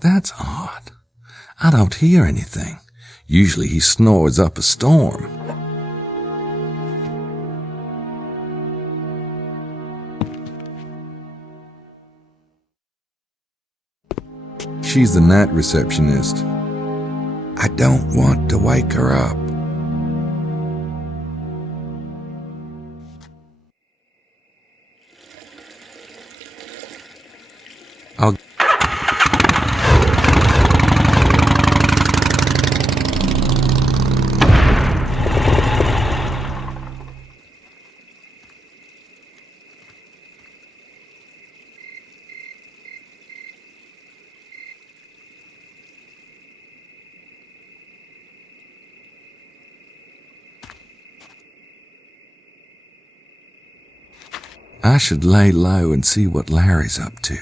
That's odd. I don't hear anything. Usually he snores up a storm. She's the night receptionist. I don't want to wake her up. I'll I should lay low and see what Larry's up to.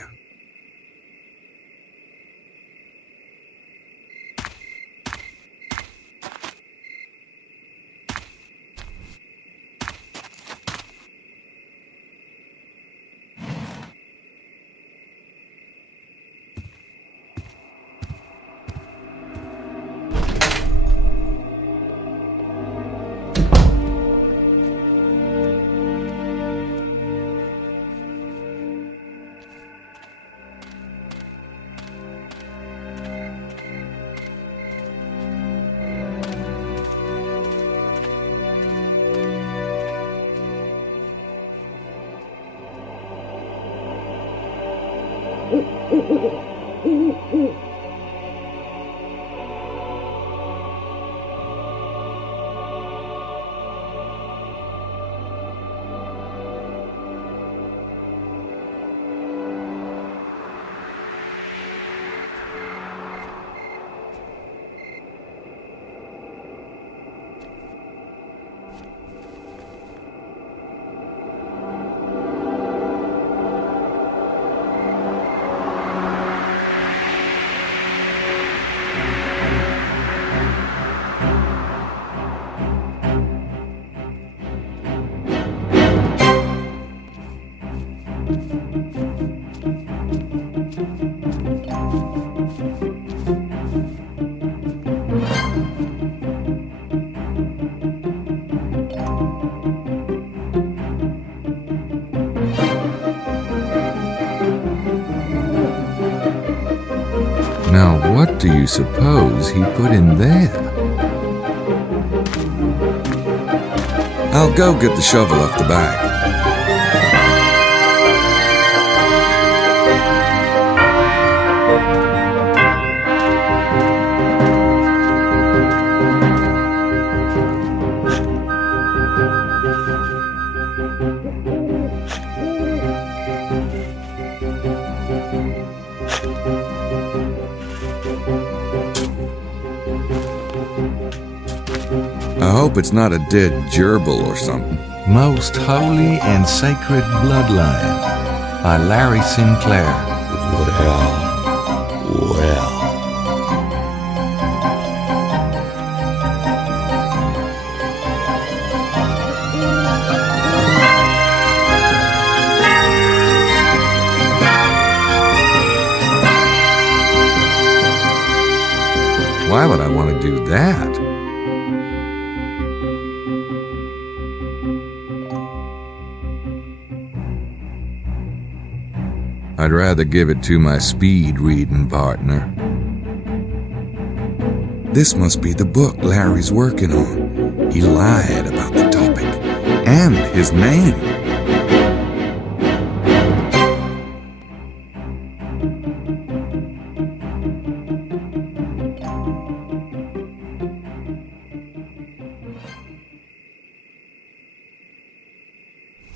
Now, what do you suppose he put in there? I'll go get the shovel off the back. I hope it's not a dead gerbil or something. Most Holy and Sacred Bloodline by Larry Sinclair. Well. Why would I want to do that? I'd rather give it to my speed reading partner. This must be the book Larry's working on. He lied about the topic and his name.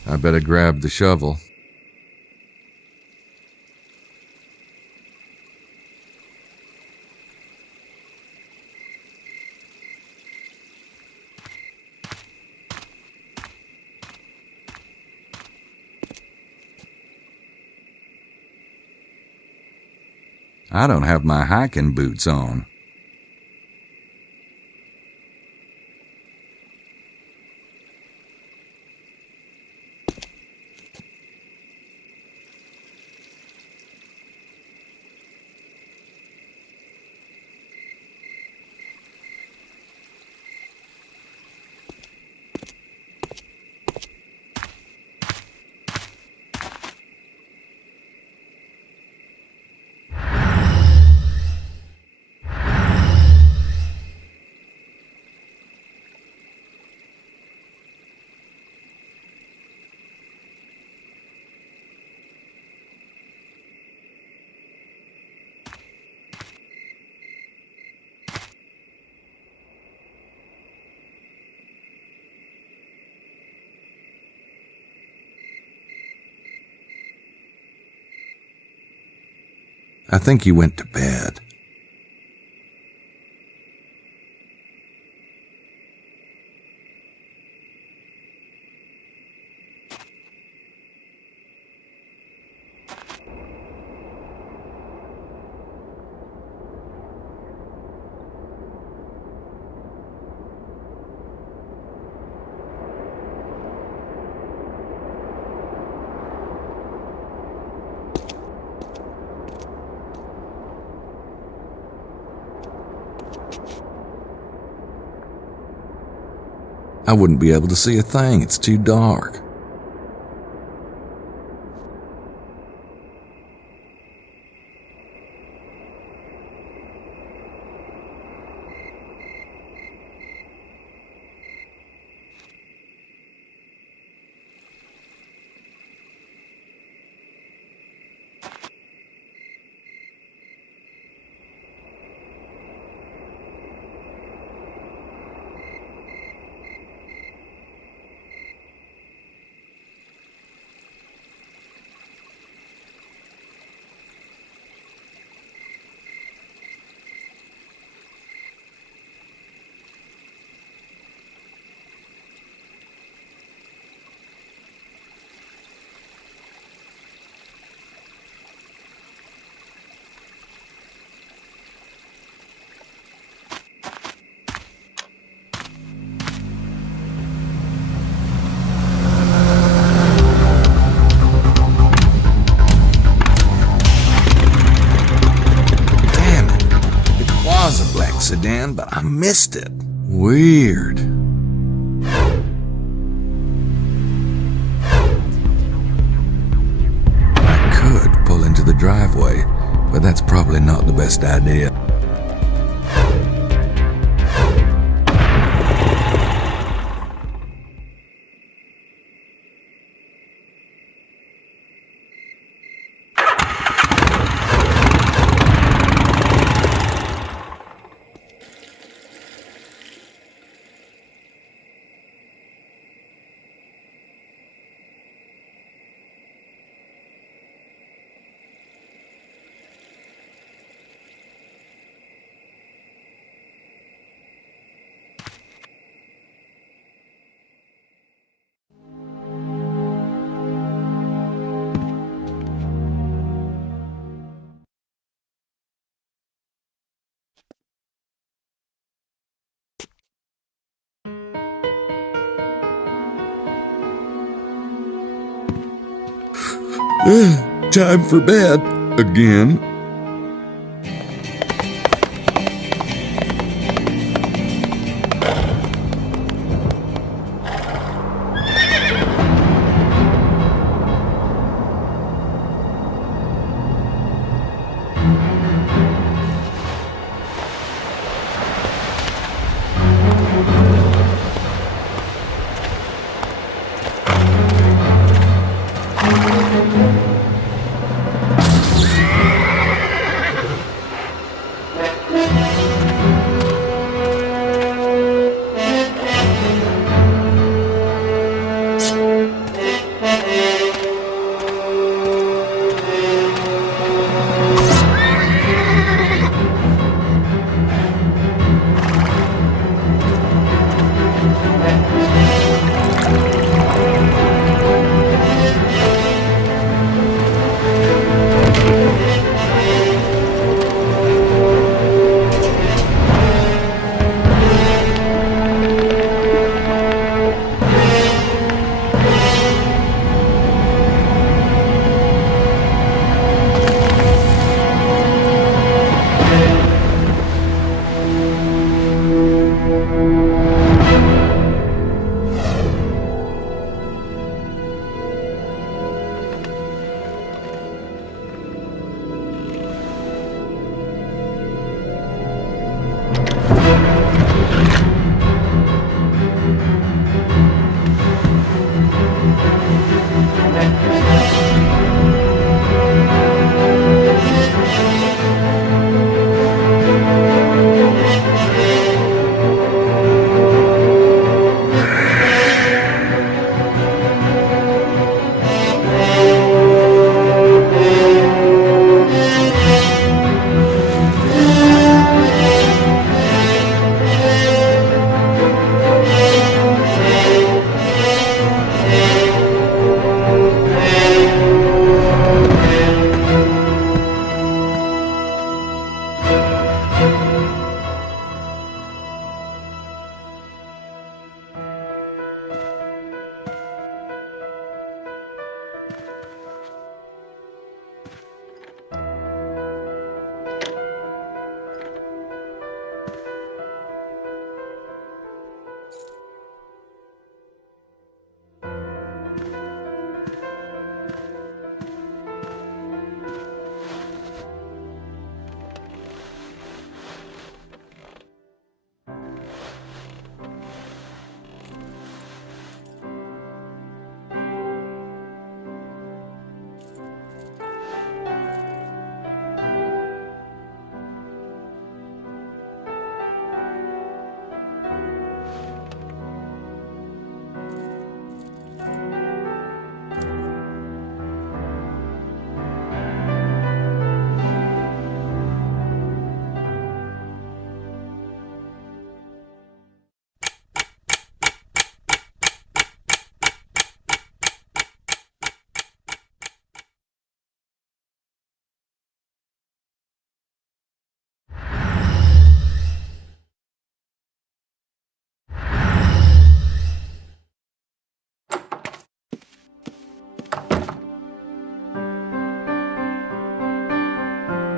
I better grab the shovel. I don't have my hiking boots on. I think he went to bed. I wouldn't be able to see a thing. It's too dark. Sedan, but I missed it. Weird. I could pull into the driveway, but that's probably not the best idea. Time for bed again.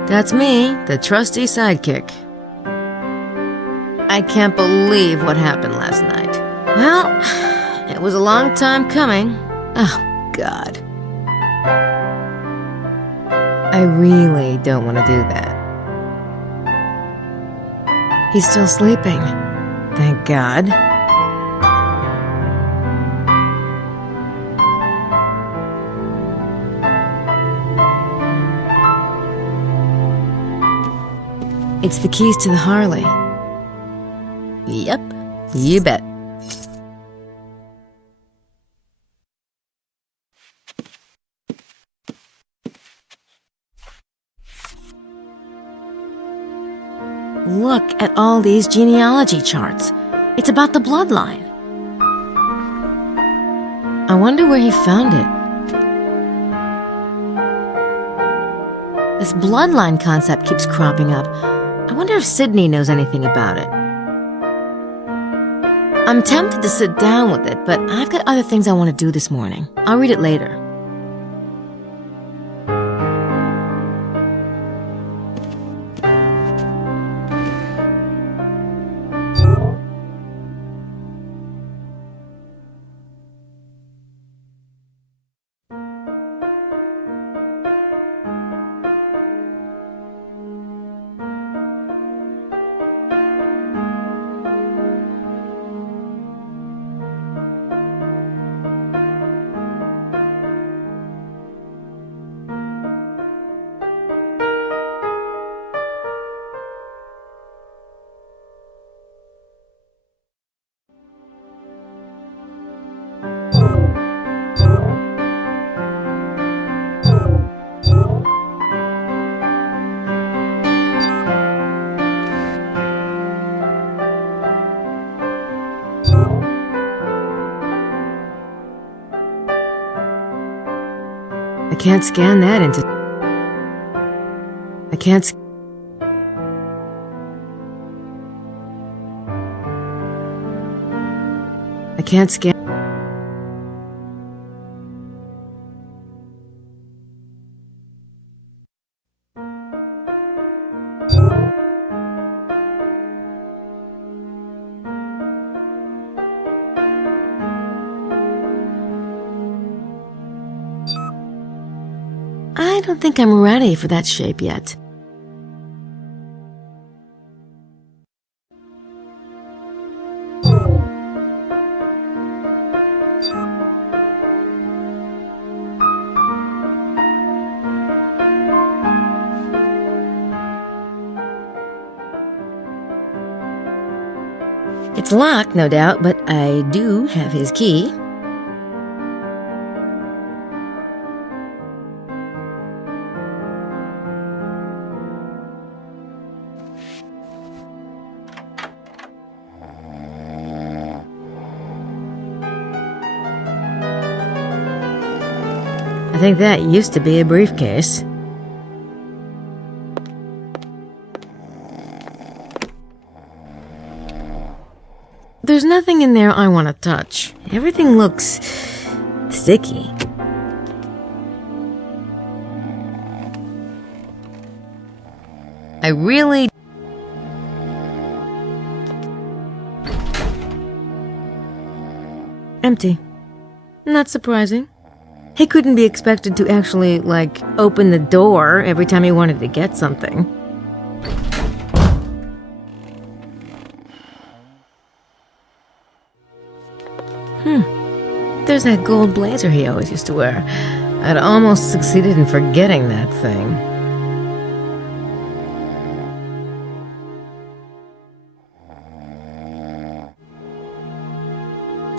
That's me, the trusty sidekick. I can't believe what happened last night. Well, it was a long time coming. Oh, God. I really don't want to do that. He's still sleeping. Thank God. It's the keys to the Harley. Yep, you bet. Look at all these genealogy charts. It's about the bloodline. I wonder where he found it. This bloodline concept keeps cropping up. I wonder if Sydney knows anything about it. I'm tempted to sit down with it, but I've got other things I want to do this morning. I'll read it later. I can't scan that into... I can't... I can't scan... I don't think I'm ready for that shape yet. It's locked, no doubt, but I do have his key. I think that used to be a briefcase. There's nothing in there I want to touch. Everything looks sticky. I really... Empty. Not surprising. He couldn't be expected to actually, like, open the door every time he wanted to get something. There's that gold blazer he always used to wear. I'd almost succeeded in forgetting that thing.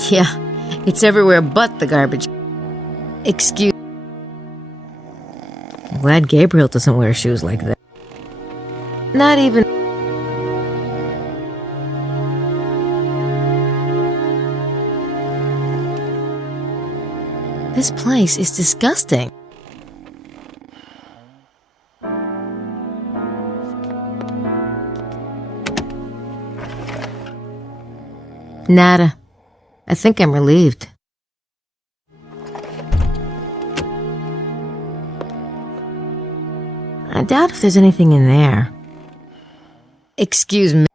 Yeah, it's everywhere but the garbage. Excuse... I'm glad Gabriel doesn't wear shoes like that. Not even... This place is disgusting. Nada. I think I'm relieved. I doubt if there's anything in there. Excuse me.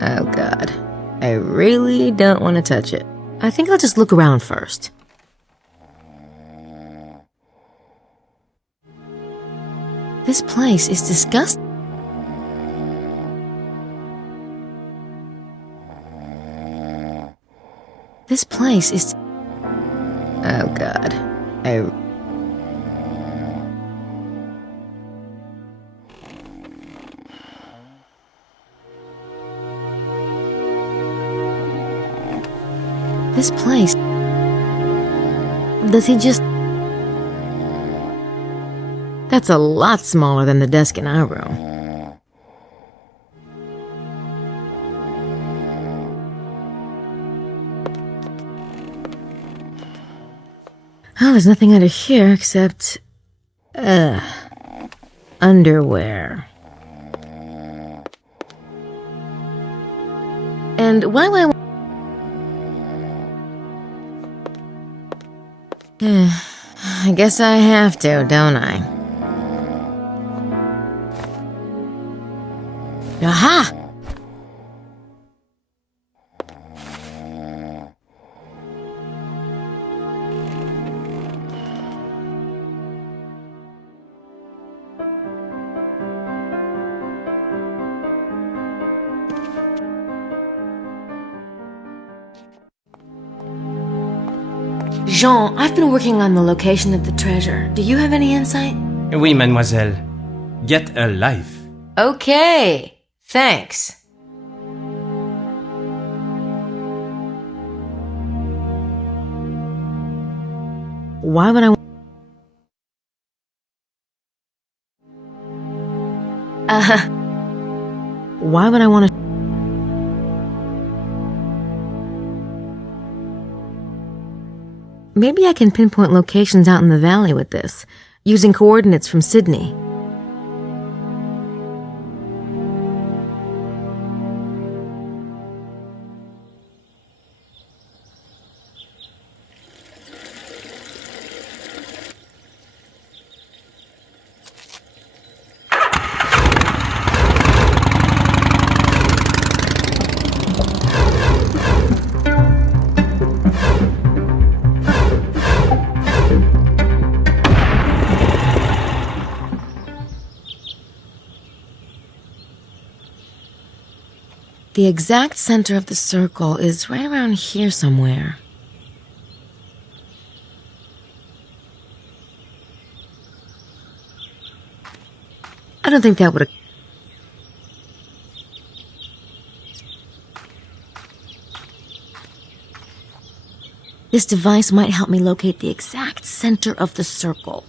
Oh God. I really don't want to touch it. I think I'll just look around first. This place is disgusting. This place is... Oh God. This place... Does he just... That's a lot smaller than the desk in our room. Oh, there's nothing under here except... underwear. And why would I guess I have to, don't I? Aha! Jean, I've been working on the location of the treasure. Do you have any insight? Oui, mademoiselle. Get a life. Okay, thanks. Why would I... Why would I want to... Maybe I can pinpoint locations out in the valley with this, using coordinates from Sydney. The exact center of the circle is right around here somewhere. I don't think that would... This device might help me locate the exact center of the circle.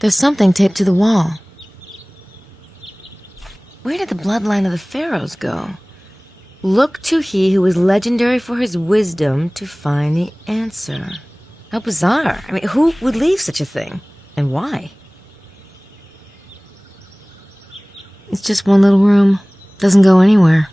There's something taped to the wall. Where did the bloodline of the pharaohs go? Look to he who is legendary for his wisdom to find the answer. How bizarre. I mean, who would leave such a thing? And why? It's just one little room. Doesn't go anywhere.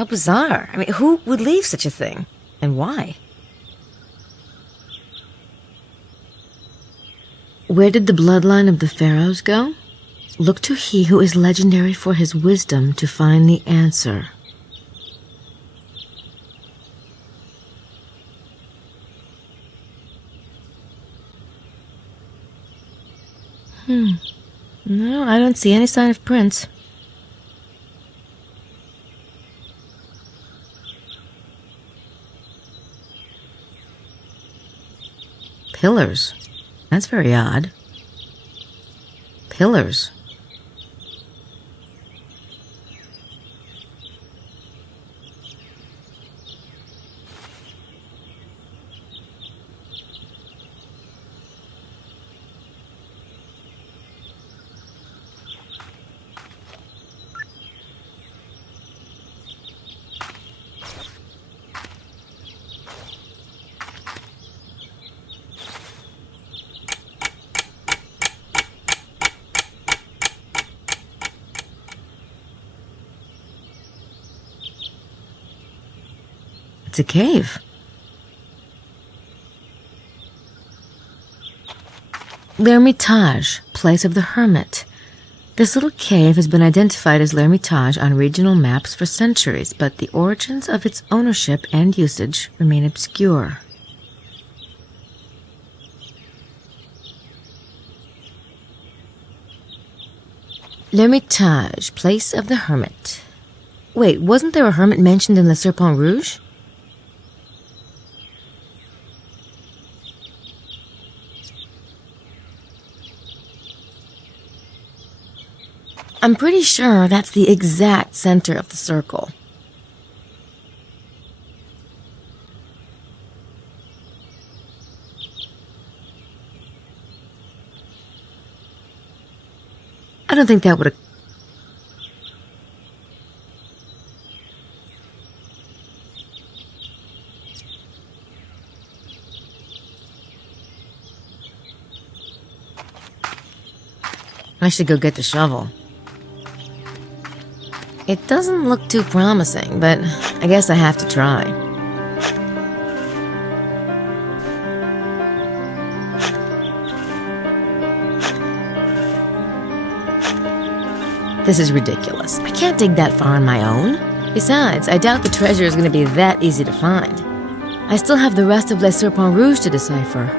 How bizarre. I mean, who would leave such a thing? And why? Where did the bloodline of the pharaohs go? Look to he who is legendary for his wisdom to find the answer. No, I don't see any sign of prints. Pillars. That's very odd. Pillars. It's a cave. L'Ermitage, Place of the Hermit. This little cave has been identified as L'Ermitage on regional maps for centuries, but the origins of its ownership and usage remain obscure. L'Ermitage, Place of the Hermit. Wait, wasn't there a hermit mentioned in Le Serpent Rouge? I'm pretty sure that's the exact center of the circle. I don't think that would have... I should go get the shovel. It doesn't look too promising, but I guess I have to try. This is ridiculous. I can't dig that far on my own. Besides, I doubt the treasure is going to be that easy to find. I still have the rest of Les Serpents Rouges to decipher.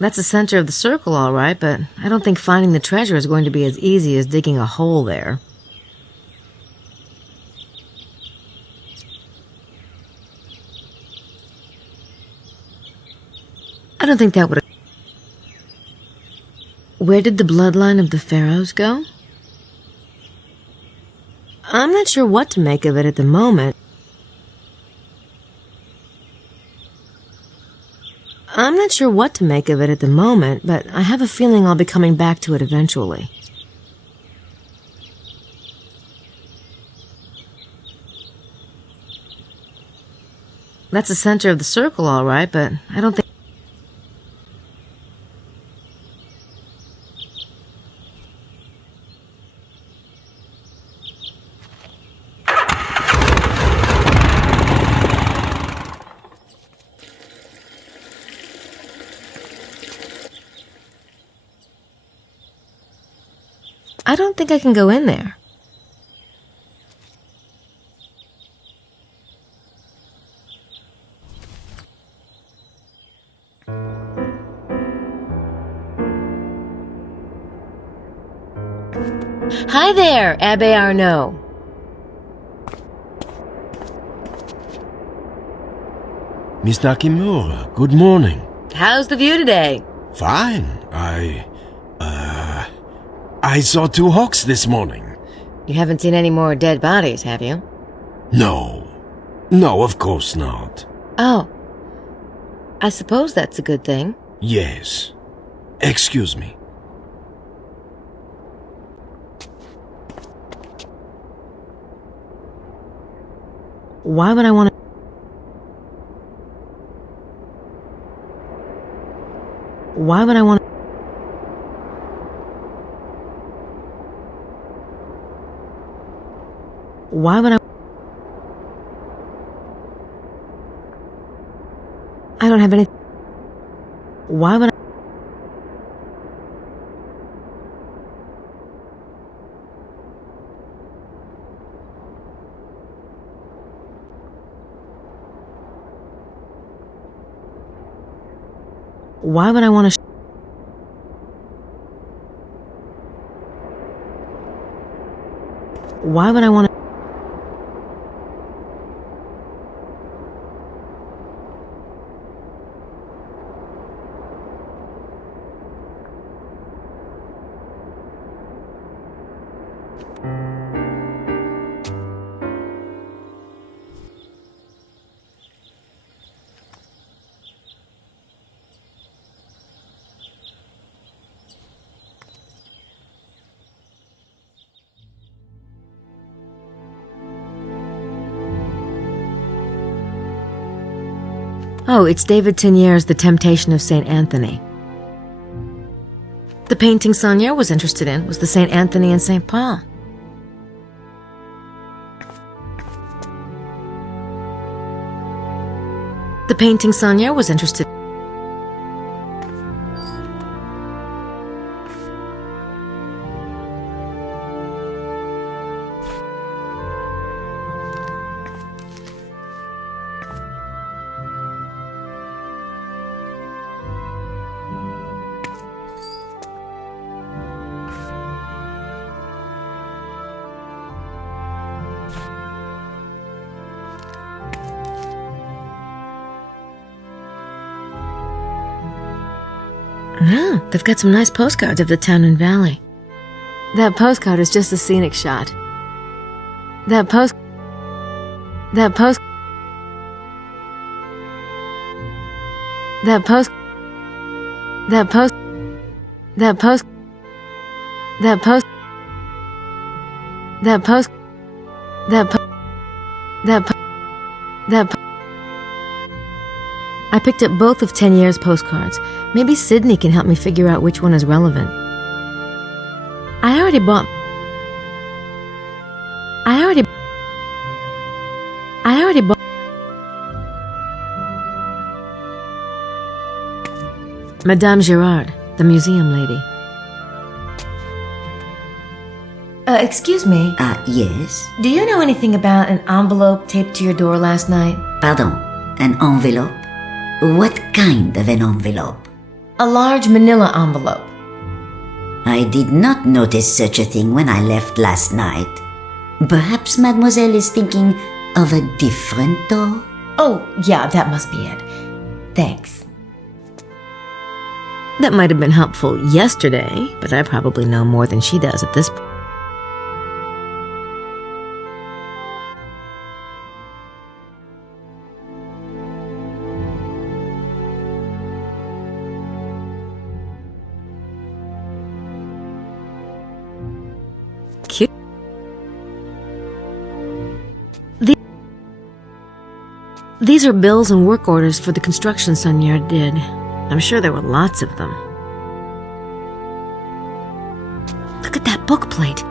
That's the center of the circle, all right, but I don't think finding the treasure is going to be as easy as digging a hole there. I don't think that would have... Where did the bloodline of the pharaohs go? I'm not sure what to make of it at the moment. But I have a feeling I'll be coming back to it eventually. That's the center of the circle, all right, but I don't think... I don't think I can go in there. Hi there, Abbe Arnaud. Miss Nakimura, good morning. How's the view today? Fine. I saw 2 hawks this morning. You haven't seen any more dead bodies, have you? No. No, of course not. Oh. I suppose that's a good thing. Yes. Excuse me. Why would I want to... Why would I want to... Why would I... I don't have any... Why would I... Why would I want to... Why would I want to... Oh, it's David Tegnère's The Temptation of St. Anthony. The painting Saunière was interested in was the St. Anthony and St. Paul. The painting Saunière was interested in. Yeah, they've got some nice postcards of the town and valley. That postcard is just a scenic shot. That post... That post... That post... That post... That post... That post... That post... That post... That post... That post... I picked up both of Tegnère's postcards. Maybe Sydney can help me figure out which one is relevant. I already bought Madame Girard, the museum lady. Excuse me. Yes? Do you know anything about an envelope taped to your door last night? Pardon, an envelope? What kind of an envelope? A large manila envelope. I did not notice such a thing when I left last night. Perhaps Mademoiselle is thinking of a different door? Oh, yeah, that must be it. Thanks. That might have been helpful yesterday, but I probably know more than she does at this point. Cute. These are bills and work orders for the construction Saunière did. I'm sure there were lots of them. Look at that book plate.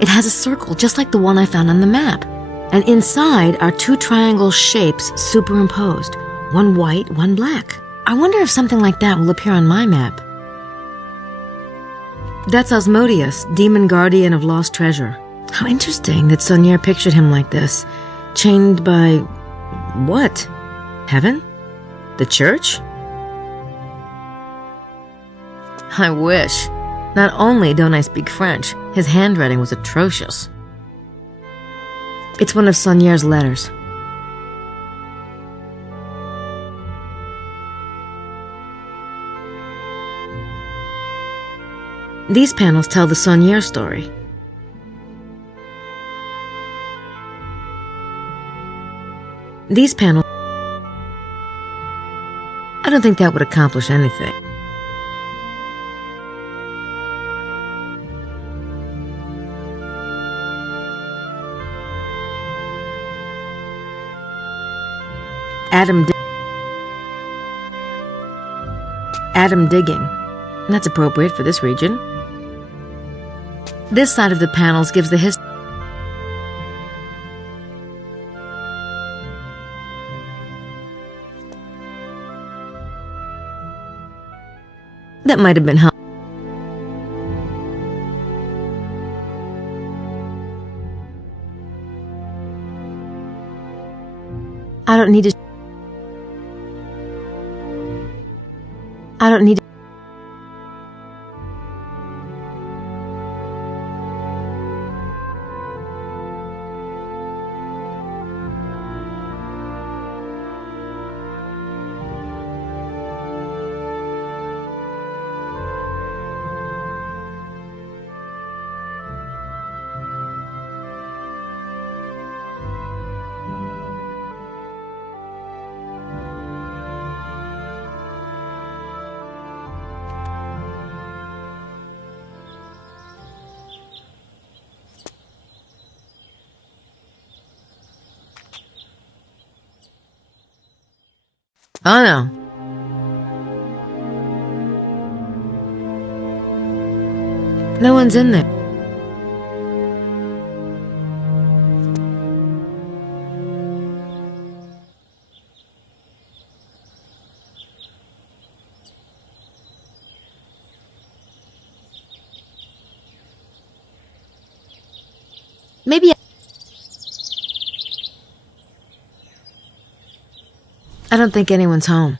It has a circle just like the one I found on the map. And inside are two triangle shapes superimposed. One white, one black. I wonder if something like that will appear on my map. That's Asmodeus, demon guardian of lost treasure. How interesting that Saunière pictured him like this. Chained by... what? Heaven? The church? I wish. Not only don't I speak French, his handwriting was atrocious. It's one of Saunière's letters. These panels tell the Saunière story. These panels... I don't think that would accomplish anything. Adam digging. That's appropriate for this region. This side of the panels gives the That might have been helpful. I don't need to. Oh no. No one's in there. Maybe I don't think anyone's home.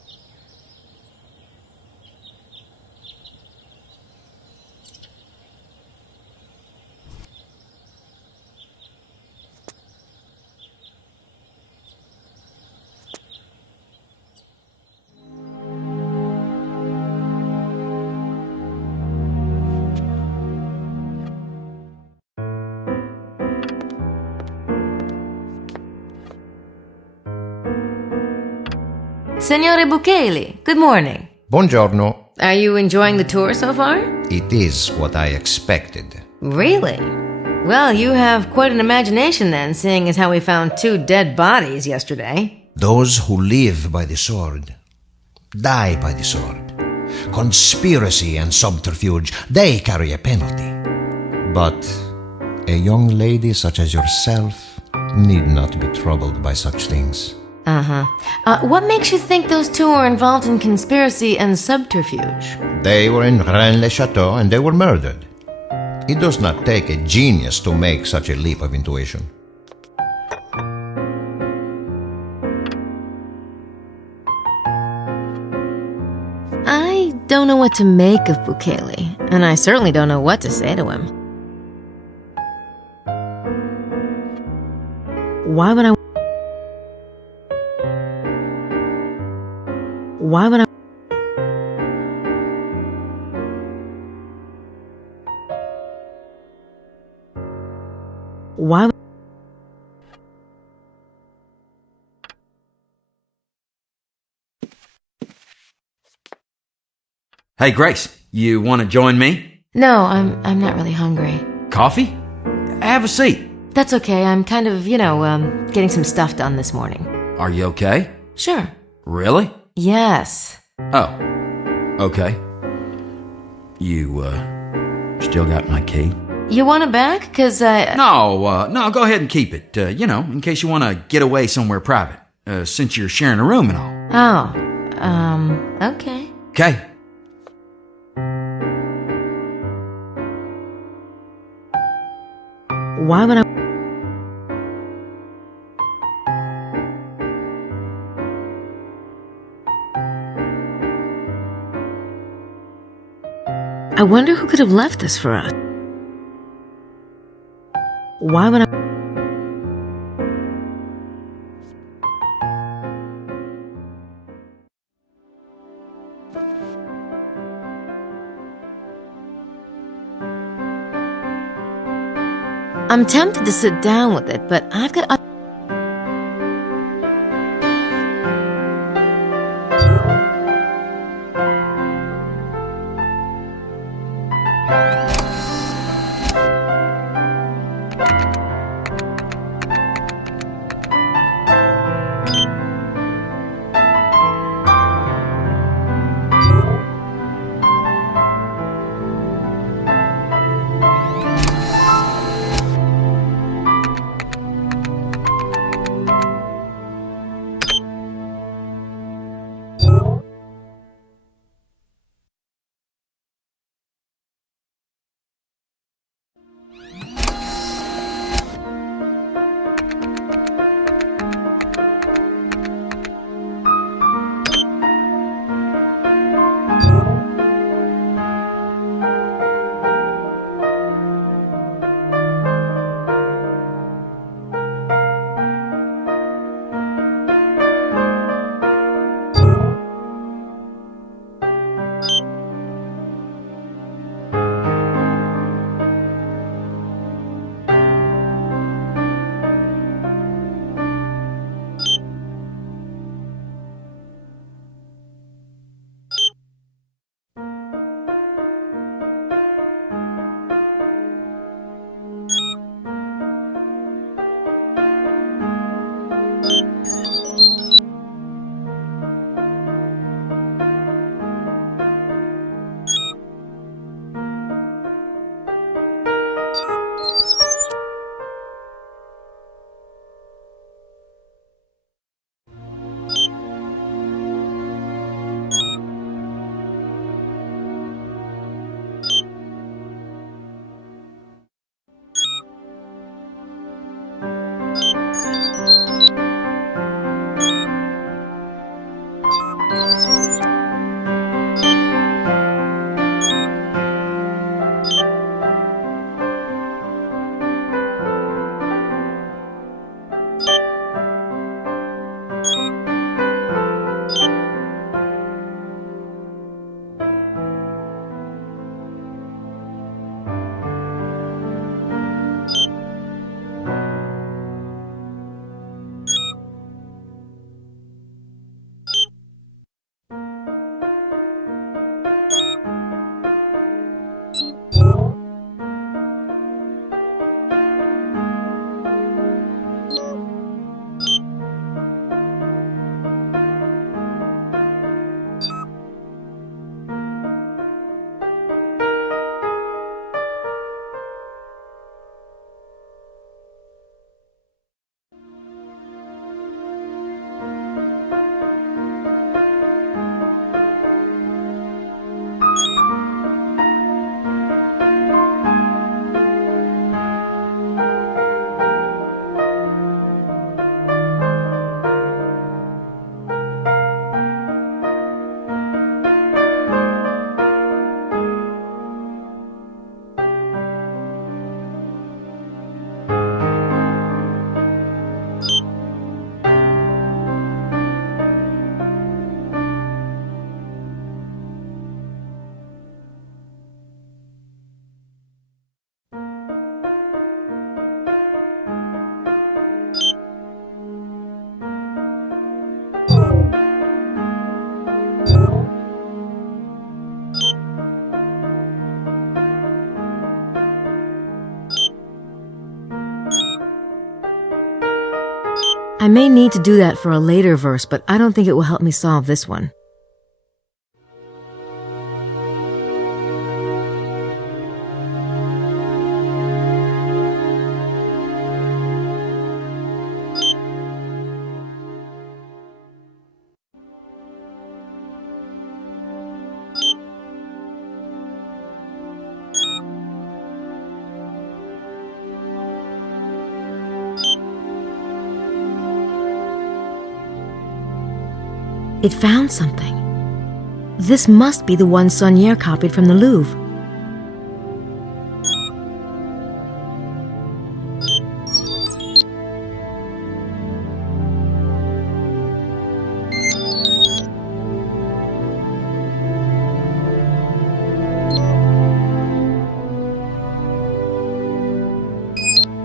Signore Bukele, good morning. Buongiorno. Are you enjoying the tour so far? It is what I expected. Really? Well, you have quite an imagination then, seeing as how we found 2 dead bodies yesterday. Those who live by the sword die by the sword. Conspiracy and subterfuge, they carry a penalty. But a young lady such as yourself need not be troubled by such things. What makes you think those 2 are involved in conspiracy and subterfuge? They were in Rennes-le-Chateau and they were murdered. It does not take a genius to make such a leap of intuition. I don't know what to make of Bukele, and I certainly don't know what to say to him. Why would I... Why would I... Why would... Hey, Grace, you want to join me? No, I'm not really hungry. Coffee? Have a seat. That's okay, I'm kind of, getting some stuff done this morning. Are you okay? Sure. Really? Yes. Oh, okay. You, still got my key? You want it back? 'Cause I... No, go ahead and keep it, in case you want to get away somewhere private, since you're sharing a room and all. Oh, okay. Okay. Why would I... I wonder who could have left this for us. Why would I... I'm tempted to sit down with it, but I've got... I may need to do that for a later verse, but I don't think it will help me solve this one. It found something. This must be the one Saunière copied from the Louvre.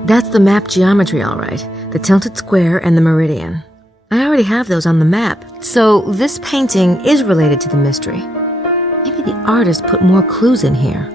That's the map geometry, all right. The tilted square and the meridian. I already have those on the map, so this painting is related to the mystery. Maybe the artist put more clues in here.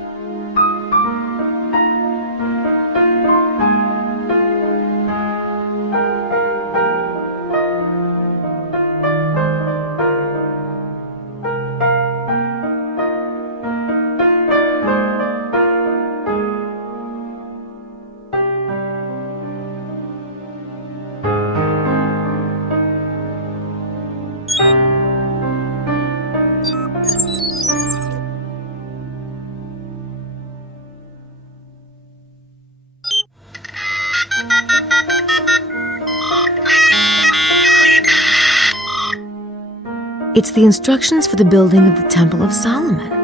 It's the instructions for the building of the Temple of Solomon.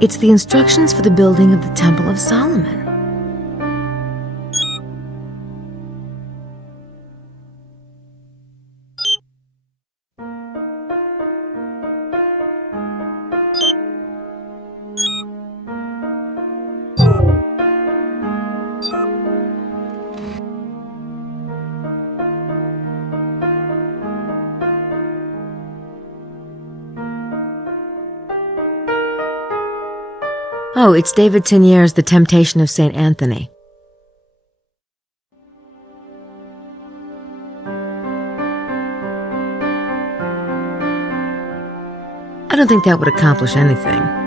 It's the instructions for the building of the Temple of Solomon. Oh, it's David Tenière's The Temptation of St. Anthony. I don't think that would accomplish anything.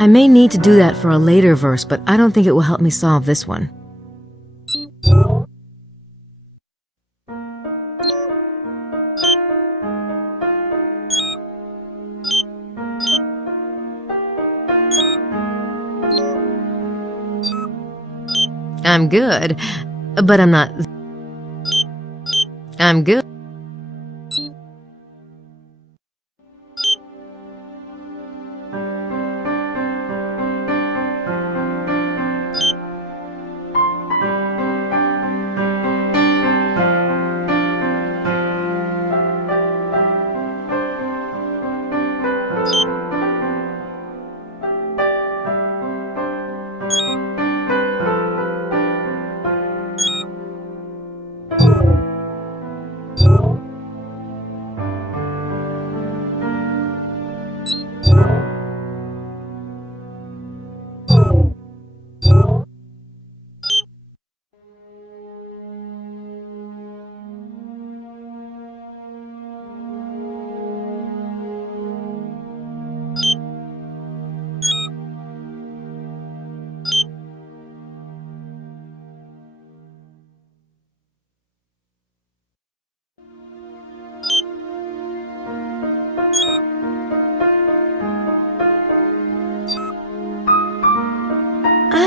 I may need to do that for a later verse, but I don't think it will help me solve this one. I'm good, but I'm not. I'm good.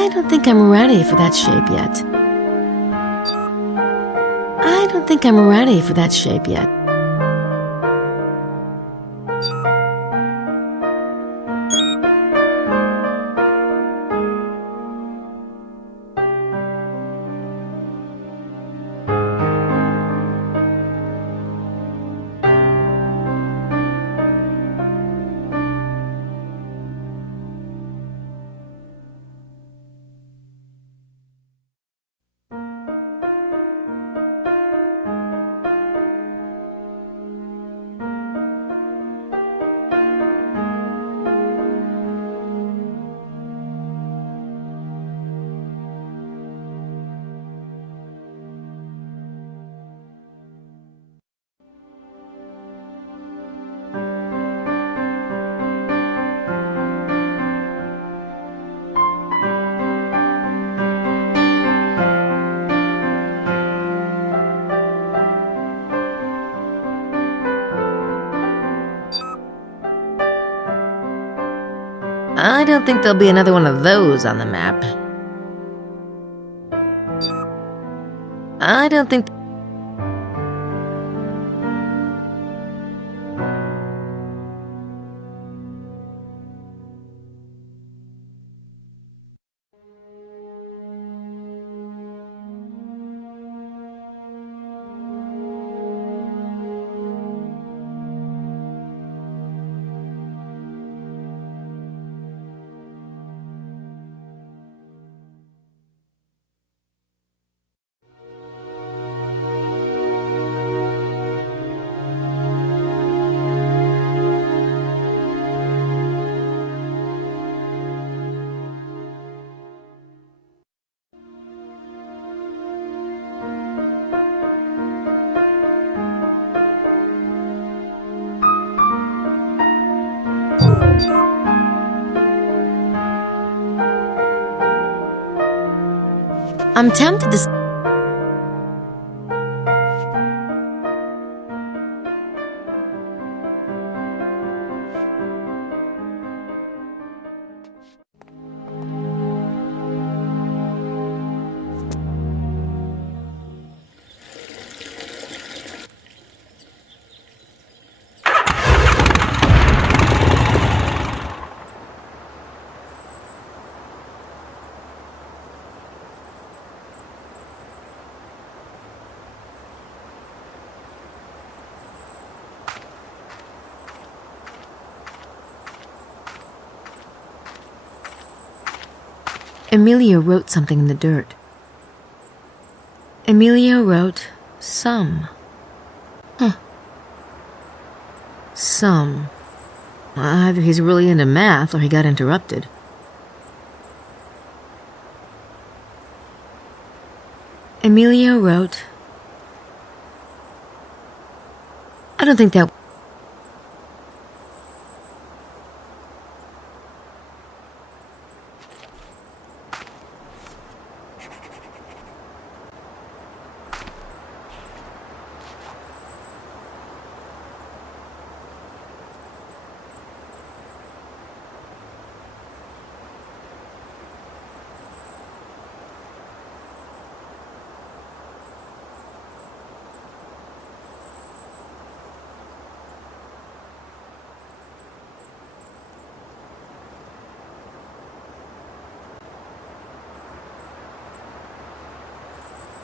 I don't think I'm ready for that shape yet. I don't think I'm ready for that shape yet. I don't think there'll be another one of those on the map. I don't think... I'm tempted to... Emilia wrote something in the dirt. Emilia wrote some. Huh. Some. Either he's really into math or he got interrupted. Emilia wrote... I don't think that...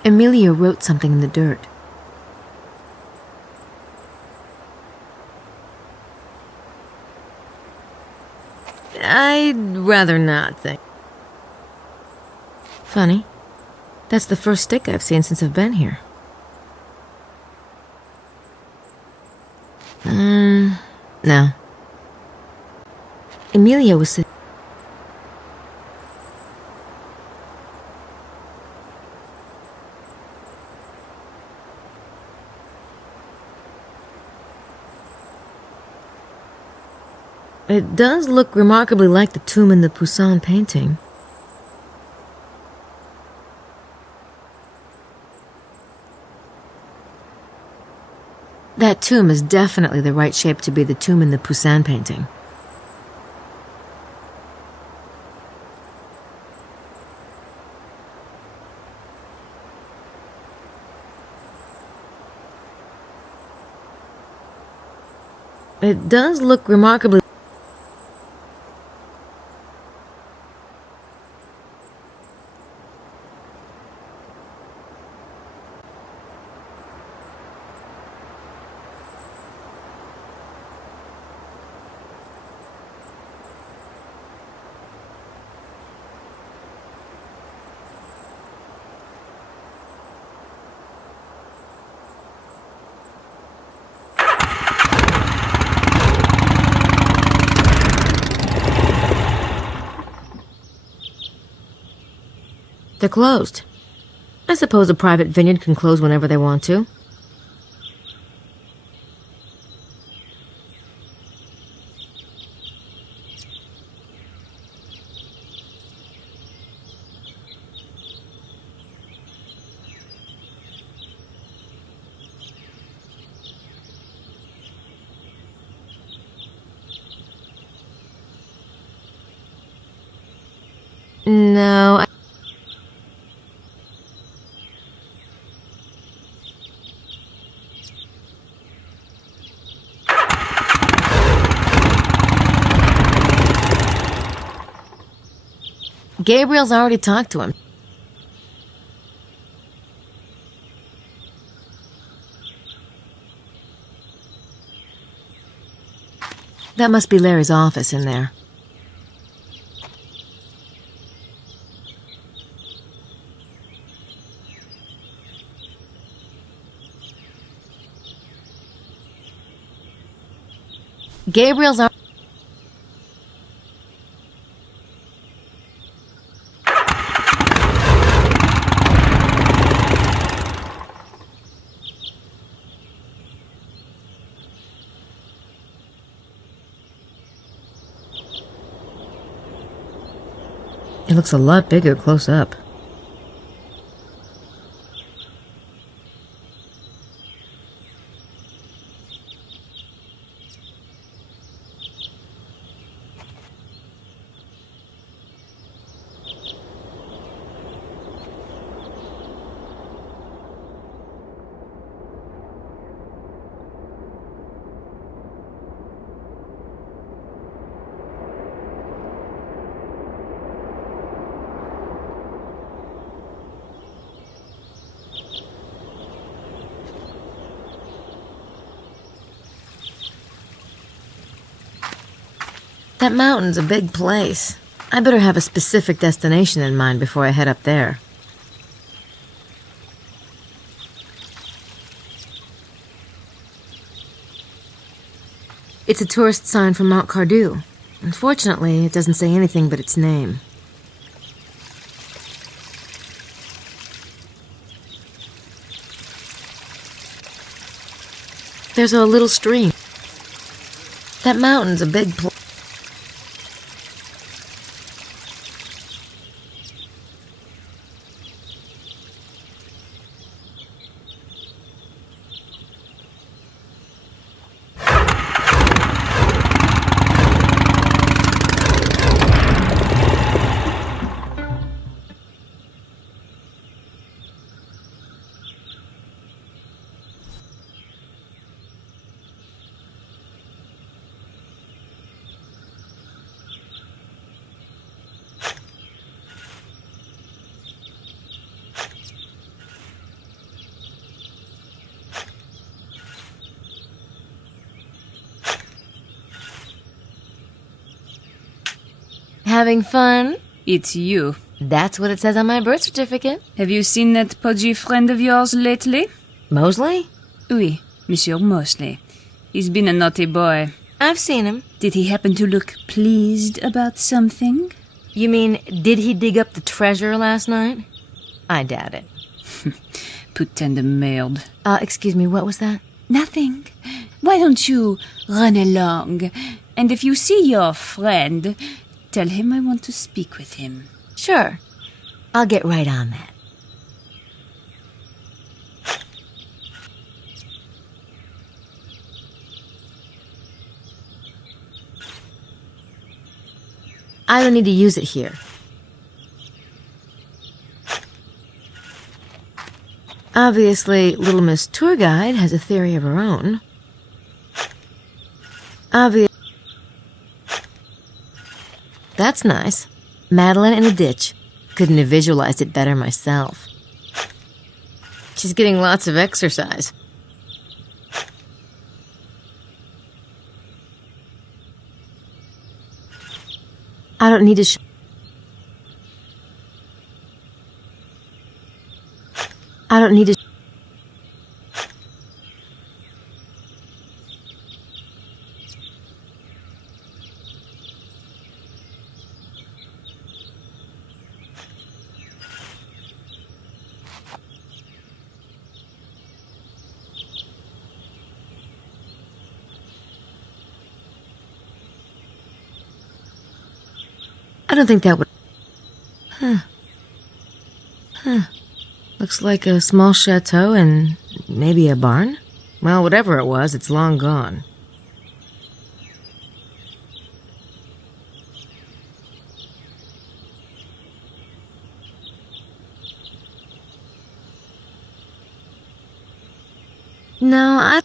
Emilia wrote something in the dirt. I'd rather not think. Funny. That's the first stick I've seen since I've been here. No. Emilia was... It does look remarkably like the tomb in the Poussin painting. That tomb is definitely the right shape to be the tomb in the Poussin painting. It does look remarkably... They're closed. I suppose a private vineyard can close whenever they want to. No, Gabriel's already talked to him. That must be Larry's office in there. Gabriel's already... It looks a lot bigger close up. That mountain's a big place. I better have a specific destination in mind before I head up there. It's a tourist sign from Mount Cardew. Unfortunately, it doesn't say anything but its name. There's a little stream. That mountain's a big place. Having fun? It's you. That's what it says on my birth certificate. Have you seen that podgy friend of yours lately? Mosley? Oui, Monsieur Mosley. He's been a naughty boy. I've seen him. Did he happen to look pleased about something? You mean, did he dig up the treasure last night? I doubt it. Putain de merde. Excuse me, what was that? Nothing. Why don't you run along? And if you see your friend, tell him I want to speak with him. Sure. I'll get right on that. I don't need to use it here. Obviously, Little Miss Tour Guide has a theory of her own. Obvious. That's nice. Madeline in a ditch. Couldn't have visualized it better myself. She's getting lots of exercise. I don't need to I don't need to I don't think that would... Looks like a small chateau and maybe a barn? Well, whatever it was, it's long gone. No, I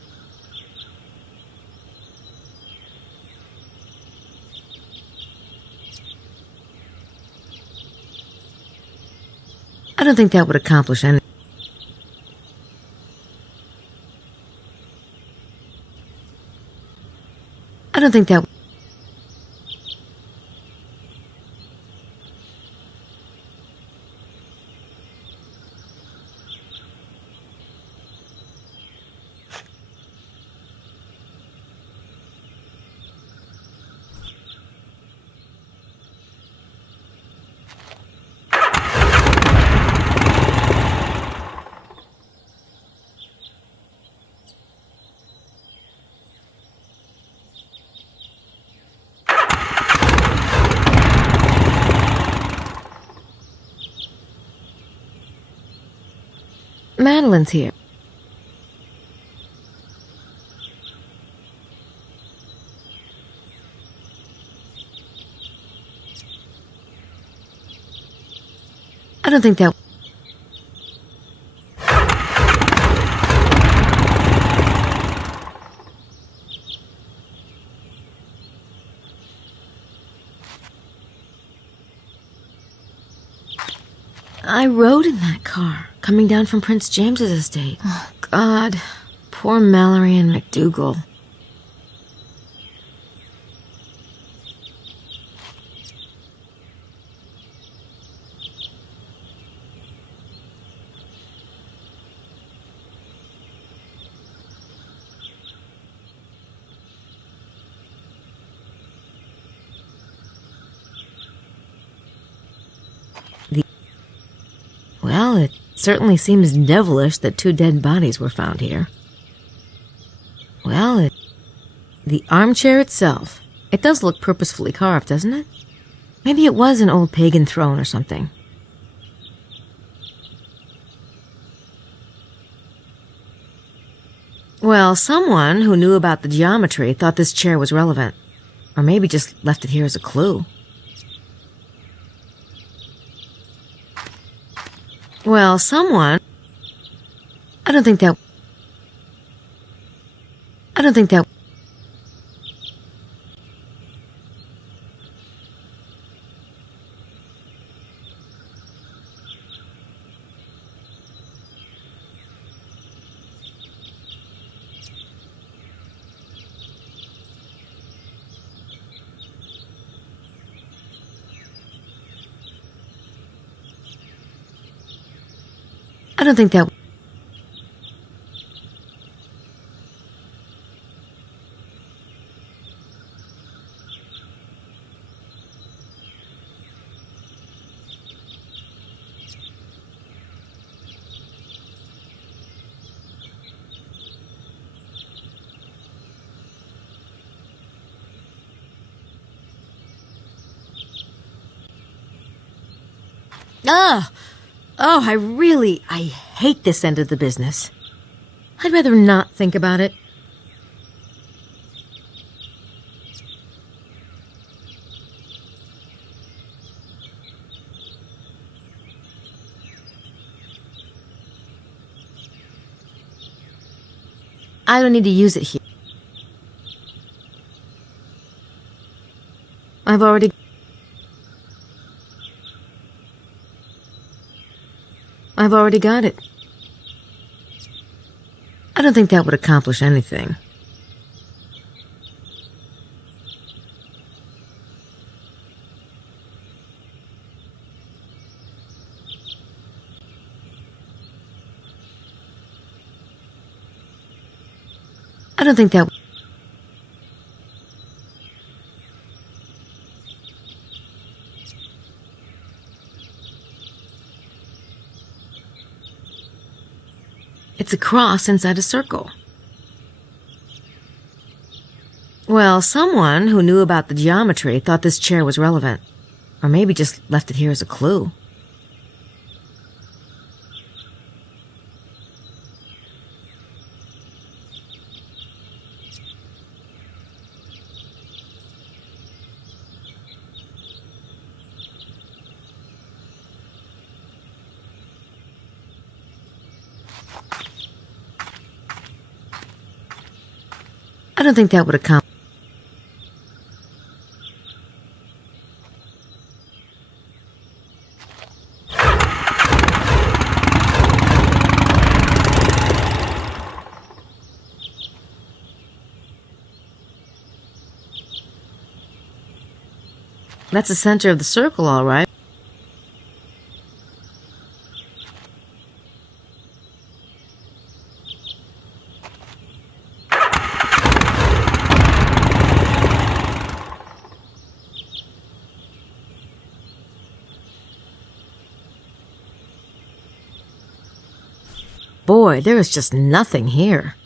don't think that would accomplish anything. I don't think that... Madeline's here. I don't think that... I rode in that car, coming down from Prince James's estate. Oh, God. Poor Mallory and McDougal. Well, it certainly seems devilish that 2 dead bodies were found here. Well, the armchair itself, it does look purposefully carved, doesn't it? Maybe it was an old pagan throne or something. Well, someone who knew about the geometry thought this chair was relevant. Or maybe just left it here as a clue. Well, someone... I don't think that... I don't think that... I don't think that... I hate this end of the business. I'd rather not think about it. I don't need to use it here. I've already got it. I don't think that would accomplish anything. I don't think that... It's a cross inside a circle. Well, someone who knew about the geometry thought this chair was relevant. Or maybe just left it here as a clue. I don't think that would accomplish... That's the center of the circle, all right. Boy, there is just nothing here.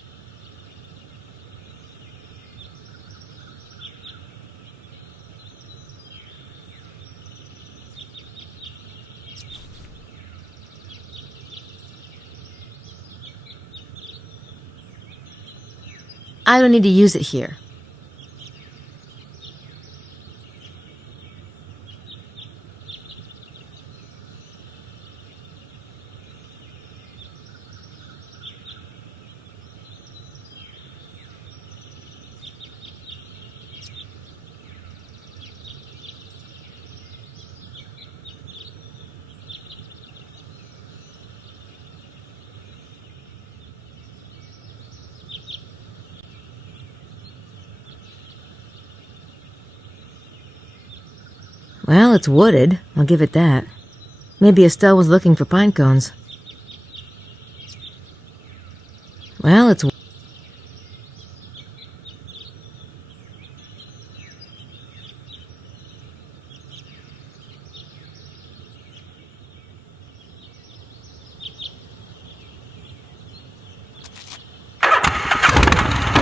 I don't need to use it here. Well, it's wooded. I'll give it that. Maybe Estelle was looking for pine cones. Well, it's...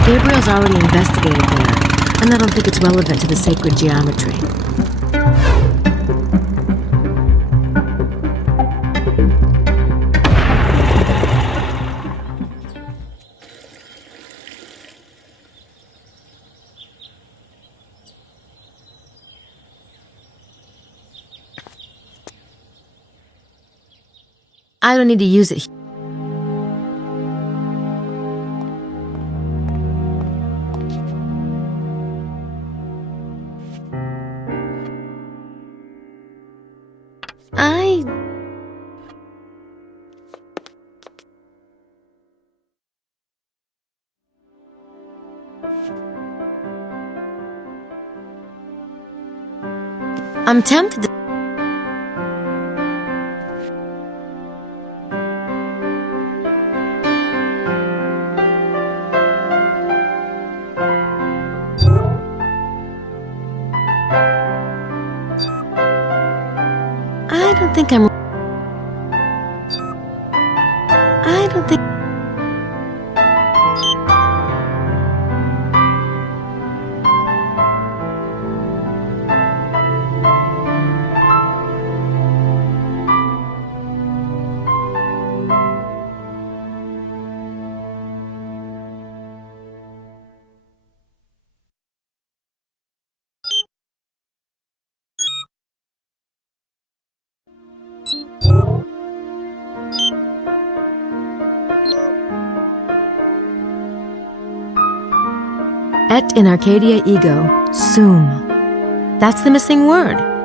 Gabriel's already investigated there, and I don't think it's relevant to the sacred geometry. I don't need to use it. I'm tempted to... I don't think I'm... I don't think... Et in Arcadia ego, sum. That's the missing word.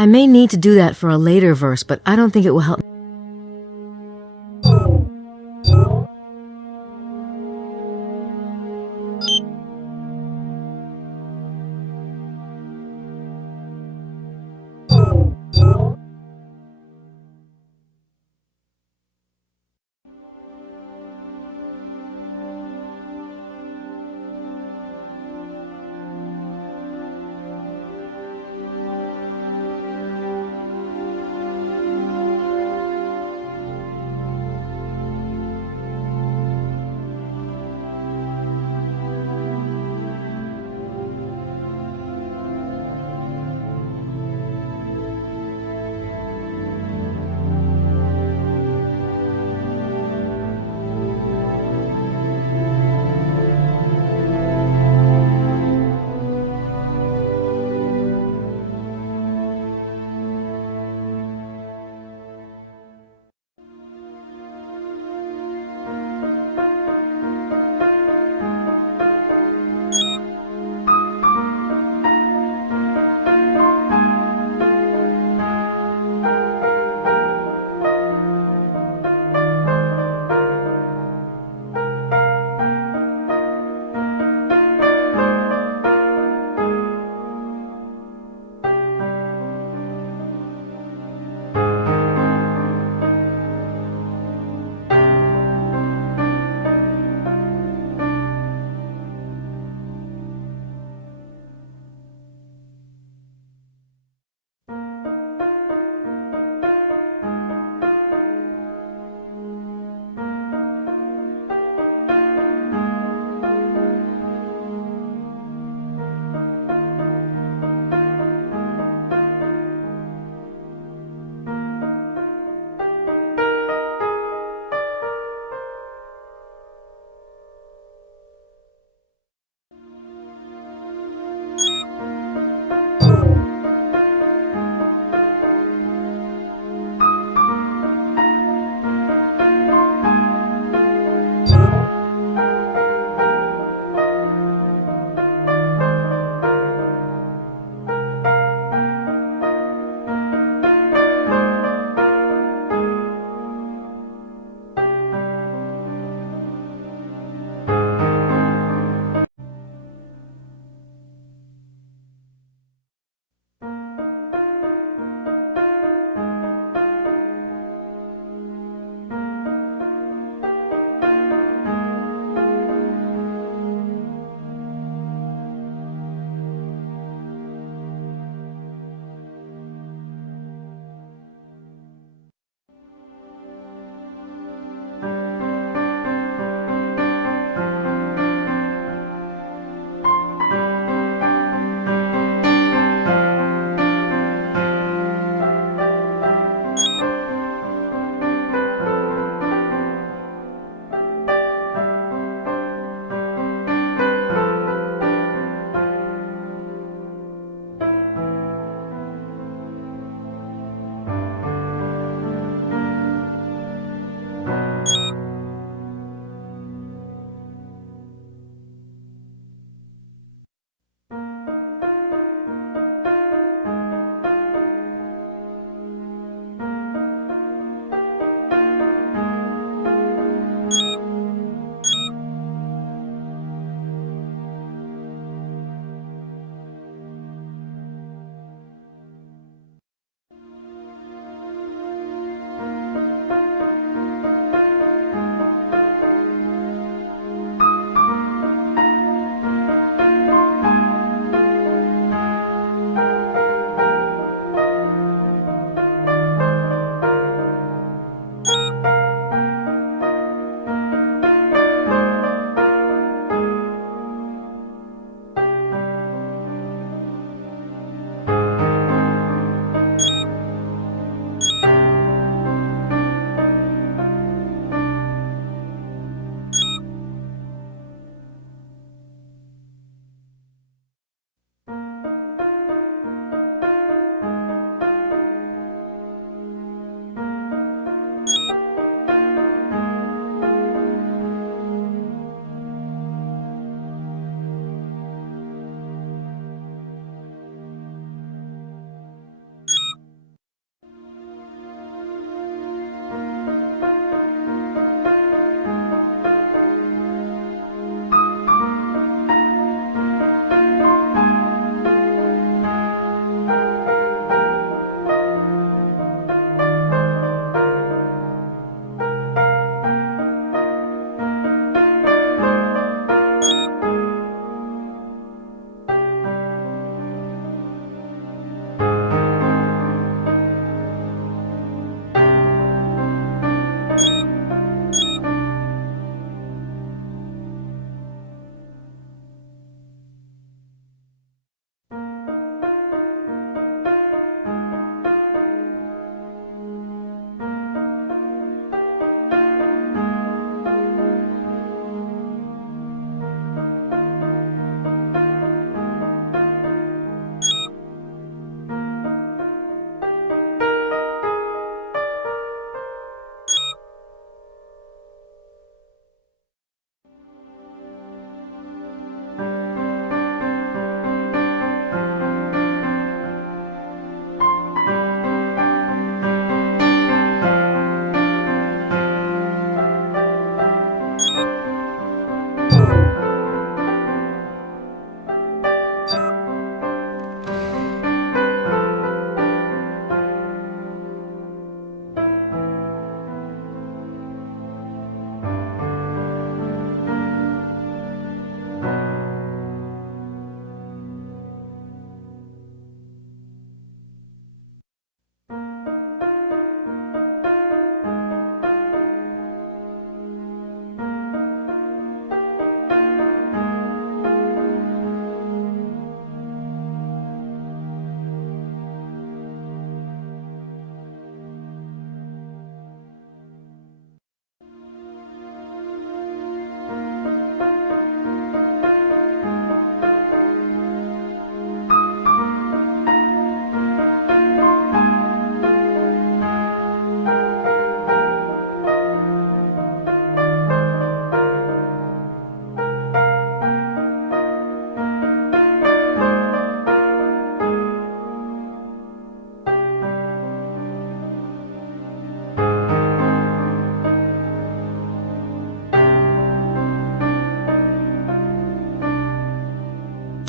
I may need to do that for a later verse, but I don't think it will help.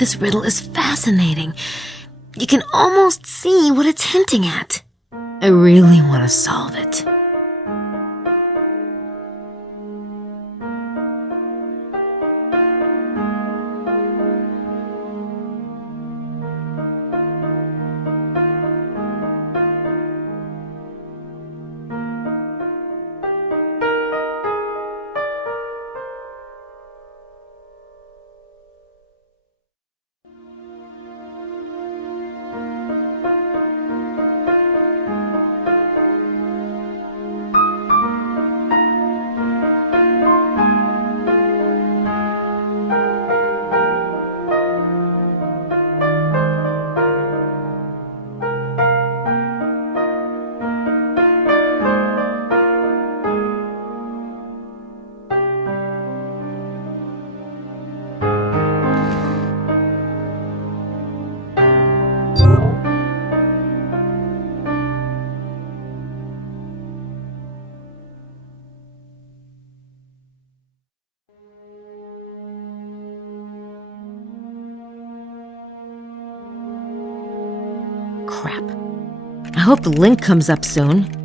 this riddle is fascinating. You can almost see what it's hinting at. I really want to solve it. Crap. I hope the link comes up soon.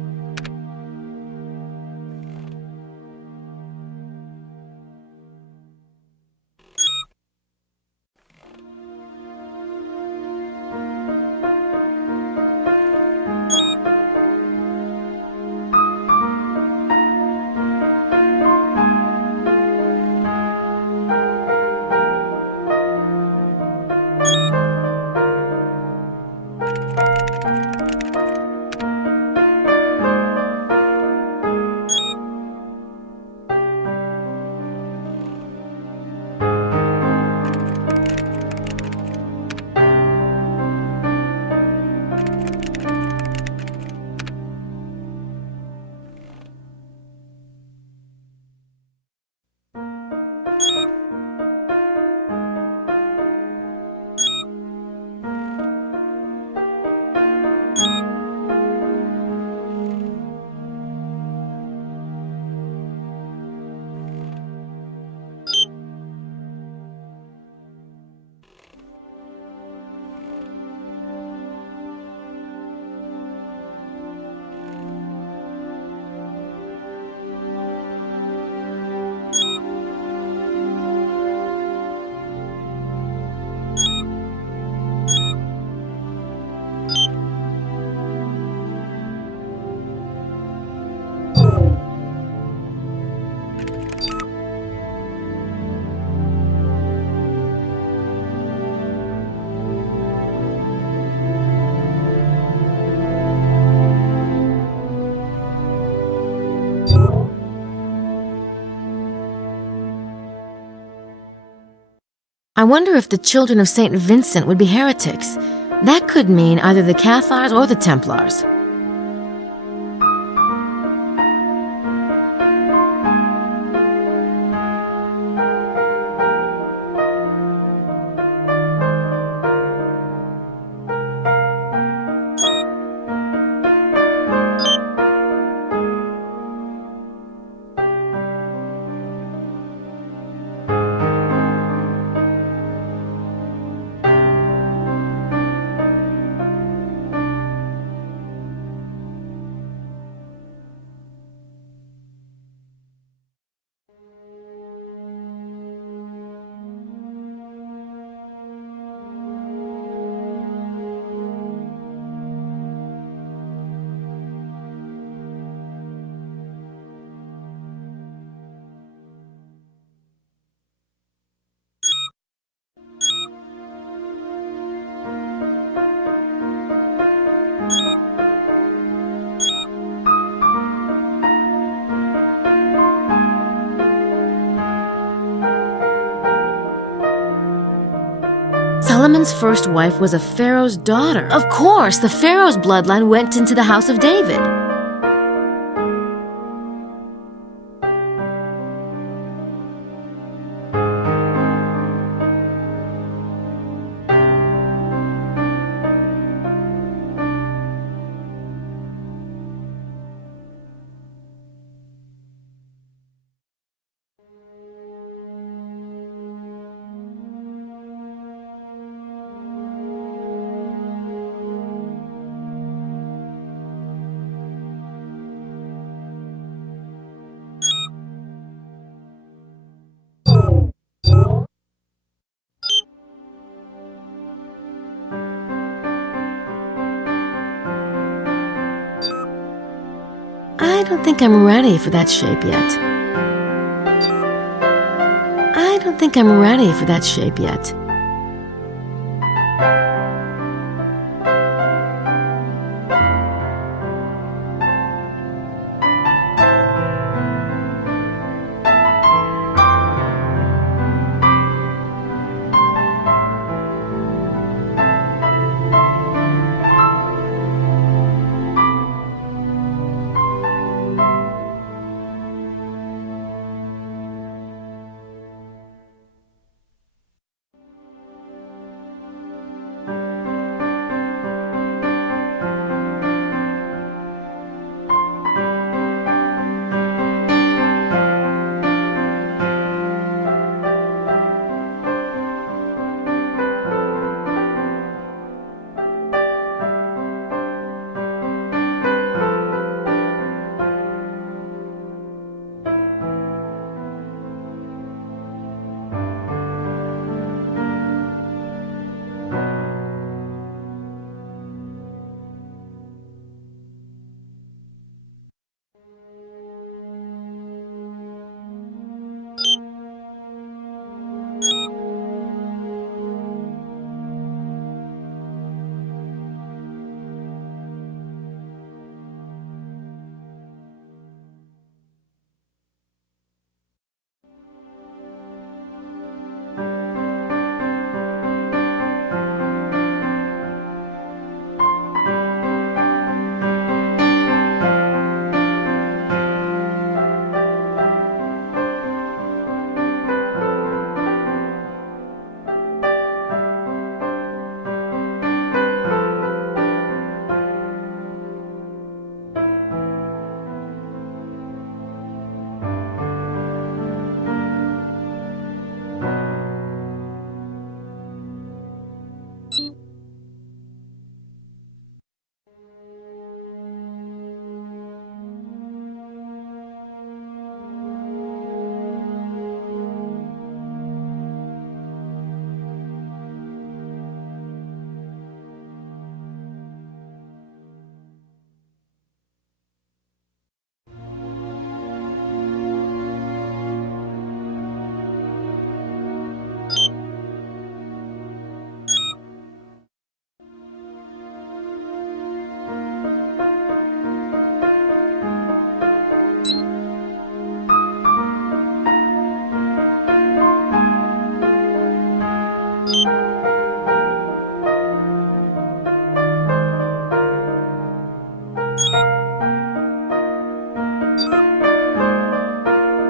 I wonder if the children of St. Vincent would be heretics. That could mean either the Cathars or the Templars. Solomon's first wife was a pharaoh's daughter. Of course, the pharaoh's bloodline went into the house of David. don't think I'm ready for that shape yet. I don't think I'm ready for that shape yet.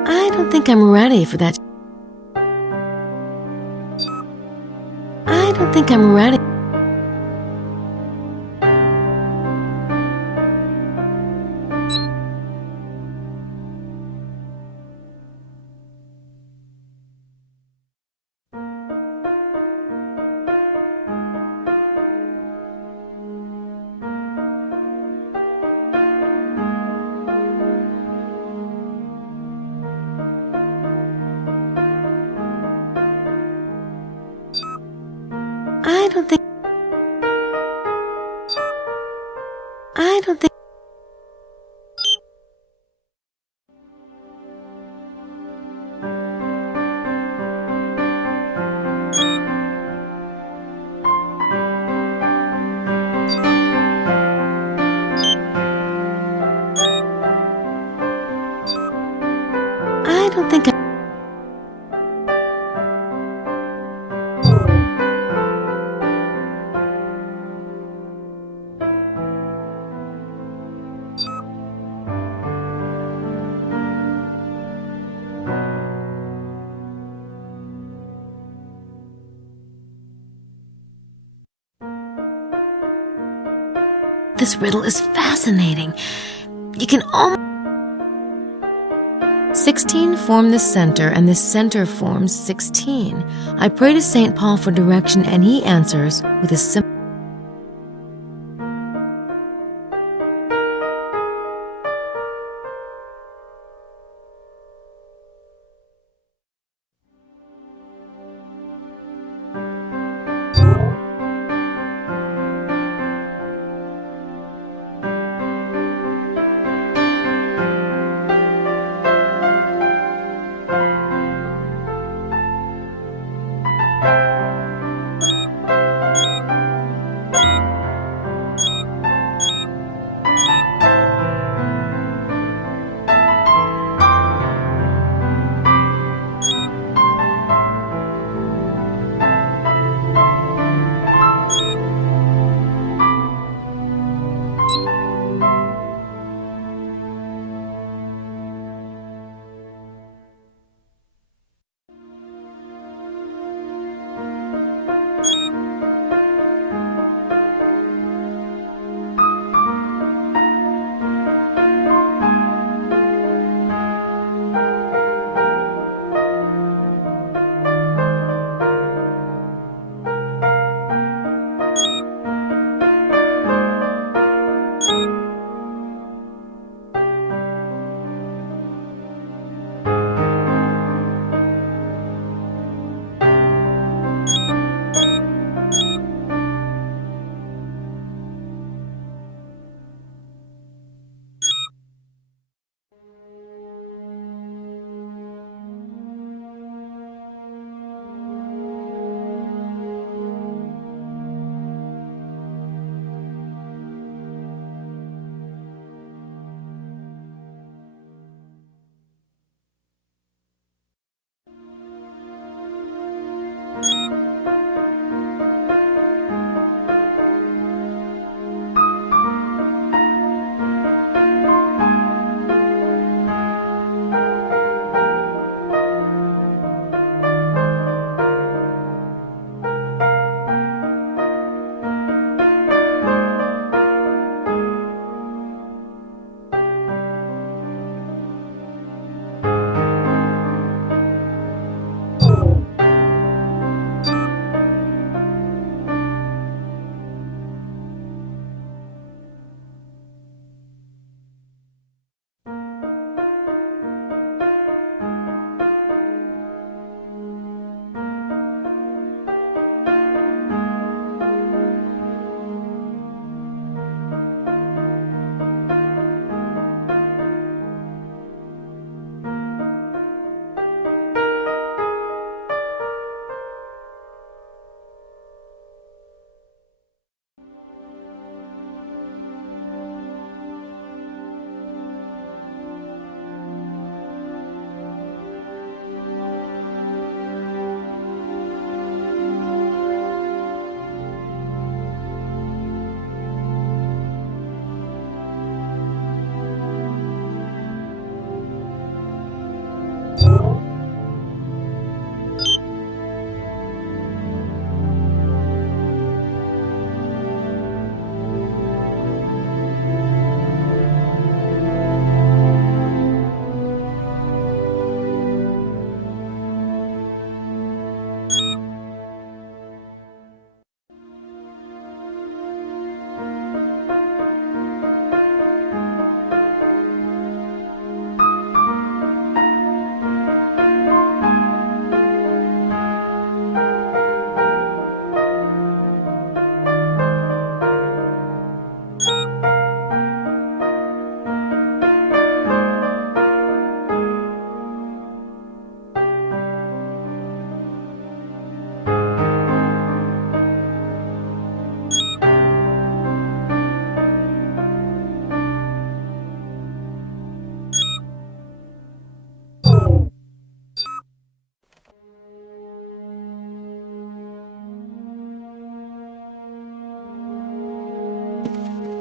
I don't think I'm ready for that. I don't think I'm ready. I don't think. I don't think. I don't think. This riddle is fascinating. You can almost. 16 form the center, and the center forms 16. I pray to St. Paul for direction, and he answers with a simple.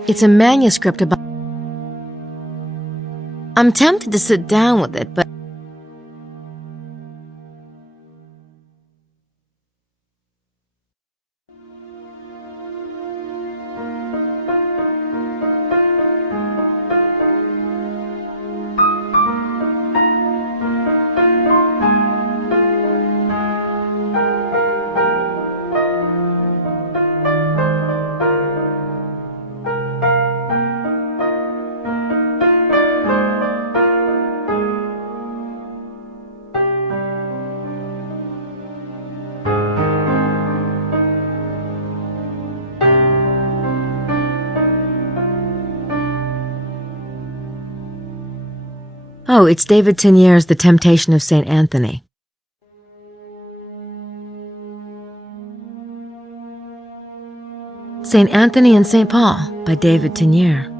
It's a manuscript about... I'm tempted to sit down with it, but... Oh, it's David Tenier's The Temptation of St. Anthony. St. Anthony and St. Paul by David Tenier.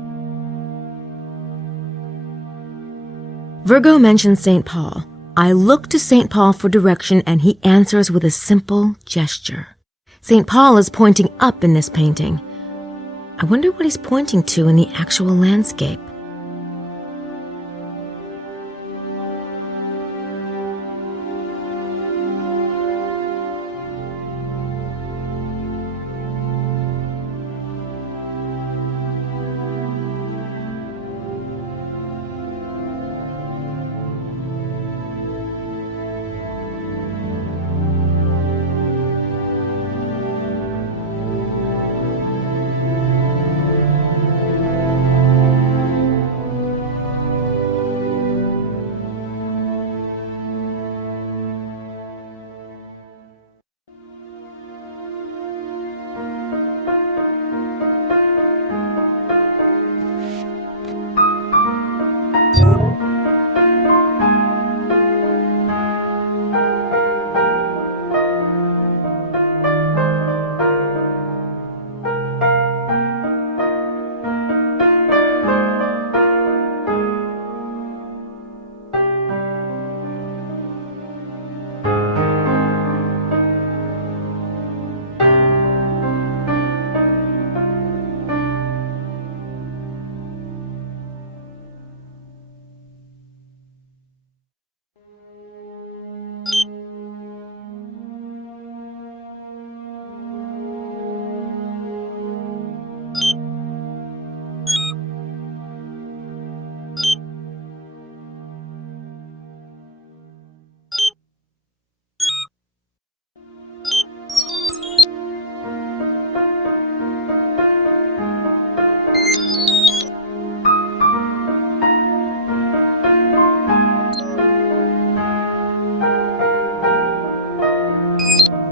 Virgo mentions St. Paul. I look to St. Paul for direction and he answers with a simple gesture. St. Paul is pointing up in this painting. I wonder what he's pointing to in the actual landscape.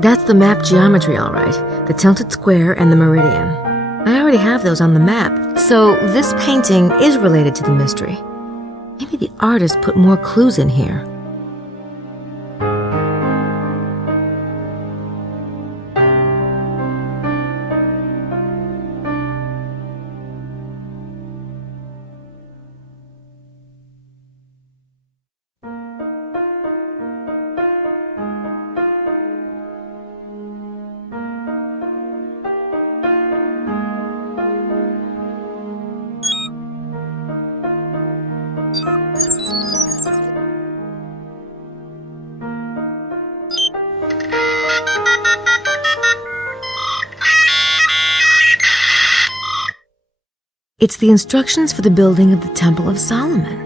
That's the map geometry, all right. The tilted square and the meridian. I already have those on the map, so this painting is related to the mystery. Maybe the artist put more clues in here. It's the instructions for the building of the Temple of Solomon.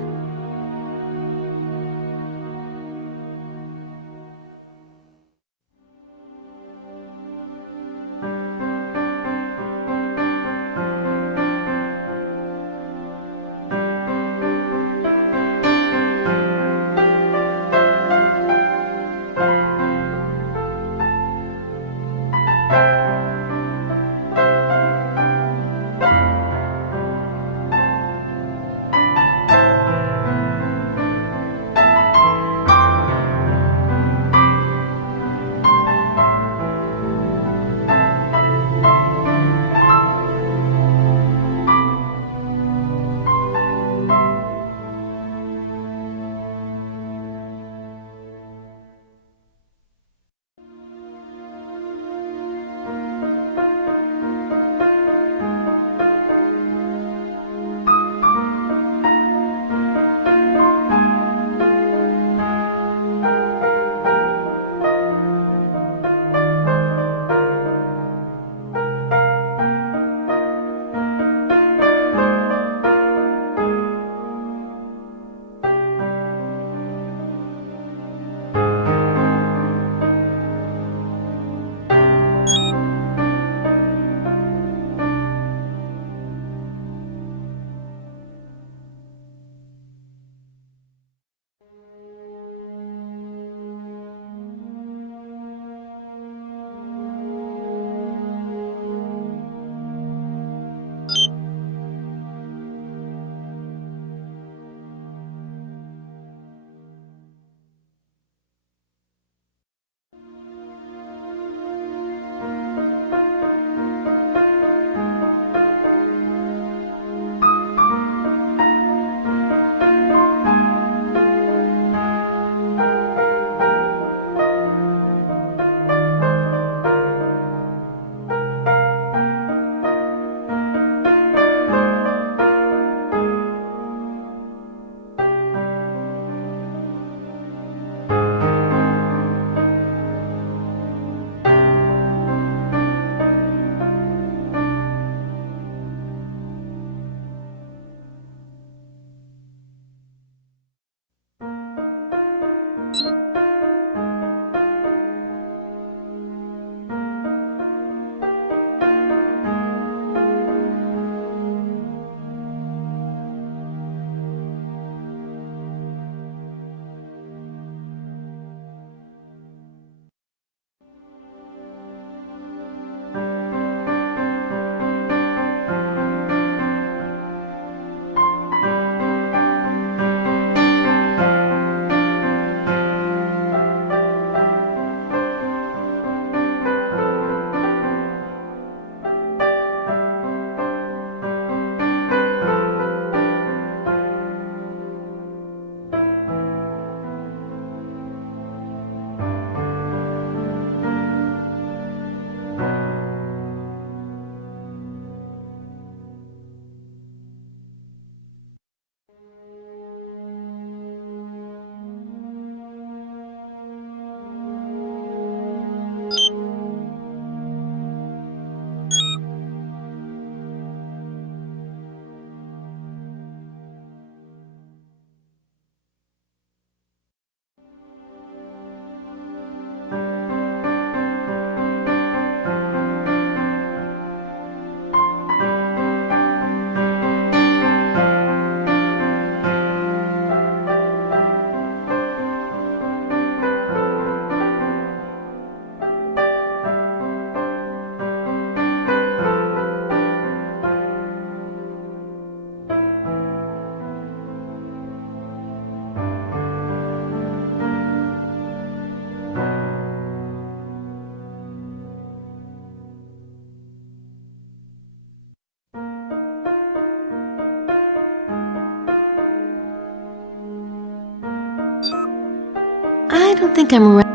I don't think I'm right.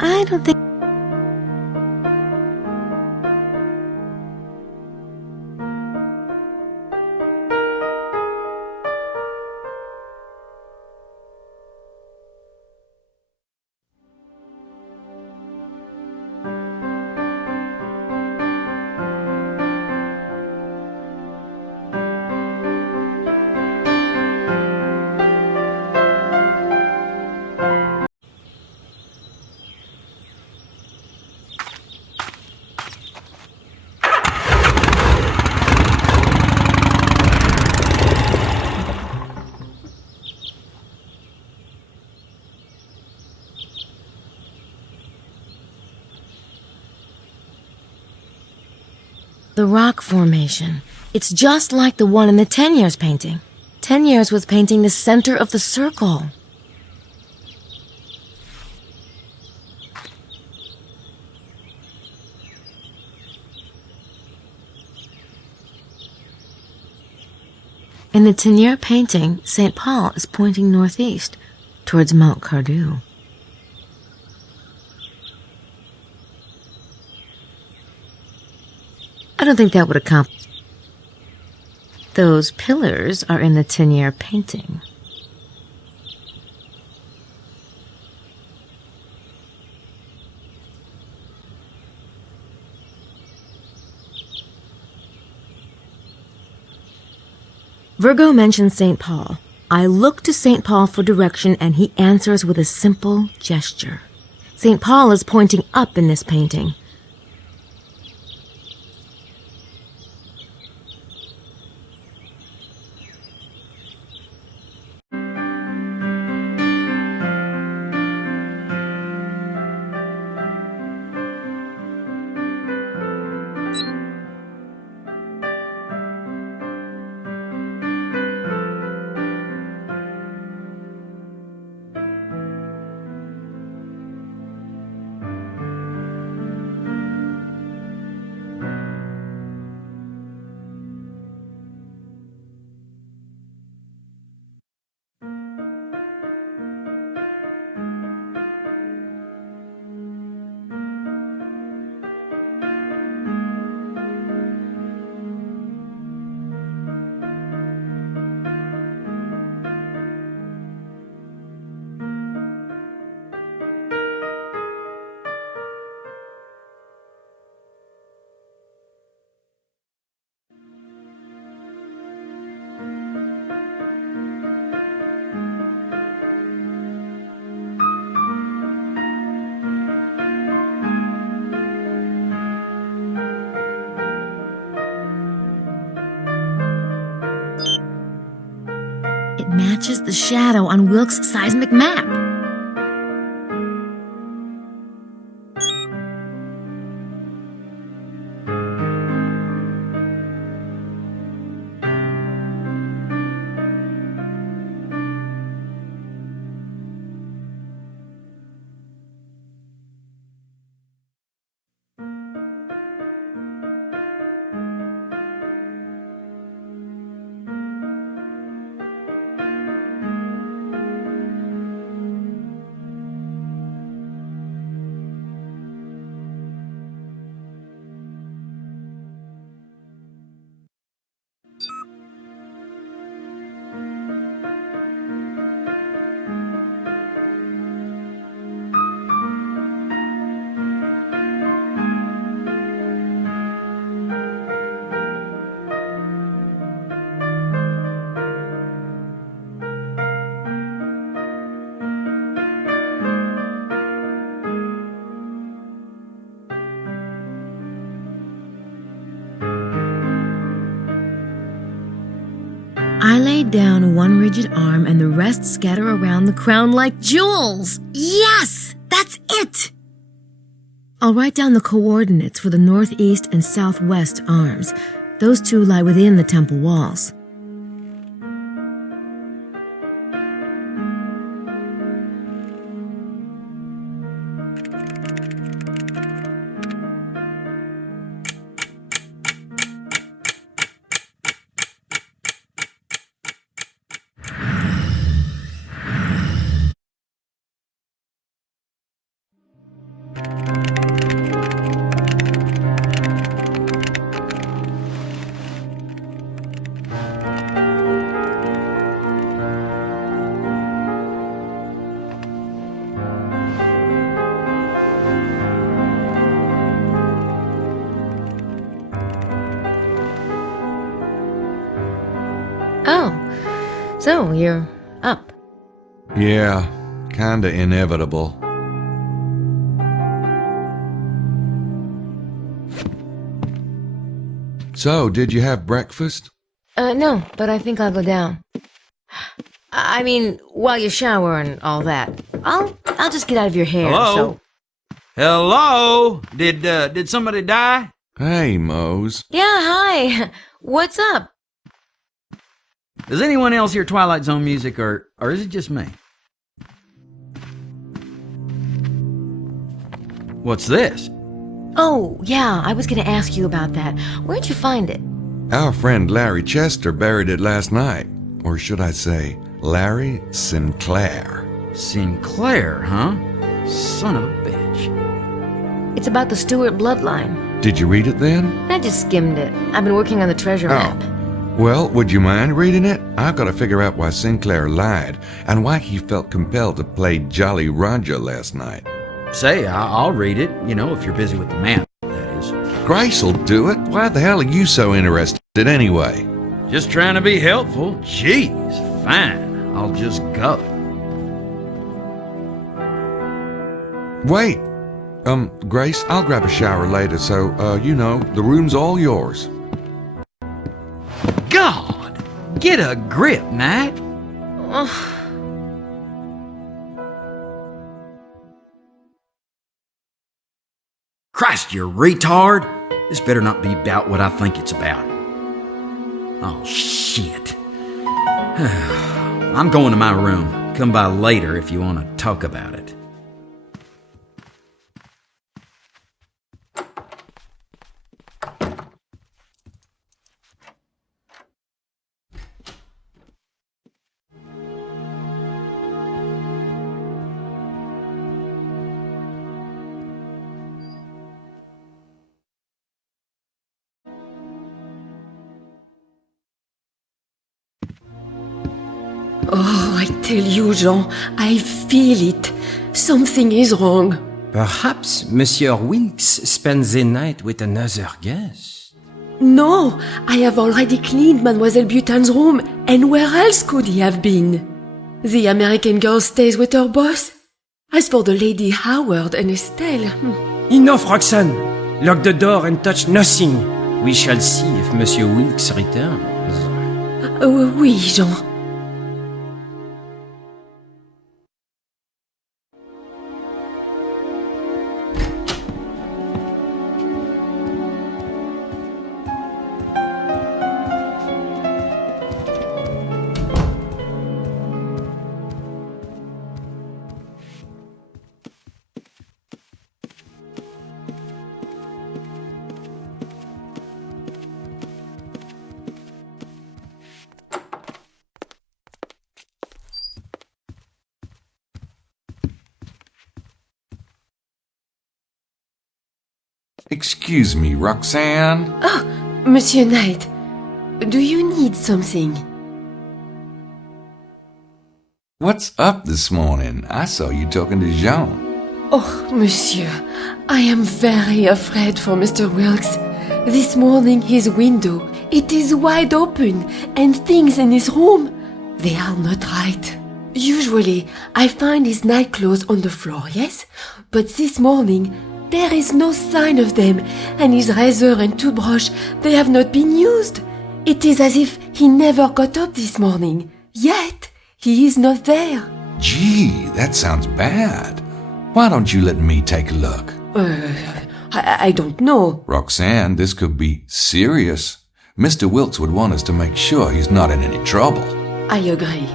I don't think. The rock formation. It's just like the one in the 10 Years painting. 10 Years was painting the center of the circle. In the Tenier painting, St. Paul is pointing northeast, towards Mount Cardew. I don't think that would accomplish. Those pillars are in the Tenier painting. Virgo mentions St. Paul. I look to St. Paul for direction and he answers with a simple gesture. St. Paul is pointing up in this painting. It matches the shadow on Wilkes' seismic map. I lay down one rigid arm and the rest scatter around the crown like jewels. Yes! That's it! I'll write down the coordinates for the northeast and southwest arms. Those two lie within the temple walls. So, you're up. Yeah, kinda inevitable. So, did you have breakfast? No, but I think I'll go down. I mean, while you shower and all that. I'll just get out of your hair, Hello? so... Hello? Did somebody die? Hey, Mose. Yeah, hi. What's up? Does anyone else hear Twilight Zone music, or is it just me? What's this? Oh, yeah, I was gonna ask you about that. Where'd you find it? Our friend Larry Chester buried it last night. Or should I say, Larry Sinclair. Sinclair, huh? Son of a bitch. It's about the Stewart bloodline. Did you read it then? I just skimmed it. I've been working on the treasure map. Well, would you mind reading it? I've got to figure out why Sinclair lied and why he felt compelled to play Jolly Roger last night. Say, I'll read it, if you're busy with the map, that is. Grace'll do it. Why the hell are you so interested anyway? Just trying to be helpful. Jeez, fine. I'll just go. Wait. Grace, I'll grab a shower later, so, the room's all yours. God! Get a grip, Knight. Christ, you retard! This better not be about what I think it's about. Oh, shit. I'm going to my room. Come by later if you want to talk about it. Oh, I tell you, Jean, I feel it. Something is wrong. Perhaps Monsieur Wilkes spends the night with another guest. No, I have already cleaned Mademoiselle Butan's room, and where else could he have been? The American girl stays with her boss. As for the Lady Howard and Estelle... Enough, Roxanne! Lock the door and touch nothing. We shall see if Monsieur Wilkes returns. Oui, Jean. Excuse me, Roxanne? Monsieur Knight, do you need something? What's up this morning? I saw you talking to Jean. Oh, monsieur, I am very afraid for Mr. Wilkes. This morning his window, it is wide open, and things in his room, they are not right. Usually, I find his nightclothes on the floor, yes? But this morning, there is no sign of them, and his razor and toothbrush, they have not been used. It is as if he never got up this morning. Yet, he is not there. Gee, that sounds bad. Why don't you let me take a look? I don't know. Roxanne, this could be serious. Mr. Wilkes would want us to make sure he's not in any trouble. I agree.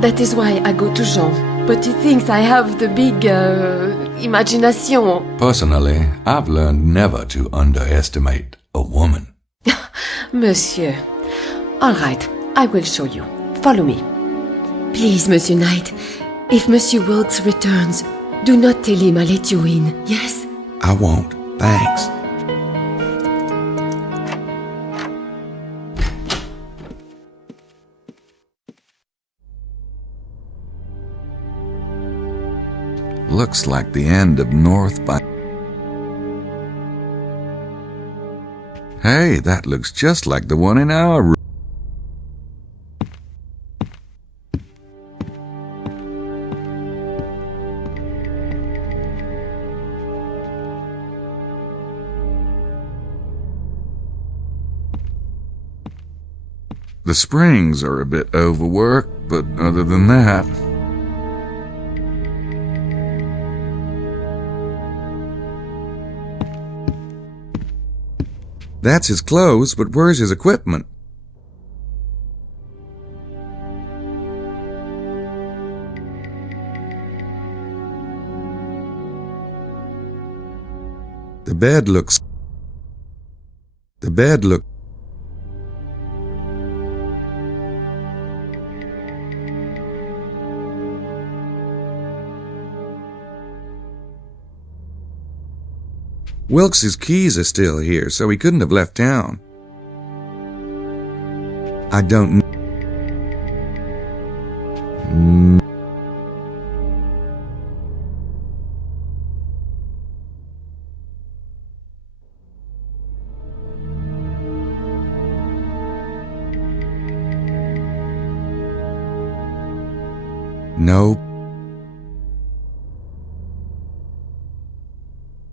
That is why I go to Jean. But he thinks I have the big, imagination. Personally, I've learned never to underestimate a woman. Monsieur. All right, I will show you. Follow me. Please, Monsieur Knight, if Monsieur Wilkes returns, do not tell him I let you in, yes? I won't. Thanks. Looks like the end of North by... Hey, that looks just like the one in our room. The springs are a bit overworked, but other than that... That's his clothes, but where's his equipment? The bed looks... Wilkes's keys are still here, so he couldn't have left town. I don't know. Nope.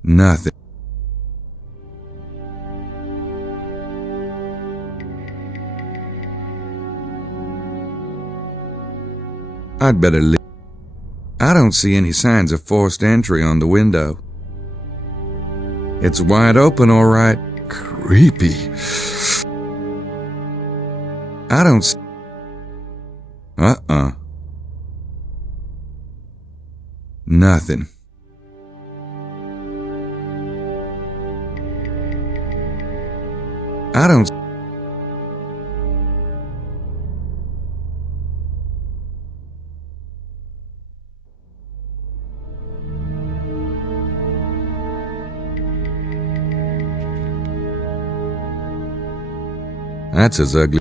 Nothing. I'd better leave. I don't see any signs of forced entry on the window. It's wide open, all right. Creepy. I don't... Nothing. I don't... That's as ugly.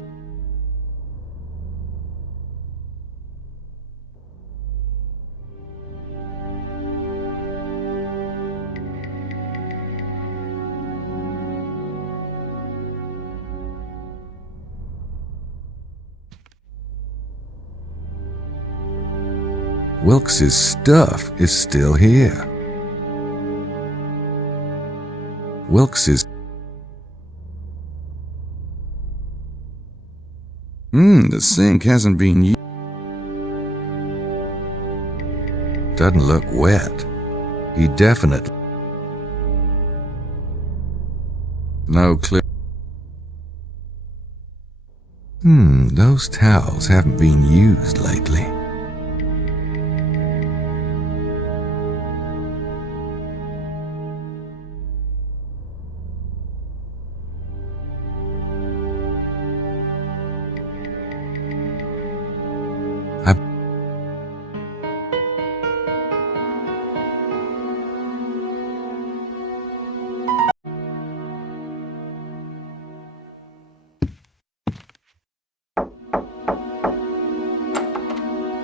Wilkes's stuff is still here. Wilkes's... the sink hasn't been used. Doesn't look wet. He definitely... No clue. Those towels haven't been used lately.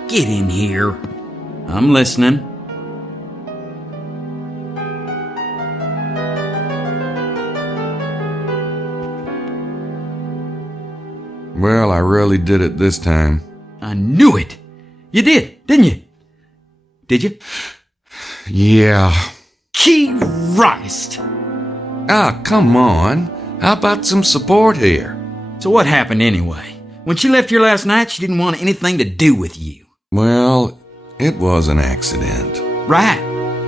Get in here. I'm listening. Well, I really did it this time. I knew it. You did, didn't you? Did you? Yeah. Christ! Ah, come on. How about some support here? So what happened anyway? When she left here last night, she didn't want anything to do with you. Well, it was an accident. Right.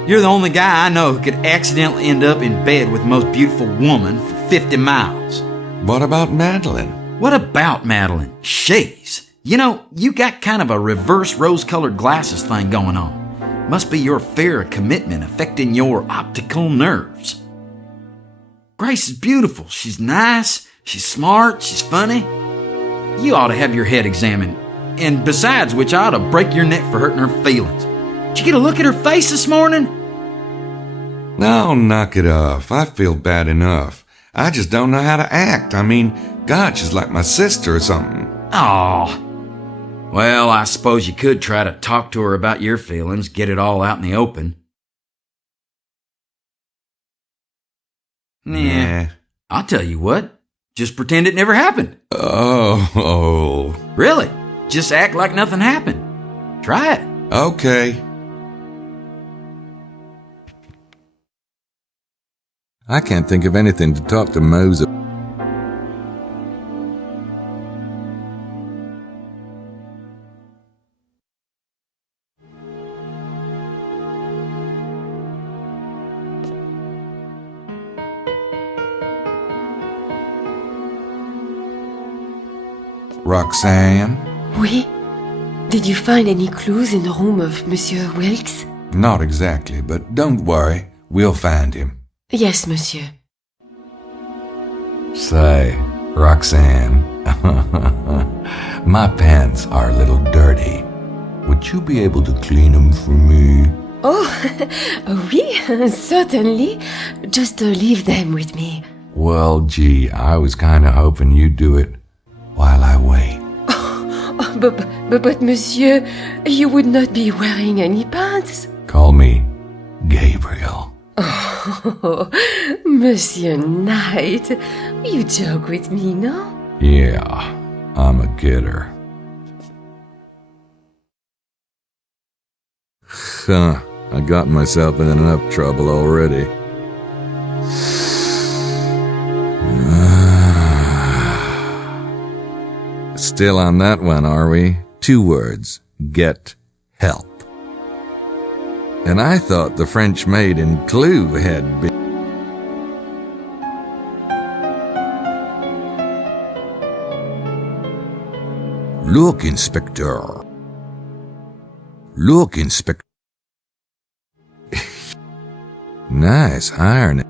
You're the only guy I know who could accidentally end up in bed with the most beautiful woman for 50 miles. What about Madeline? What about Madeline? She's... You know, you got kind of a reverse rose-colored glasses thing going on. Must be your fear of commitment affecting your optical nerves. Grace is beautiful. She's nice. She's smart. She's funny. You ought to have your head examined. And besides which, I ought to break your neck for hurting her feelings. Did you get a look at her face this morning? No, knock it off. I feel bad enough. I just don't know how to act. I mean, God, she's like my sister or something. Aw. Well, I suppose you could try to talk to her about your feelings, get it all out in the open. Nah. I'll tell you what. Just pretend it never happened. Oh. Really? Just act like nothing happened. Try it. Okay. I can't think of anything to talk to Mose about. Roxanne? Oui? Did you find any clues in the room of Monsieur Wilkes? Not exactly, but don't worry. We'll find him. Yes, monsieur. Say, Roxanne, my pants are a little dirty. Would you be able to clean them for me? Oh, oui, certainly. Just leave them with me. Well, gee, I was kind of hoping you'd do it while I wait. But, monsieur, you would not be wearing any pants. Call me Gabriel. Oh, Monsieur Knight, you joke with me, no? Yeah, I'm a kidder. Huh, I got myself in enough trouble already. Still on that one, are we? 2 words. Get help. And I thought the French maid in Clue had been... Look, Inspector. Look, Inspector. Nice ironing.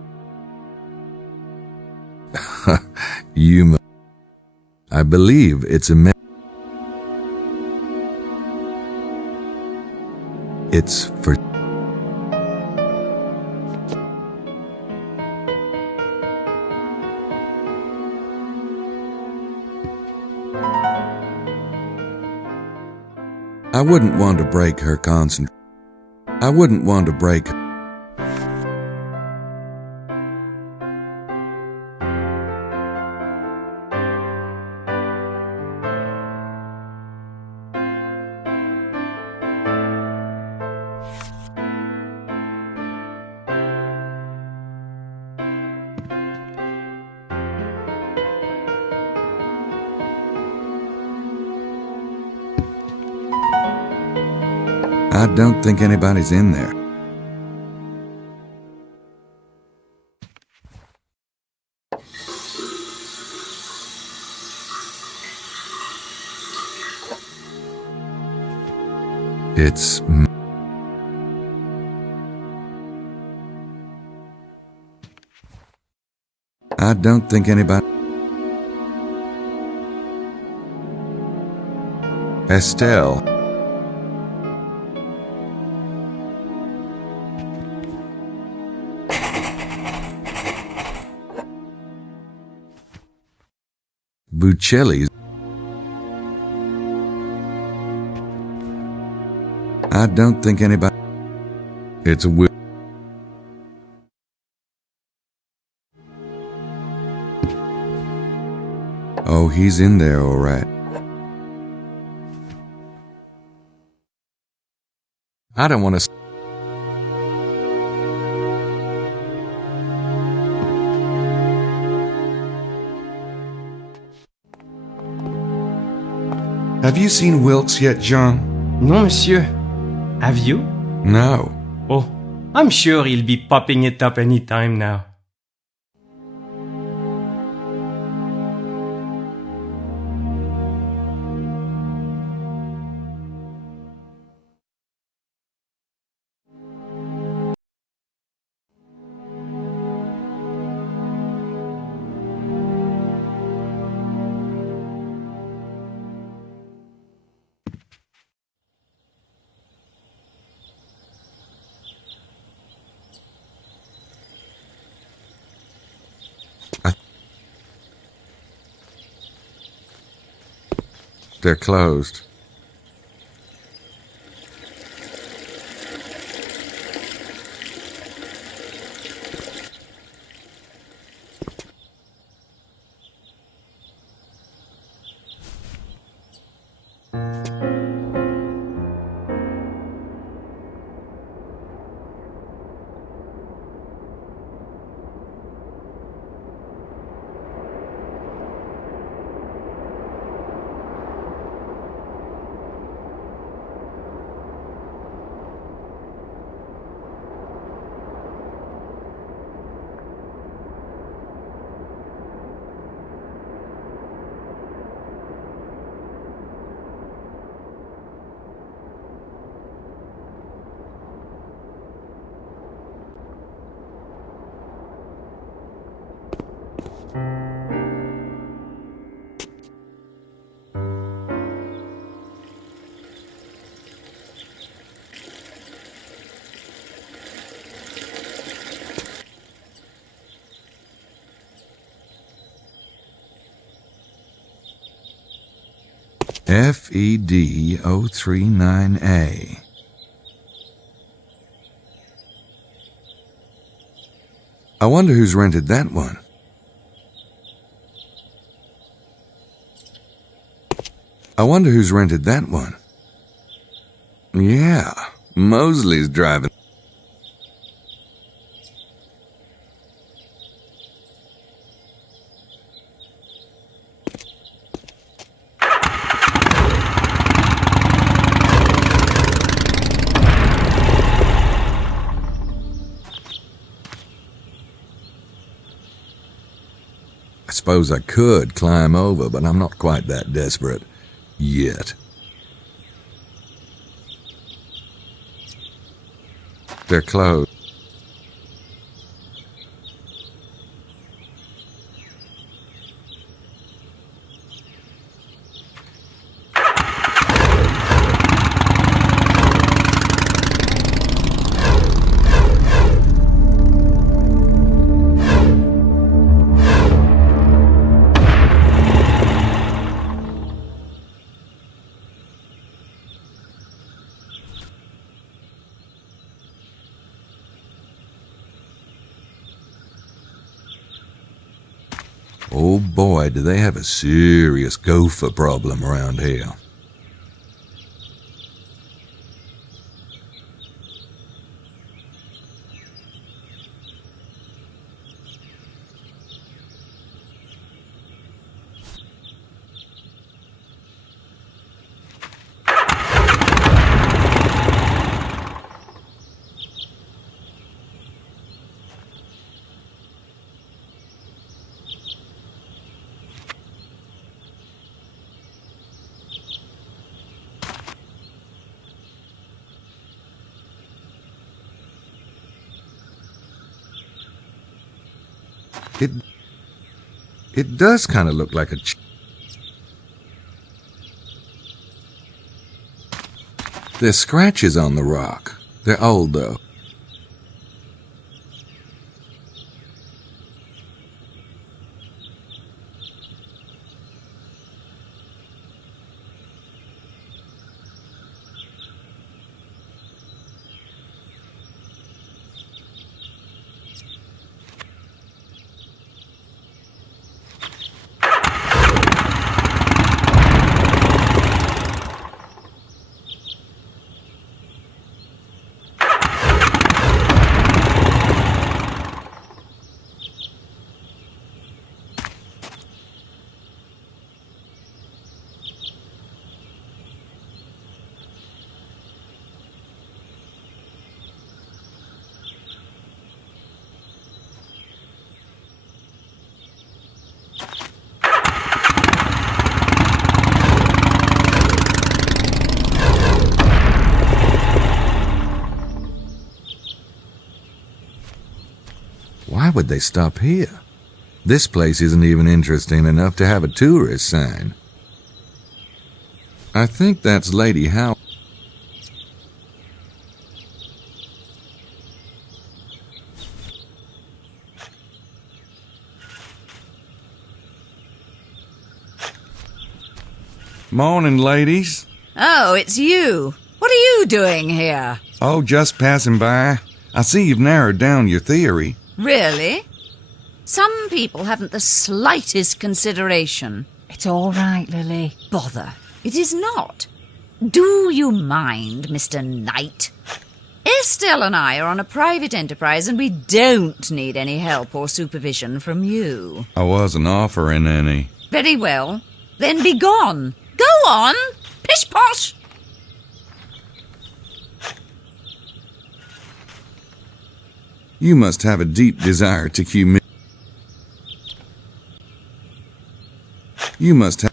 I believe it's a... It's for... I wouldn't want to break her concentration. I wouldn't want to break her. I don't think anybody's in there. It's... I don't think anybody... Estelle. Bucelli's. I don't think anybody... It's a... Oh, he's in there, all right. I don't want to... Have you seen Wilkes yet, John? No, monsieur. Have you? No. Oh, I'm sure he'll be popping it up any time now. They're closed. FED039A. I wonder who's rented that one. I wonder who's rented that one. Yeah, Mosley's driving. I suppose I could climb over, but I'm not quite that desperate yet. They're closed. Oh boy, do they have a serious gopher problem around here. It does kind of look like a There's scratches on the rock. They're old, though. Why would they stop here? This place isn't even interesting enough to have a tourist sign. I think that's Lady Howe. Morning, ladies. Oh, it's you. What are you doing here? Oh, just passing by. I see you've narrowed down your theory. Really? Some people haven't the slightest consideration. It's all right, Lily. Bother. It is not. Do you mind, Mr. Knight? Estelle and I are on a private enterprise and we don't need any help or supervision from you. I wasn't offering any. Very well. Then be gone. Go on. Pish-posh. You must have a deep desire to humiliate. You must have.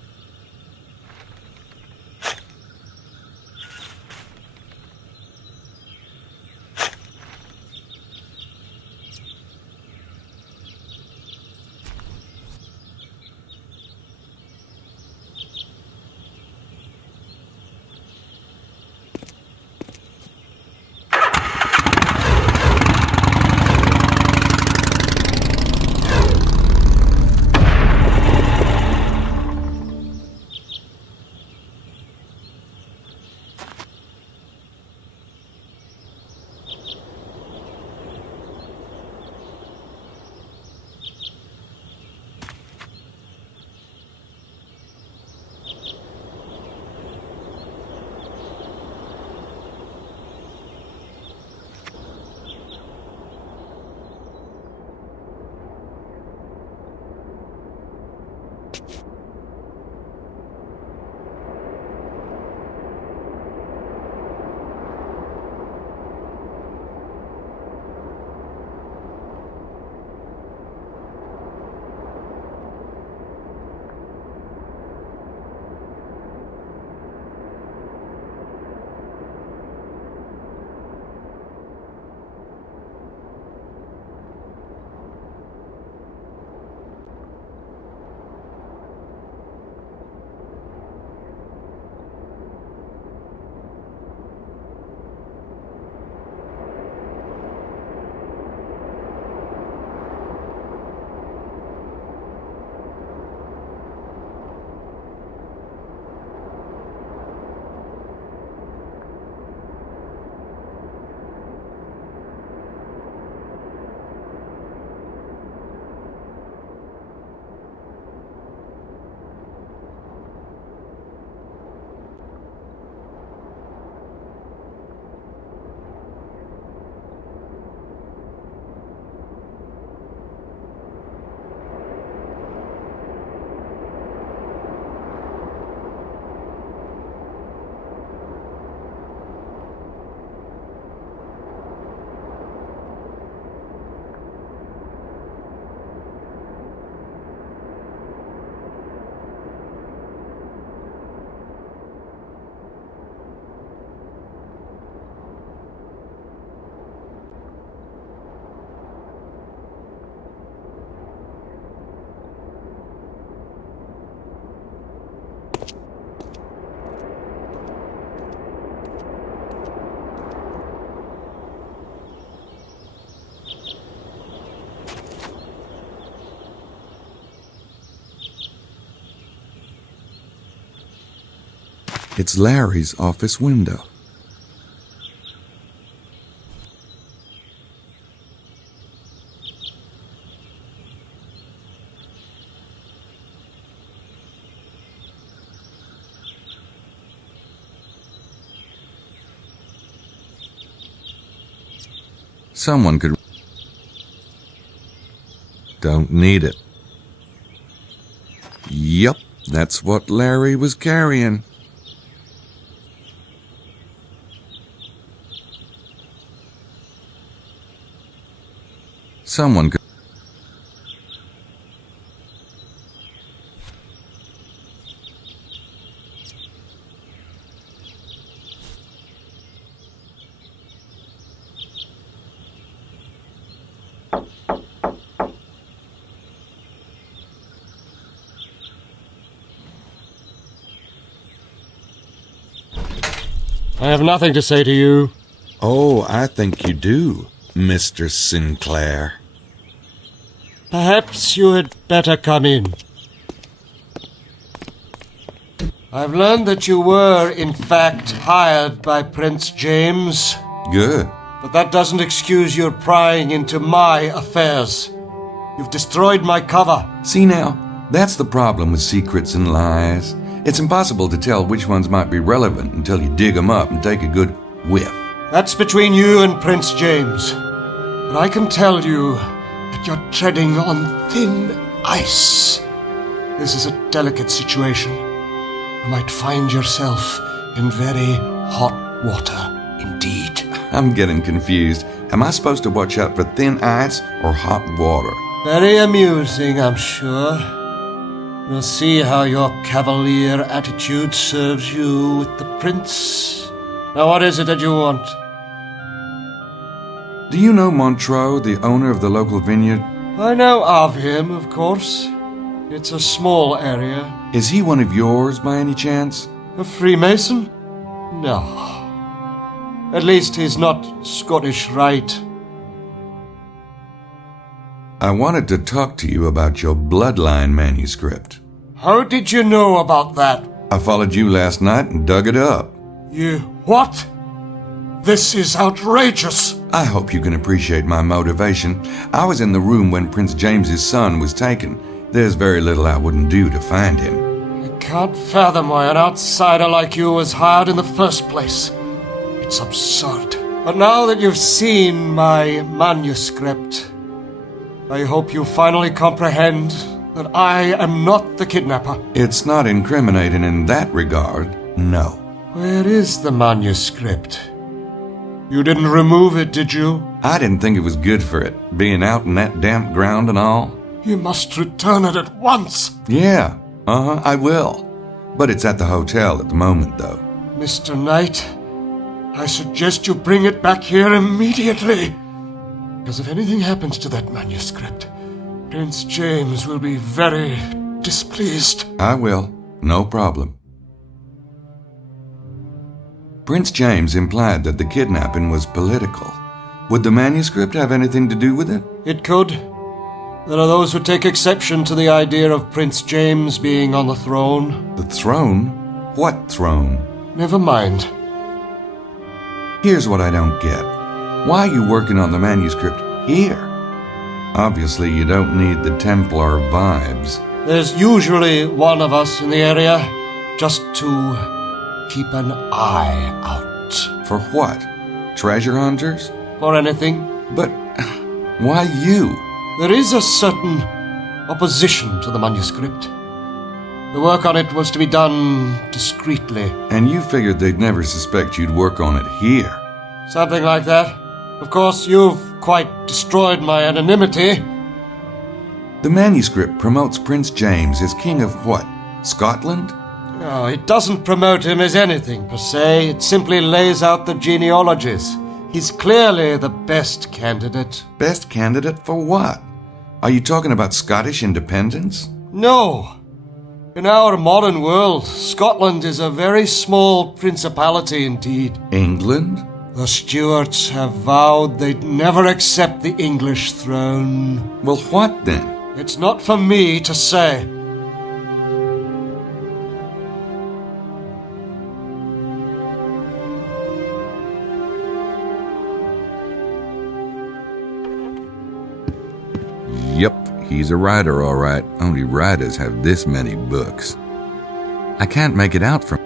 It's Larry's office window. Someone could... Don't need it. Yup, that's what Larry was carrying. Someone could... I have nothing to say to you. Oh, I think you do, Mr. Sinclair. Perhaps you had better come in. I've learned that you were, in fact, hired by Prince James. Good. But that doesn't excuse your prying into my affairs. You've destroyed my cover. See now, that's the problem with secrets and lies. It's impossible to tell which ones might be relevant until you dig them up and take a good whiff. That's between you and Prince James. But I can tell you that you're treading on thin ice. This is a delicate situation. You might find yourself in very hot water indeed. I'm getting confused. Am I supposed to watch out for thin ice or hot water? Very amusing, I'm sure. We'll see how your cavalier attitude serves you with the prince. Now, what is it that you want? Do you know Montreux, the owner of the local vineyard? I know of him, of course. It's a small area. Is he one of yours by any chance? A Freemason? No. At least he's not Scottish Rite. I wanted to talk to you about your bloodline manuscript. How did you know about that? I followed you last night and dug it up. You what? This is outrageous. I hope you can appreciate my motivation. I was in the room when Prince James's son was taken. There's very little I wouldn't do to find him. I can't fathom why an outsider like you was hired in the first place. It's absurd. But now that you've seen my manuscript, I hope you finally comprehend that I am not the kidnapper. It's not incriminating in that regard, no. Where is the manuscript? You didn't remove it, did you? I didn't think it was good for it, being out in that damp ground and all. You must return it at once. Yeah, I will. But it's at the hotel at the moment, though. Mr. Knight, I suggest you bring it back here immediately. Because if anything happens to that manuscript, Prince James will be very displeased. I will. No problem. Prince James implied that the kidnapping was political. Would the manuscript have anything to do with it? It could. There are those who take exception to the idea of Prince James being on the throne. The throne? What throne? Never mind. Here's what I don't get. Why are you working on the manuscript here? Obviously, you don't need the Templar vibes. There's usually one of us in the area, just to keep an eye out. For what? Treasure hunters? For anything. But why you? There is a certain opposition to the manuscript. The work on it was to be done discreetly. And you figured they'd never suspect you'd work on it here? Something like that. Of course, you've quite destroyed my anonymity. The manuscript promotes Prince James as king of what? Scotland? No, it doesn't promote him as anything, per se. It simply lays out the genealogies. He's clearly the best candidate. Best candidate for what? Are you talking about Scottish independence? No. In our modern world, Scotland is a very small principality indeed. England? The Stuarts have vowed they'd never accept the English throne. Well, what then? It's not for me to say. Yup, he's a writer, all right. Only writers have this many books. I can't make it out from...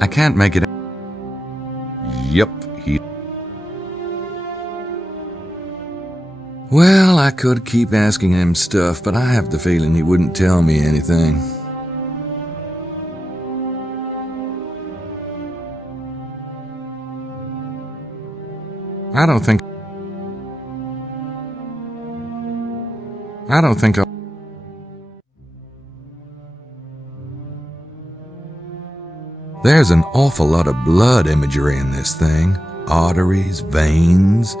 I can't make it out. Yup, he... Well, I could keep asking him stuff, but I have the feeling he wouldn't tell me anything. I don't think I'll... There's an awful lot of blood imagery in this thing. Arteries, veins.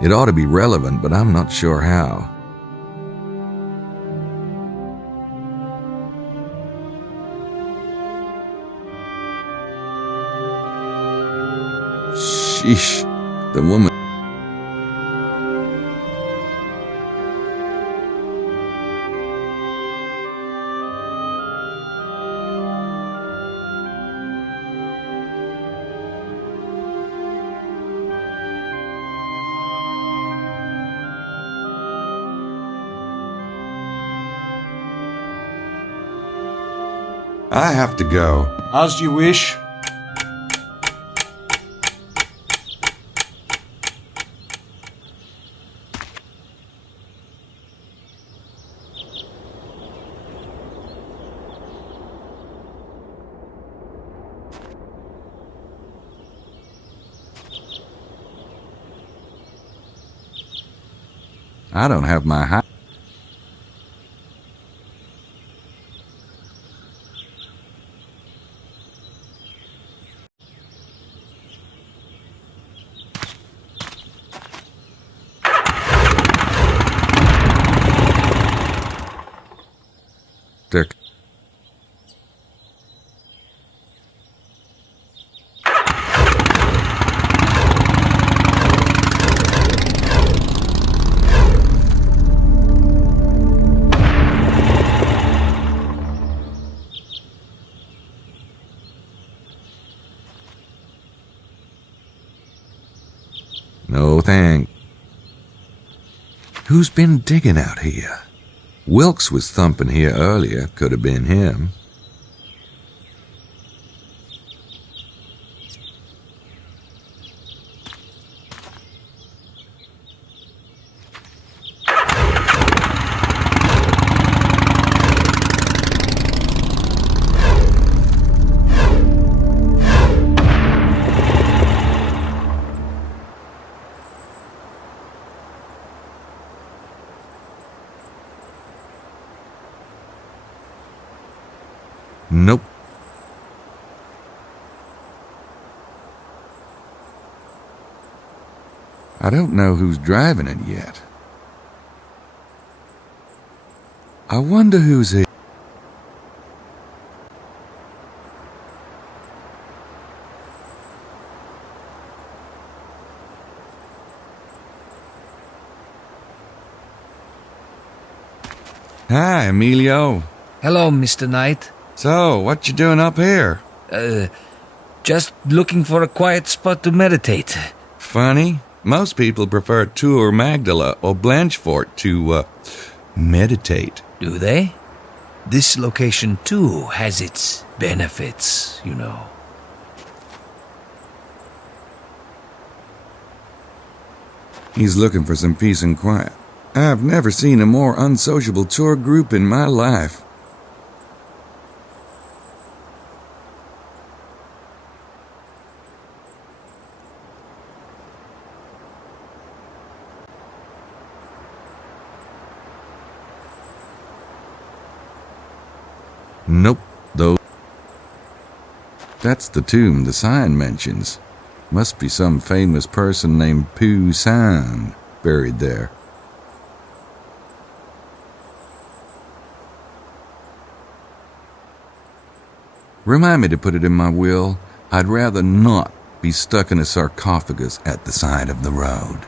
It ought to be relevant, but I'm not sure how. Sheesh, the woman... I have to go. As you wish. I don't have my hat. Dick. No thanks. Who's been digging out here? Wilkes was thumping here earlier. Could have been him. Nope. I don't know who's driving it yet. I wonder who's here. Hi, Emilio. Hello, Mr. Knight. So, what you doing up here? Just looking for a quiet spot to meditate. Funny. Most people prefer Tour Magdala or Blanchefort to, meditate. Do they? This location, too, has its benefits, you know. He's looking for some peace and quiet. I've never seen a more unsociable tour group in my life. Nope, though. That's the tomb the sign mentions. Must be some famous person named Pooh San buried there. Remind me to put it in my will. I'd rather not be stuck in a sarcophagus at the side of the road.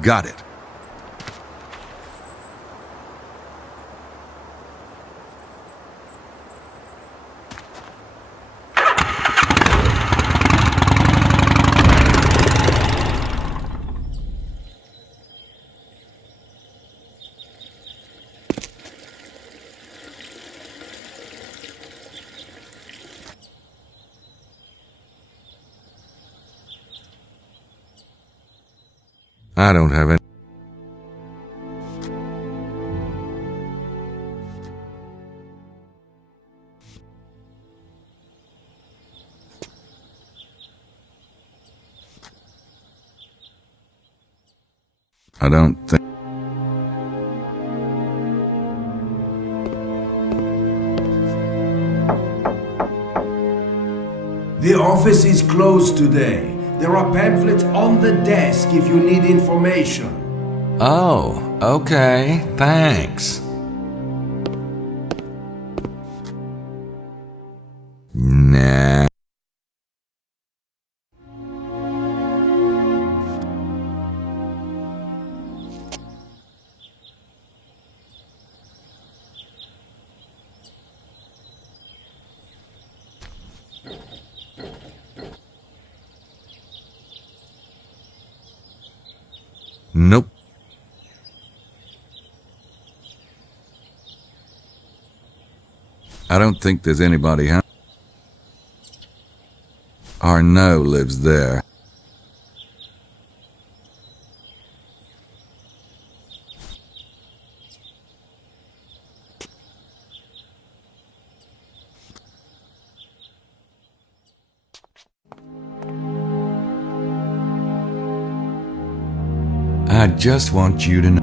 Got it. I don't have any. I don't think. The office is closed today. There are pamphlets on the desk if you need information. Oh, okay. Thanks. Nah. Nope. I don't think there's anybody home. Arnaud lives there. I just want you to know.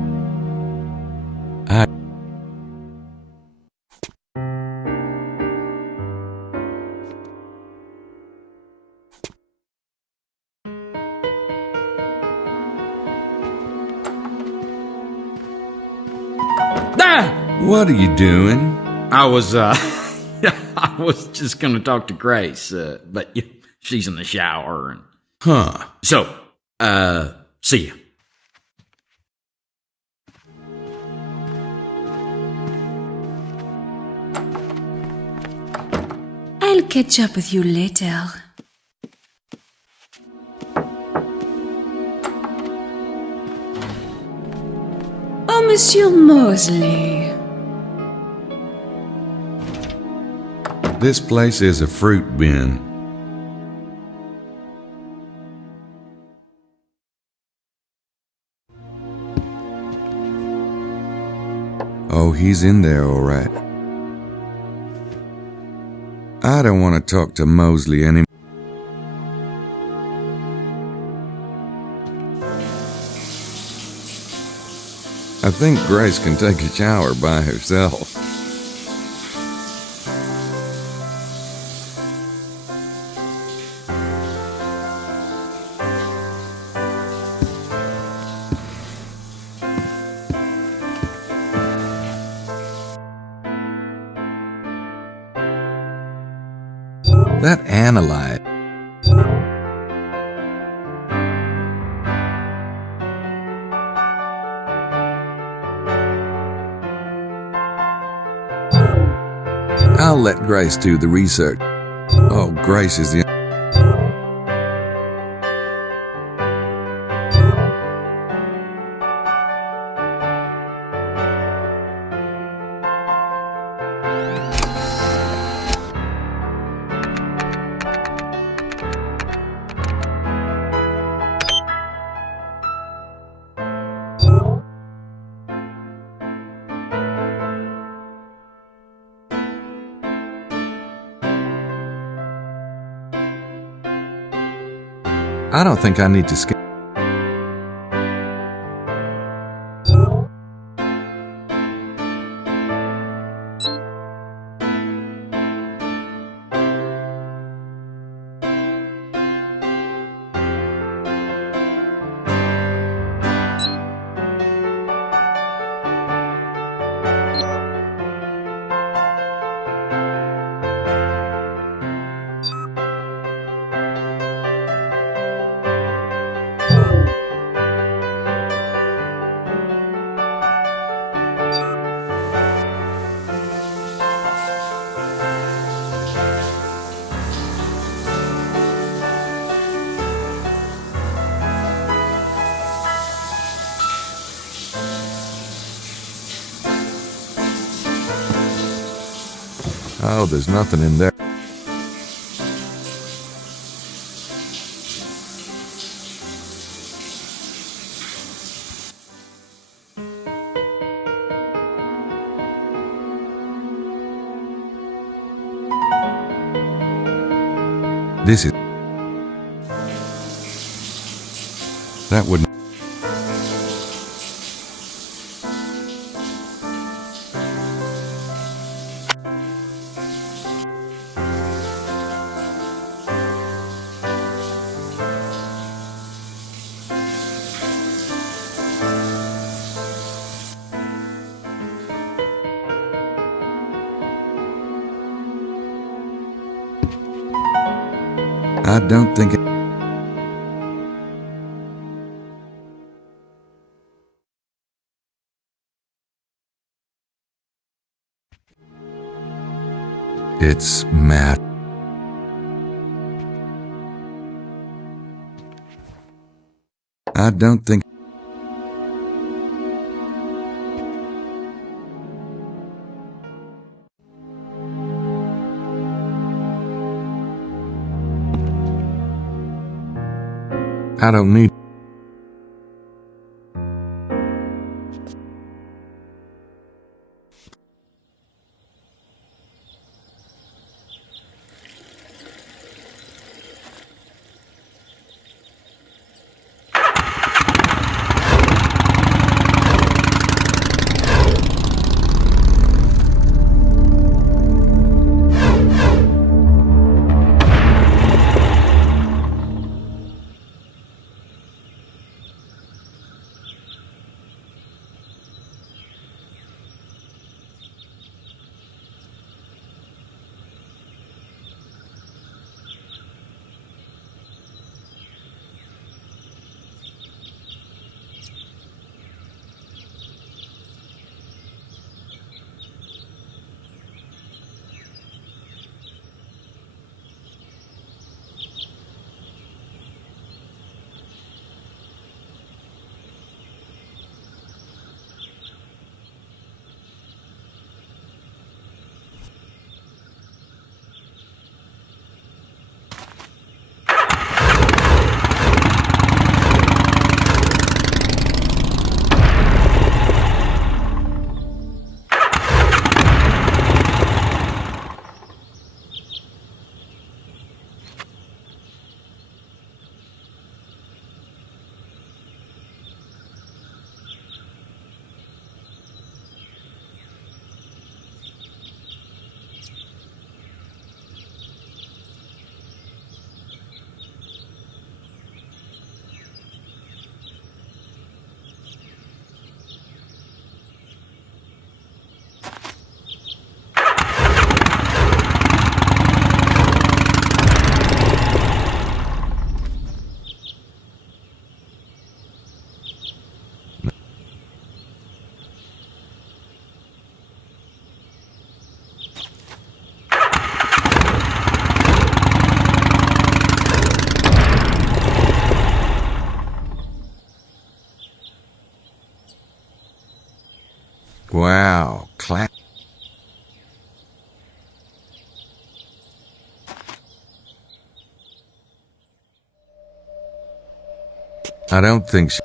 What are you doing? I was just gonna talk to Grace, but she's in the shower and... Huh. So, see ya. I'll catch up with you later. Oh, Monsieur Mosley. This place is a fruit bin. Oh, he's in there all right. I don't want to talk to Mosley anymore. I think Grace can take a shower by herself. That analyte. I'll let Grace do the research. Oh, Grace is the... I don't think I need to skip. Oh, there's nothing in there. This is... That wouldn't... I don't think it... It's Matt. I don't think... I don't need... Wow, clap. I don't think so.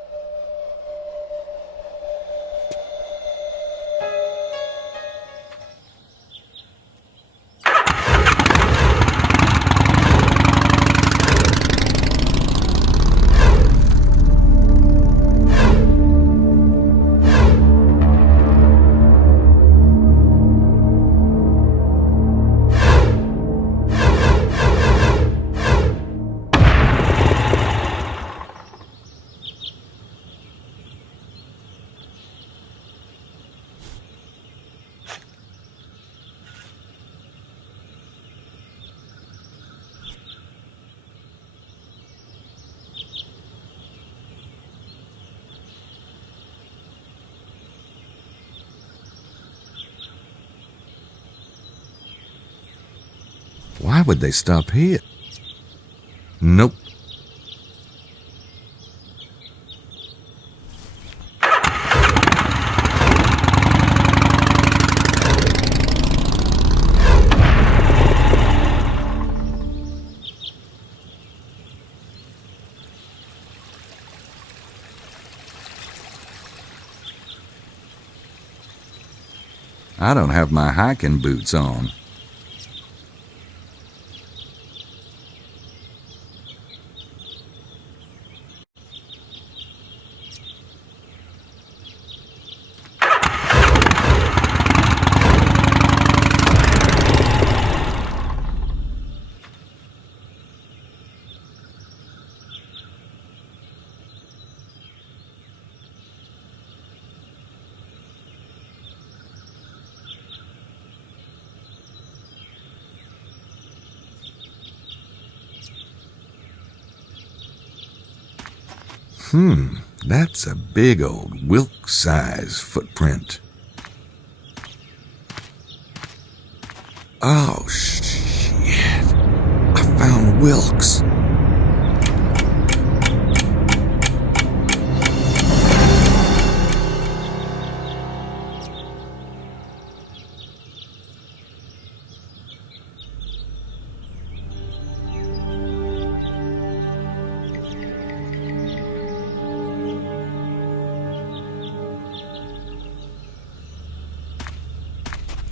Why would they stop here? Nope. I don't have my hiking boots on. That's a big old Wilkes-size footprint. Oh, shit. I found Wilkes.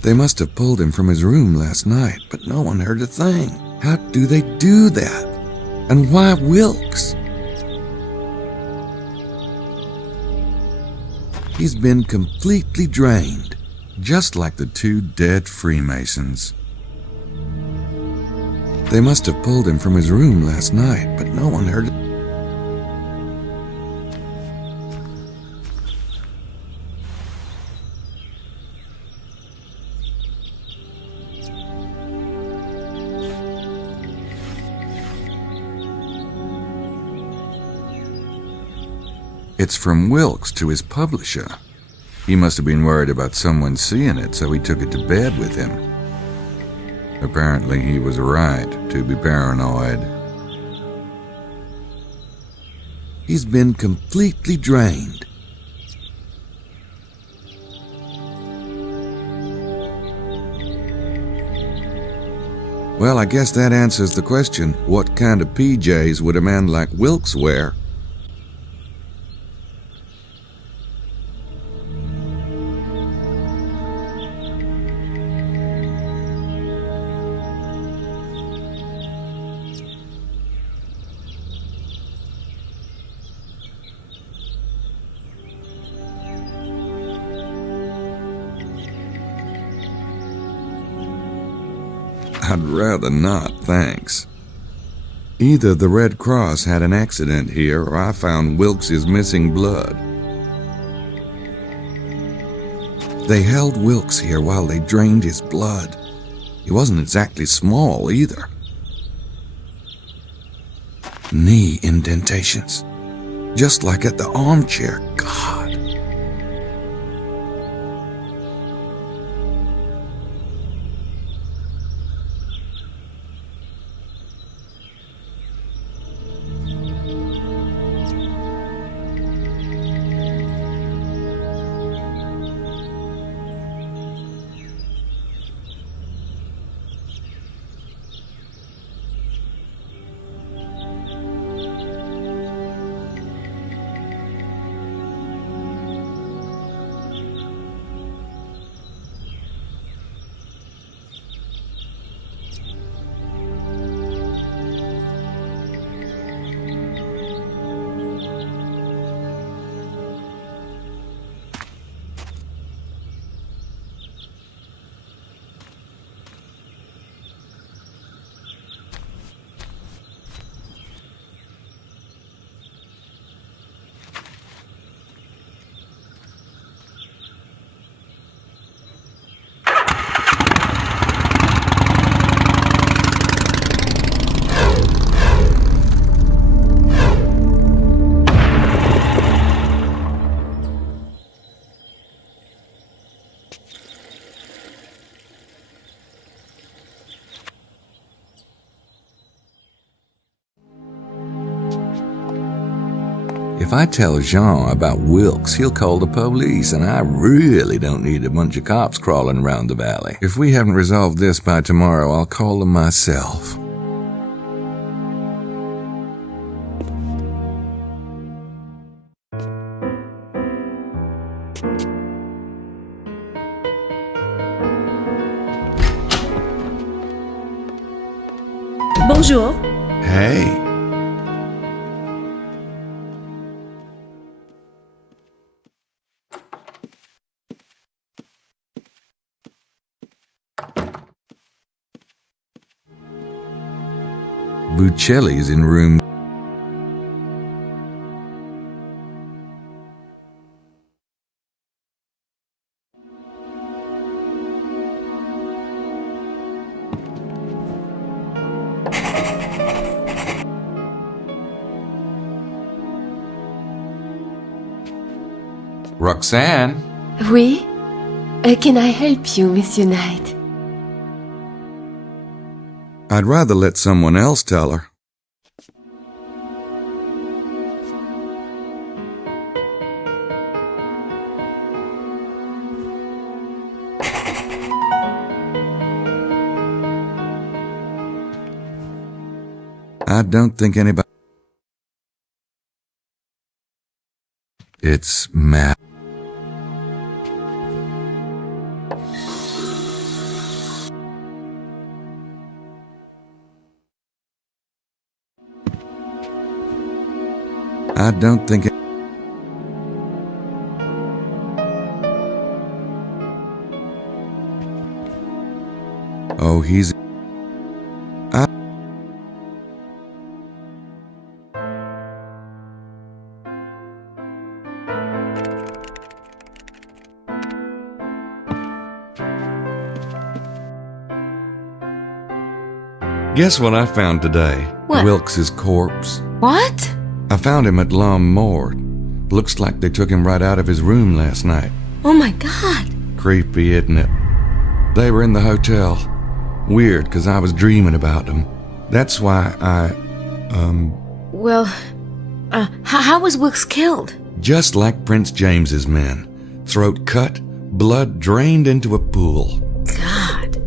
They must have pulled him from his room last night, but no one heard a thing. How do they do that? And why Wilkes? He's been completely drained, just like the two dead Freemasons. They must have pulled him from his room last night, but no one heard it. It's from Wilkes to his publisher. He must have been worried about someone seeing it, so he took it to bed with him. Apparently he was right to be paranoid. He's been completely drained. Well, I guess that answers the question, what kind of PJs would a man like Wilkes wear? I'd rather not, thanks. Either the Red Cross had an accident here, or I found Wilkes' missing blood. They held Wilkes here while they drained his blood. He wasn't exactly small, either. Knee indentations, just like at the armchair. God. If I tell Jean about Wilkes, he'll call the police, and I really don't need a bunch of cops crawling around the valley. If we haven't resolved this by tomorrow, I'll call them myself. Bonjour. Hey. Bucelli's in room. Roxanne? Oui? Can I help you, Monsieur Knight? I'd rather let someone else tell her. I don't think anybody... It's Matt. I don't think it... Oh, he's... Guess what I found today? What? Wilkes's corpse. What? I found him at L'Homme Mort. Looks like they took him right out of his room last night. Oh my God. Creepy, isn't it? They were in the hotel. Weird, 'cause I was dreaming about them. That's why Well, how was Wilkes killed? just like Prince James's men. Throat cut, blood drained into a pool. God.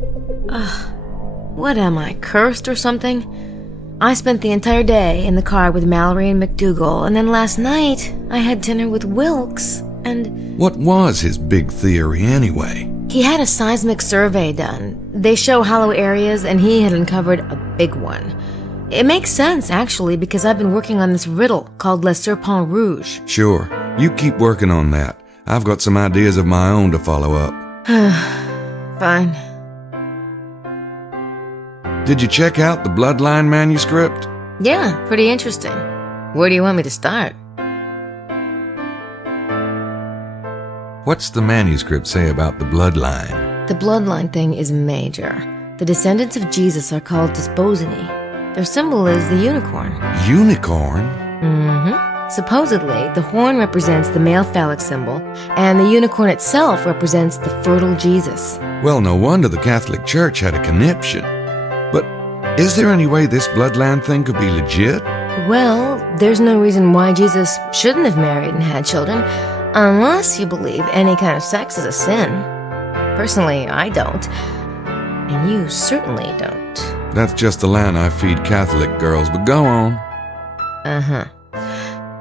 What am I, cursed or something? I spent the entire day in the car with Mallory and McDougal, and then last night I had dinner with Wilkes, and... What was his big theory anyway? He had a seismic survey done. They show hollow areas, and he had uncovered a big one. It makes sense, actually, because I've been working on this riddle called Le Serpent Rouge. Sure, you keep working on that. I've got some ideas of my own to follow up. Fine. Did you check out the Bloodline manuscript? Yeah, pretty interesting. Where do you want me to start? What's the manuscript say about the Bloodline? The bloodline thing is major. The descendants of Jesus are called Desposini. Their symbol is the unicorn. Unicorn? Mm-hmm. Supposedly, the horn represents the male phallic symbol, and the unicorn itself represents the fertile Jesus. Well, no wonder the Catholic Church had a conniption. But is there any way this bloodline thing could be legit? Well, there's no reason why Jesus shouldn't have married and had children, unless you believe any kind of sex is a sin. Personally, I don't. And you certainly don't. That's just the line I feed Catholic girls, but go on. Uh-huh.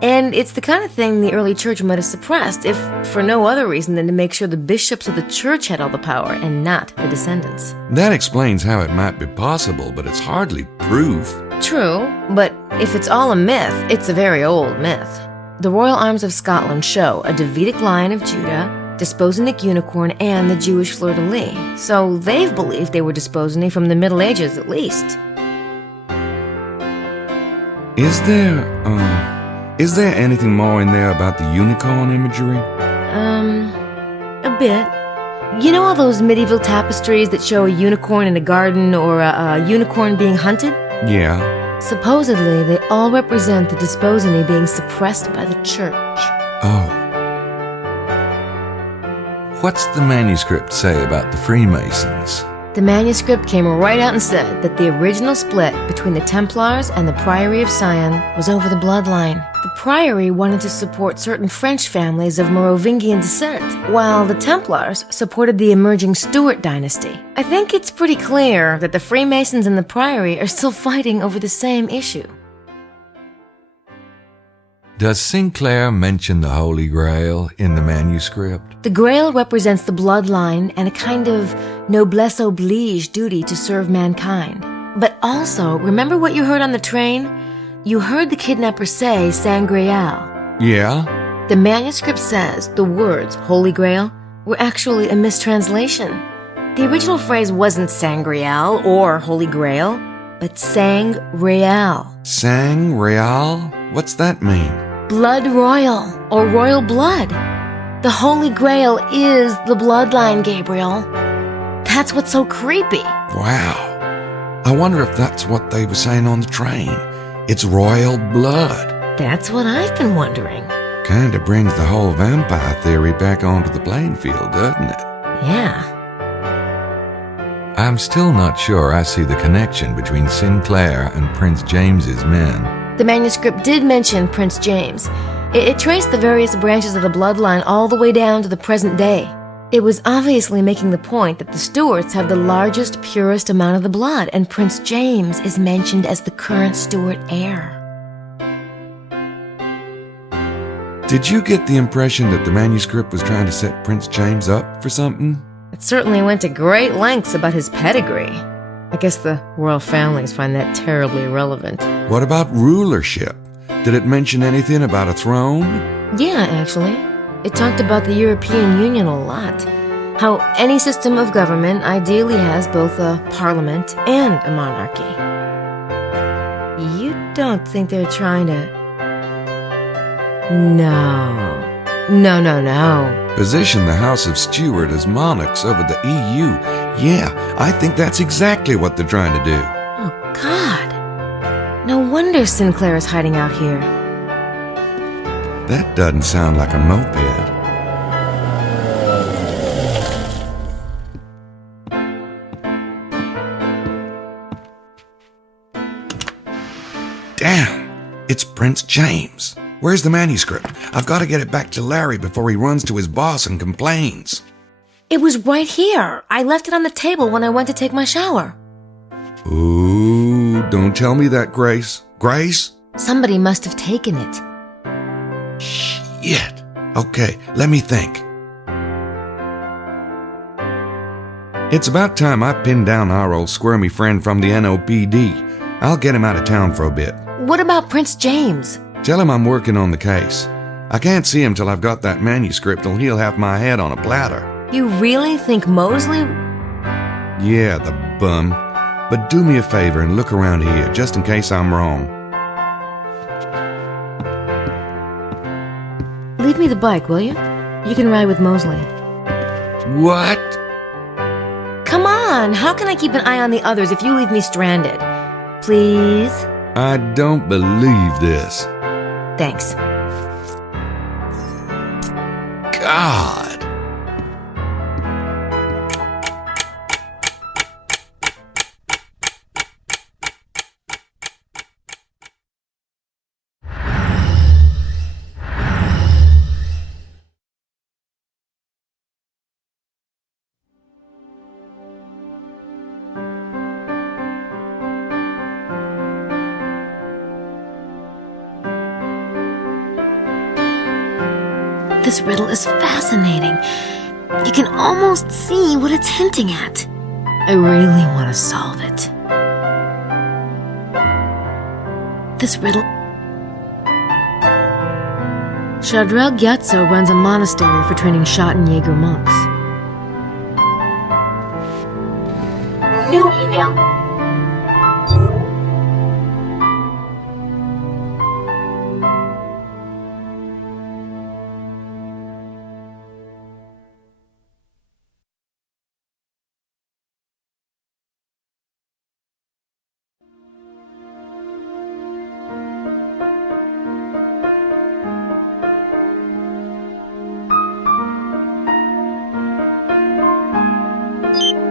And it's the kind of thing the early church might have suppressed, if for no other reason than to make sure the bishops of the church had all the power and not the descendants. That explains how it might be possible, but it's hardly proof. True, but if it's all a myth, it's a very old myth. The royal arms of Scotland show a Davidic lion of Judah, Desposinic unicorn, and the Jewish fleur-de-lis. So they've believed they were Desposini from the Middle Ages at least. Is there anything more in there about the unicorn imagery? A bit. You know all those medieval tapestries that show a unicorn in a garden or a unicorn being hunted? Yeah. Supposedly, they all represent the Desposini being suppressed by the church. Oh. What's the manuscript say about the Freemasons? The manuscript came right out and said that the original split between the Templars and the Priory of Sion was over the bloodline. The Priory wanted to support certain French families of Merovingian descent, while the Templars supported the emerging Stuart dynasty. I think it's pretty clear that the Freemasons and the Priory are still fighting over the same issue. Does Sinclair mention the Holy Grail in the manuscript? The Grail represents the bloodline and a kind of noblesse oblige duty to serve mankind. But also, remember what you heard on the train? You heard the kidnapper say Sangreal. Yeah? The manuscript says the words Holy Grail were actually a mistranslation. The original phrase wasn't Sangreal or Holy Grail, but Sang-Real. Sang-Real? What's that mean? Blood royal, or royal blood. The Holy Grail is the bloodline, Gabriel. That's what's so creepy. Wow. I wonder if that's what they were saying on the train. It's royal blood. That's what I've been wondering. Kinda brings the whole vampire theory back onto the playing field, doesn't it? Yeah. I'm still not sure I see the connection between Sinclair and Prince James's men. The manuscript did mention Prince James. It traced the various branches of the bloodline all the way down to the present day. It was obviously making the point that the Stuarts have the largest, purest amount of the blood, and Prince James is mentioned as the current Stuart heir. Did you get the impression that the manuscript was trying to set Prince James up for something? It certainly went to great lengths about his pedigree. I guess the royal families find that terribly irrelevant. What about rulership? Did it mention anything about a throne? Yeah, actually. It talked about the European Union a lot. How any system of government ideally has both a parliament and a monarchy. You don't think they're trying to... No. Position the House of Stuart as monarchs over the EU. Yeah, I think that's exactly what they're trying to do. Oh, God. No wonder Sinclair is hiding out here. That doesn't sound like a moped. Damn! It's Prince James. Where's the manuscript? I've got to get it back to Larry before he runs to his boss and complains. It was right here. I left it on the table when I went to take my shower. Ooh, don't tell me that, Grace. Grace? Somebody must have taken it. Shit. Okay, let me think. It's about time I pinned down our old squirmy friend from the NOPD. I'll get him out of town for a bit. What about Prince James? Tell him I'm working on the case. I can't see him till I've got that manuscript, or he'll have my head on a platter. You really think Mosley... Yeah, the bum. But do me a favor and look around here, just in case I'm wrong. Leave me the bike, will you? You can ride with Mosley. What? Come on, how can I keep an eye on the others if you leave me stranded? Please? I don't believe this. Thanks. God. This riddle is fascinating. You can almost see what it's hinting at. I really want to solve it. This riddle... Shadrel Gyatso runs a monastery for training Schottenjäger monks. New email.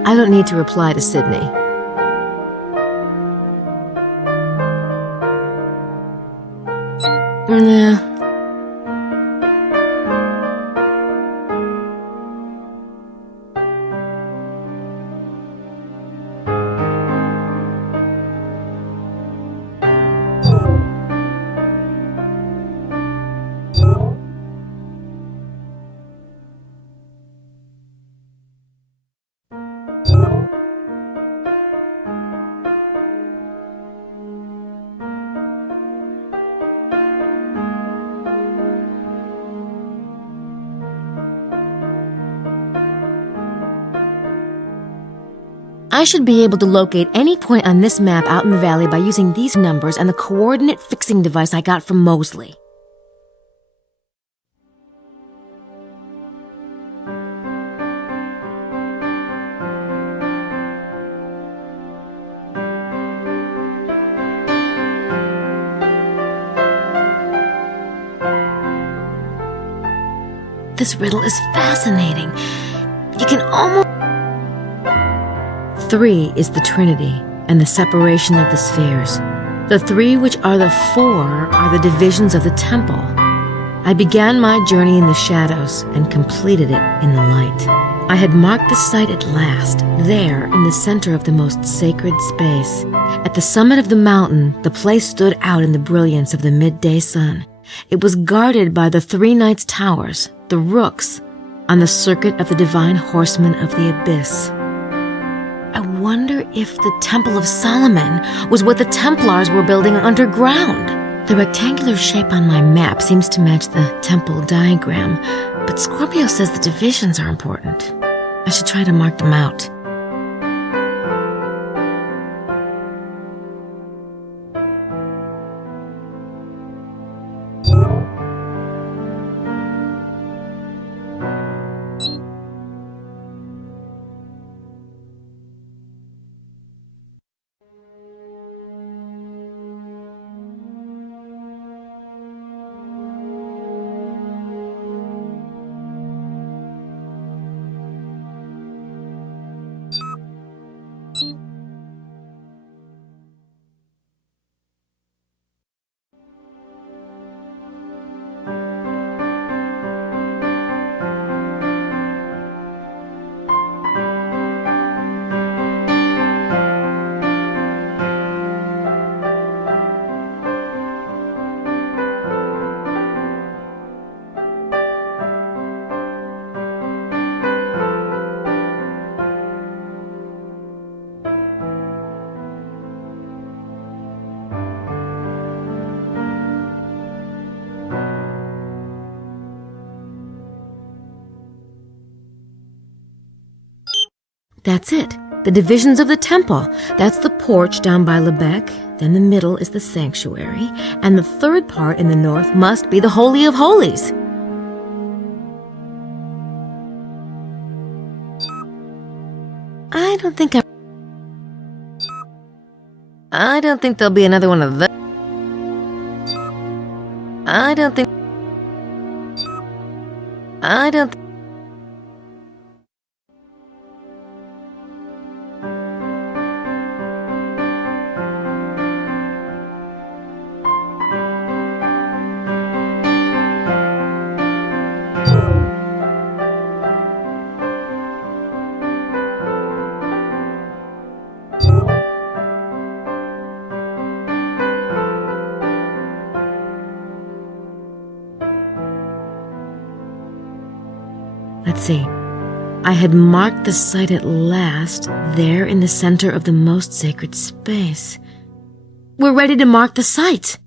I don't need to reply to Sydney. Nah. I should be able to locate any point on this map out in the valley by using these numbers and the coordinate fixing device I got from Mosley. This riddle is fascinating. You can almost... 3 is the Trinity and the separation of the spheres. The 3 which are the 4 are the divisions of the temple. I began my journey in the shadows and completed it in the light. I had marked the site at last, there in the center of the most sacred space. At the summit of the mountain, the place stood out in the brilliance of the midday sun. It was guarded by the 3 knights' towers, the rooks, on the circuit of the divine horsemen of the abyss. I wonder if the Temple of Solomon was what the Templars were building underground. The rectangular shape on my map seems to match the temple diagram, but Scorpio says the divisions are important. I should try to mark them out. That's it. The divisions of the temple. That's the porch down by Lebec. Then the middle is the sanctuary. And the third part in the north must be the Holy of Holies. I don't think there'll be another one of those. I don't think... Let's see. I had marked the site at last, there in the center of the most sacred space. We're ready to mark the site.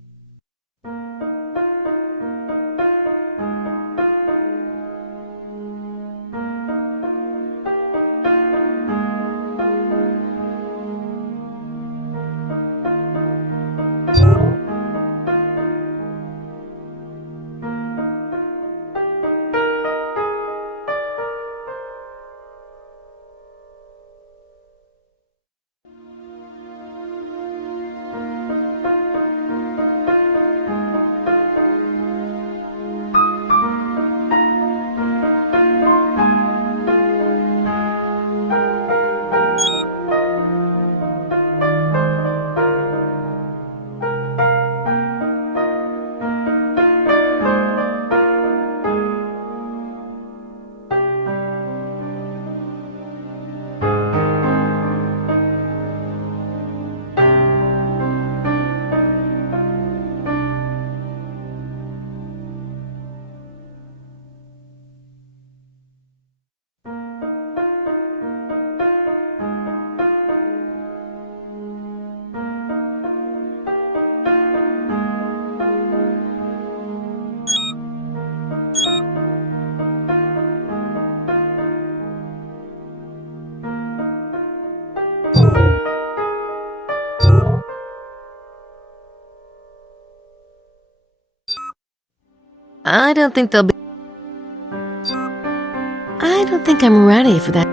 I don't think I'm ready for that.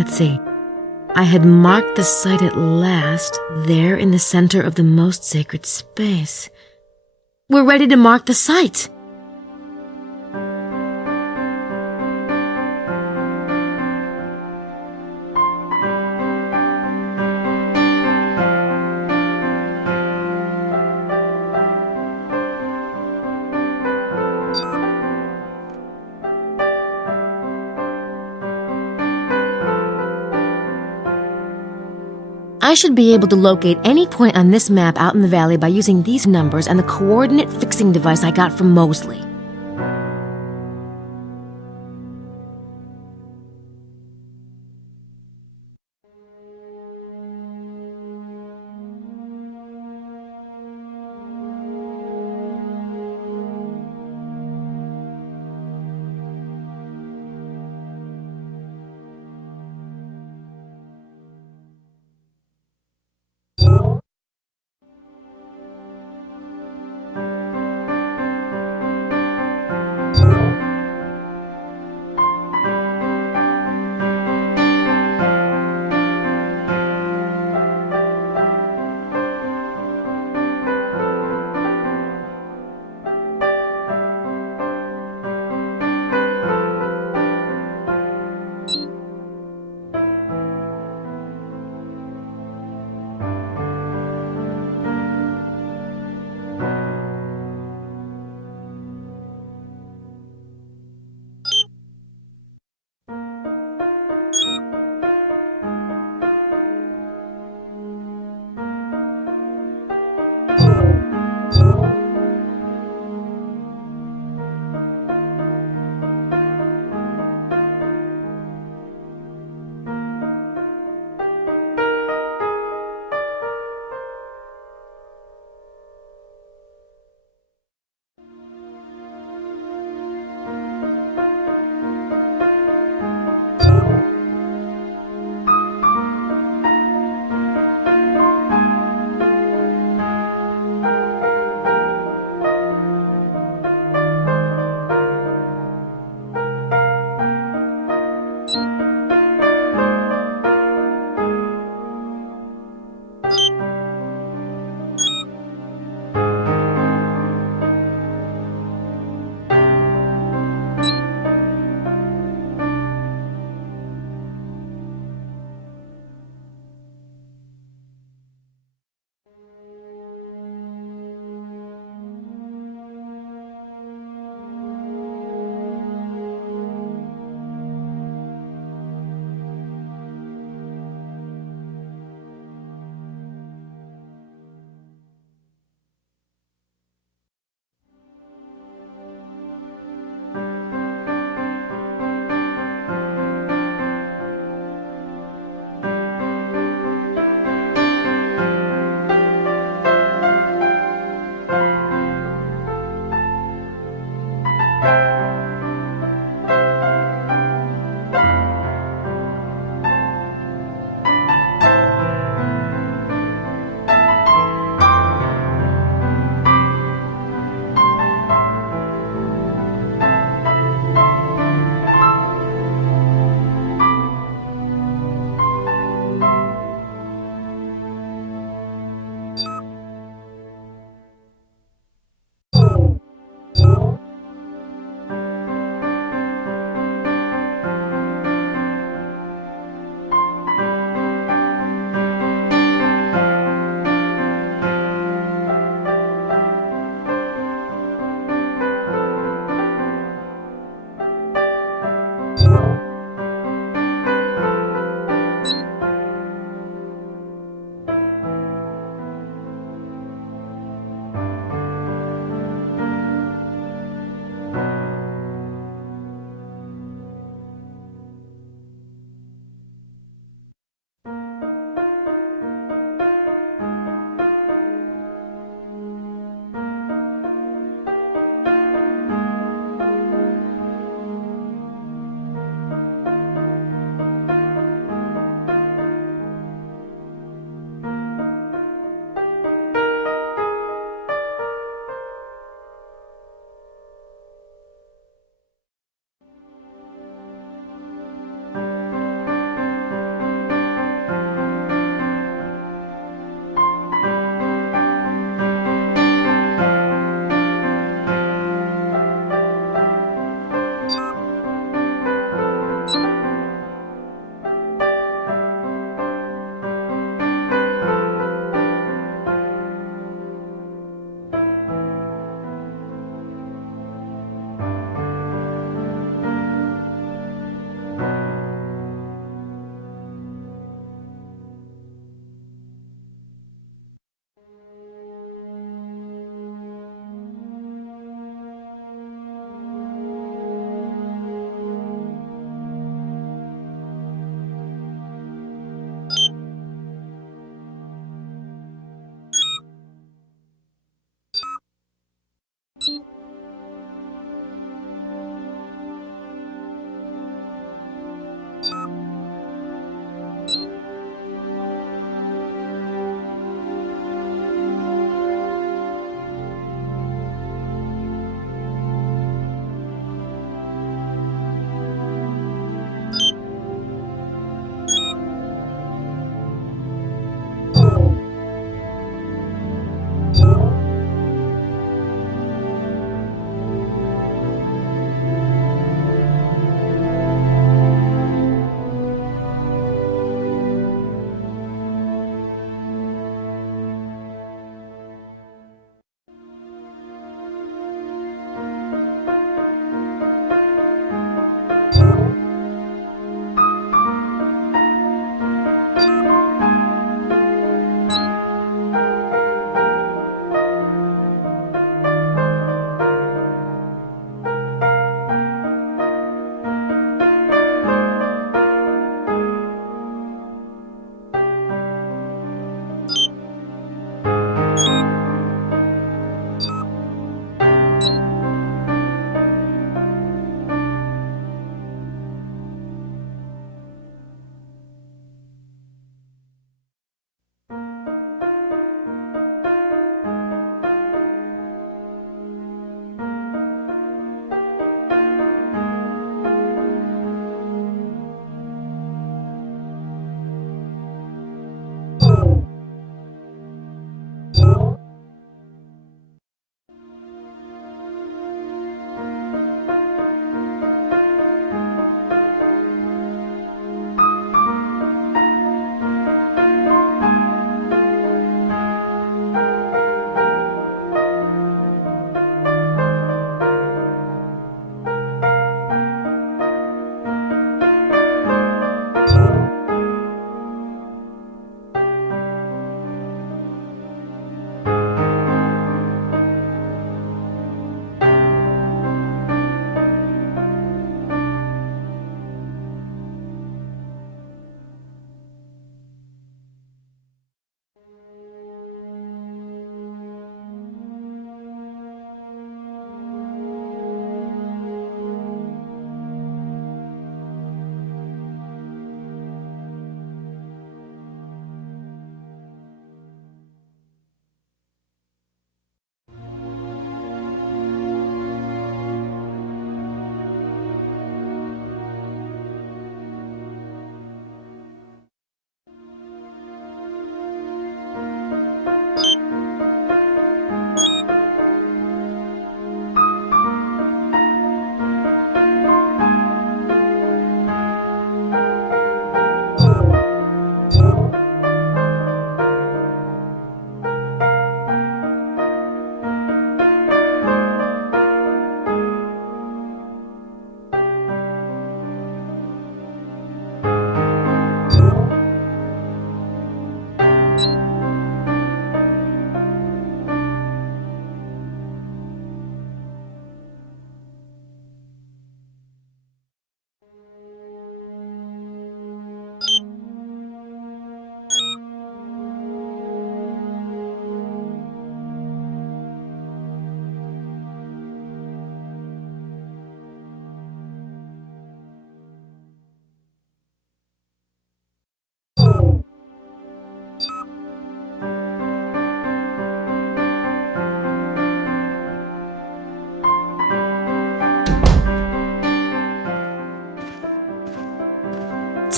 Let's see. I had marked the site at last, there in the center of the most sacred space. We're ready to mark the site. I should be able to locate any point on this map out in the valley by using these numbers and the coordinate fixing device I got from Mosley.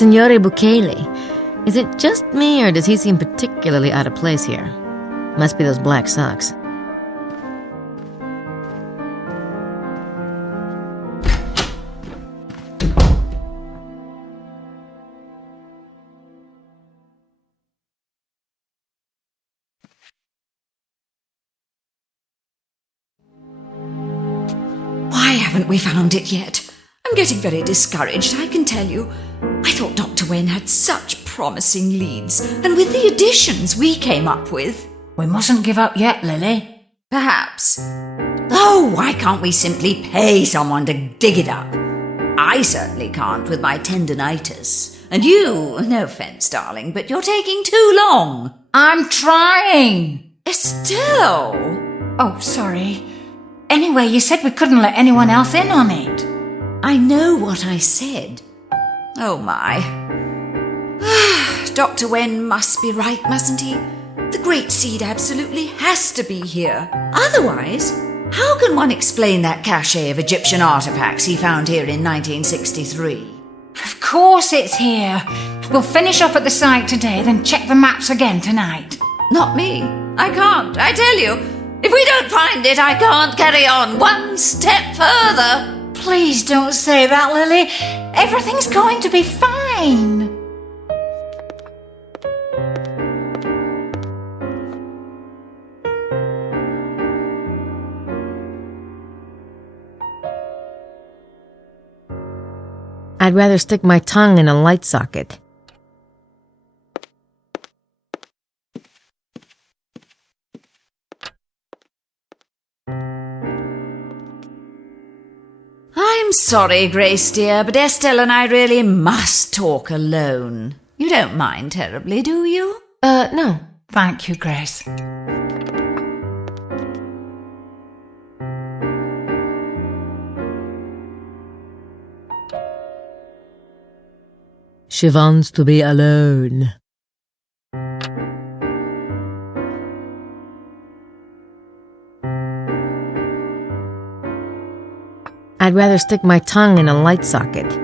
Signore Bukele. Is it just me, or does he seem particularly out of place here? Must be those black socks. Why haven't we found it yet? I'm getting very discouraged, I can tell you. I thought Dr. Wen had such promising leads, and with the additions we came up with... We mustn't give up yet, Lily. Perhaps. Oh, why can't we simply pay someone to dig it up? I certainly can't with my tendinitis. And you, no offense, darling, but you're taking too long. I'm trying. Estelle! Oh, sorry. Anyway, you said we couldn't let anyone else in on it. I know what I said. Oh, my. Dr. Wen must be right, mustn't he? The Great Seed absolutely has to be here. Otherwise, how can one explain that cache of Egyptian artifacts he found here in 1963? Of course it's here. We'll finish off at the site today, then check the maps again tonight. Not me. I can't, I tell you. If we don't find it, I can't carry on one step further. Please don't say that, Lily. Everything's going to be fine. I'd rather stick my tongue in a light socket. I'm sorry, Grace dear, but Estelle and I really must talk alone. You don't mind terribly, do you? No. Thank you, Grace. She wants to be alone. I'd rather stick my tongue in a light socket.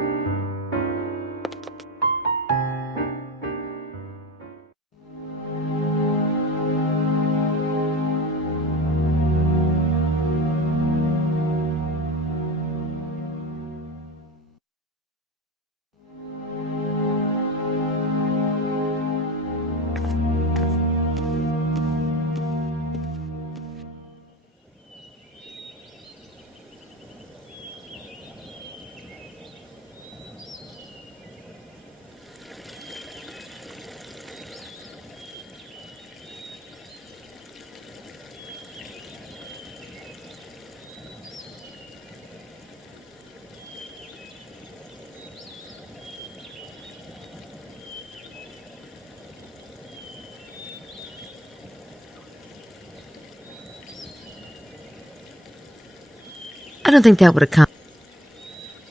I don't think that would have come.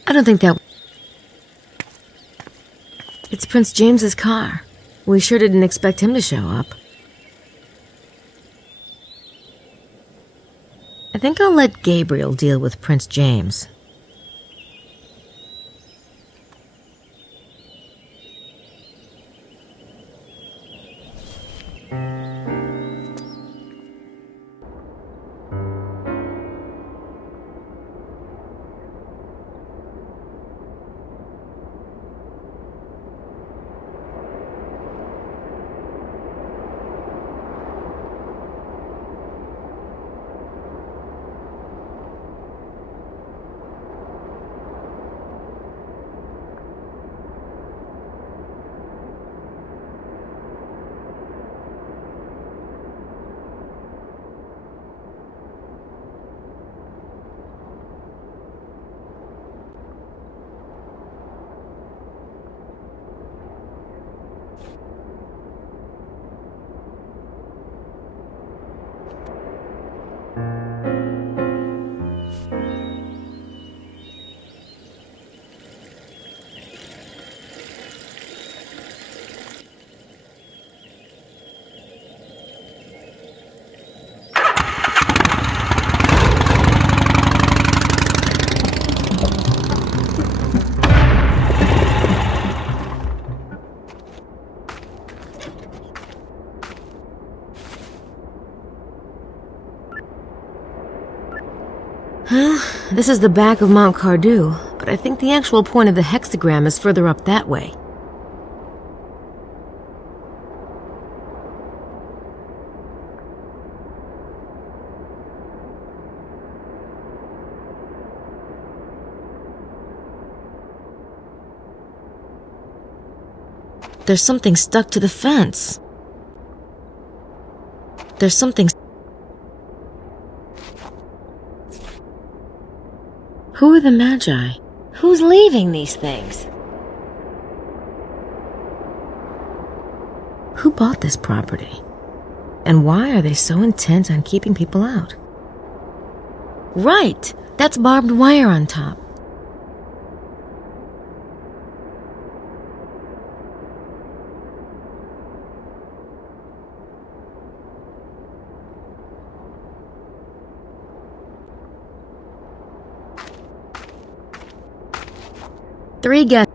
I don't think that... It's Prince James's car. We sure didn't expect him to show up. I think I'll let Gabriel deal with Prince James. Well, this is the back of Mount Cardew, but I think the actual point of the hexagram is further up that way. There's something stuck to the fence. There's something... Who are the Magi? Who's leaving these things? Who bought this property? And why are they so intent on keeping people out? Right! That's barbed wire on top. Three guesses.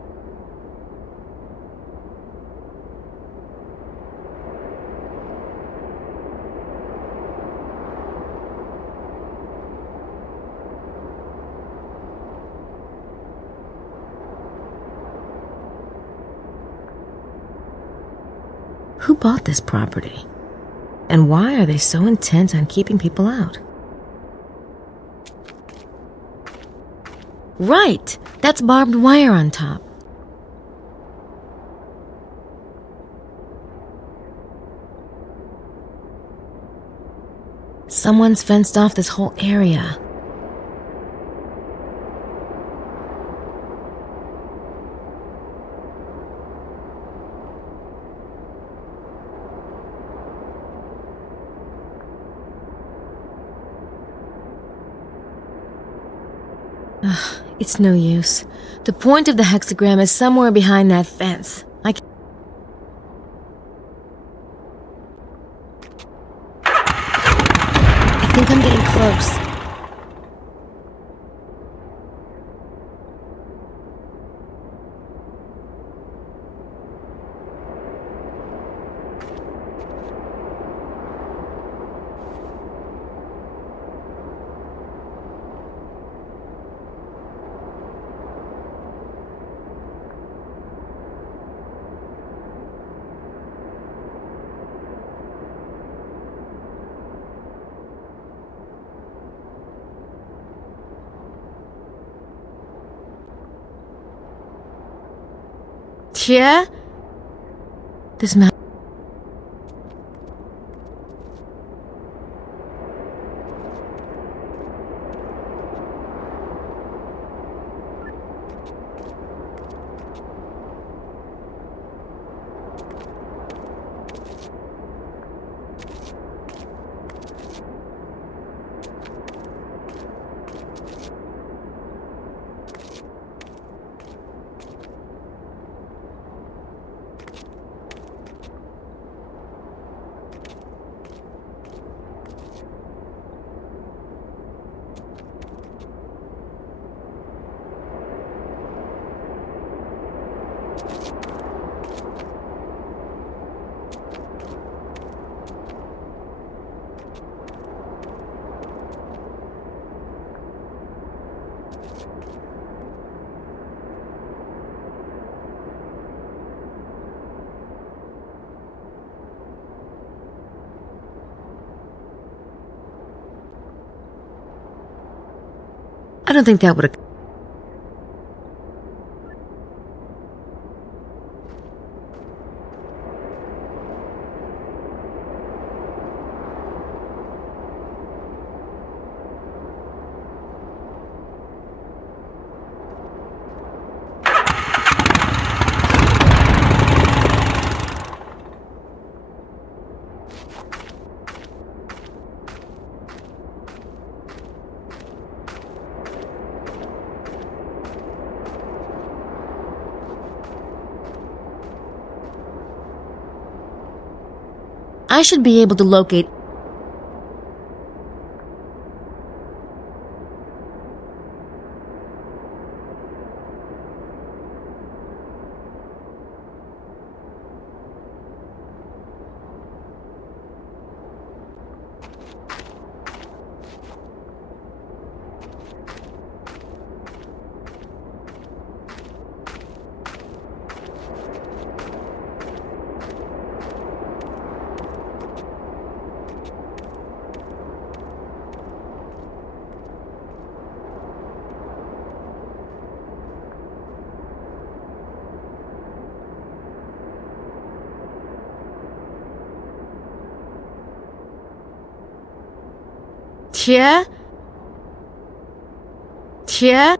Who bought this property? And why are they so intent on keeping people out? Right! That's barbed wire on top. Someone's fenced off this whole area. It's no use. The point of the hexagram is somewhere behind that fence. I think I'm getting close. Yeah? This map. I don't think that would have... I should be able to locate... Tia? Tia?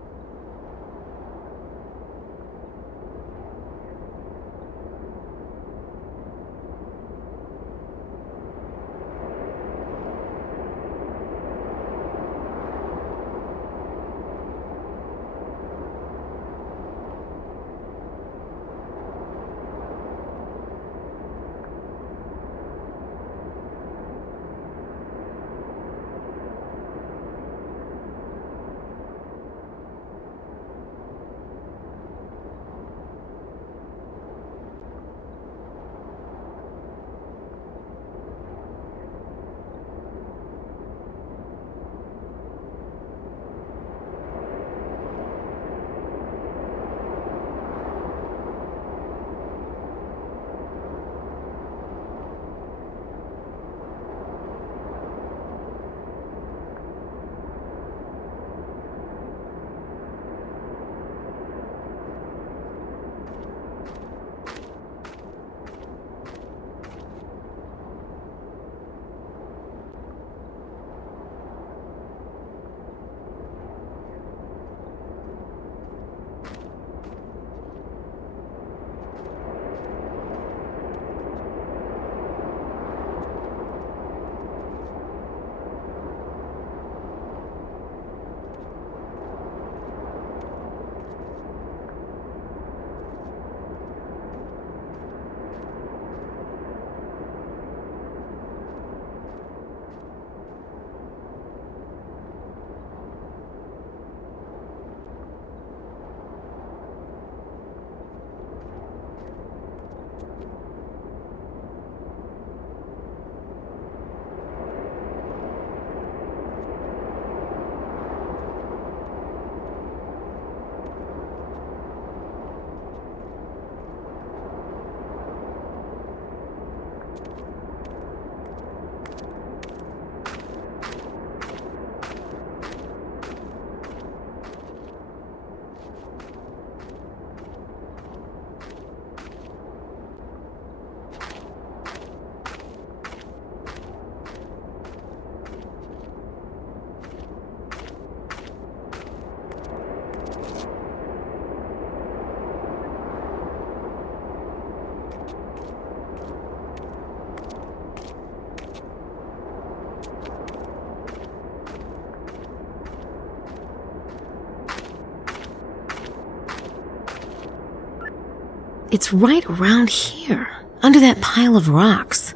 It's right around here, under that pile of rocks.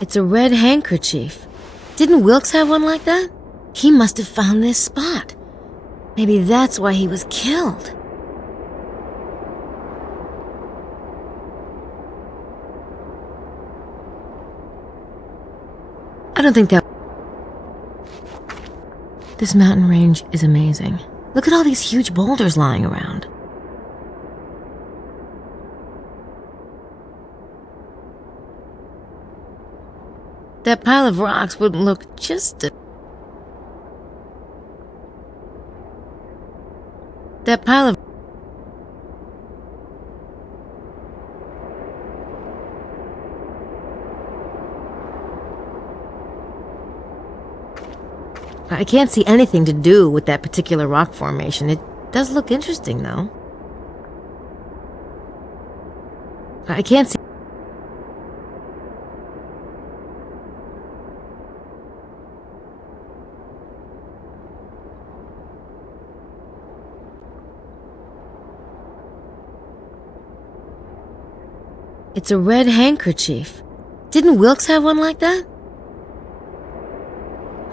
It's a red handkerchief. Didn't Wilkes have one like that? He must have found this spot. Maybe that's why he was killed. I don't think that... This mountain range is amazing. Look at all these huge boulders lying around. That pile of rocks wouldn't look just... That pile of... I can't see anything to do with that particular rock formation. It does look interesting, though. I can't see... It's a red handkerchief. Didn't Wilkes have one like that?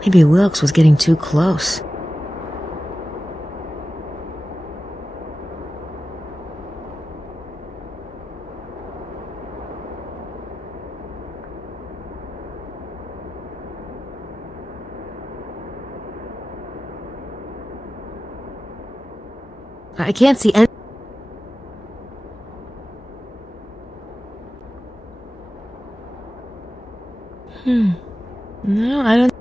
Maybe Wilkes was getting too close. I can't see any... No, I don't...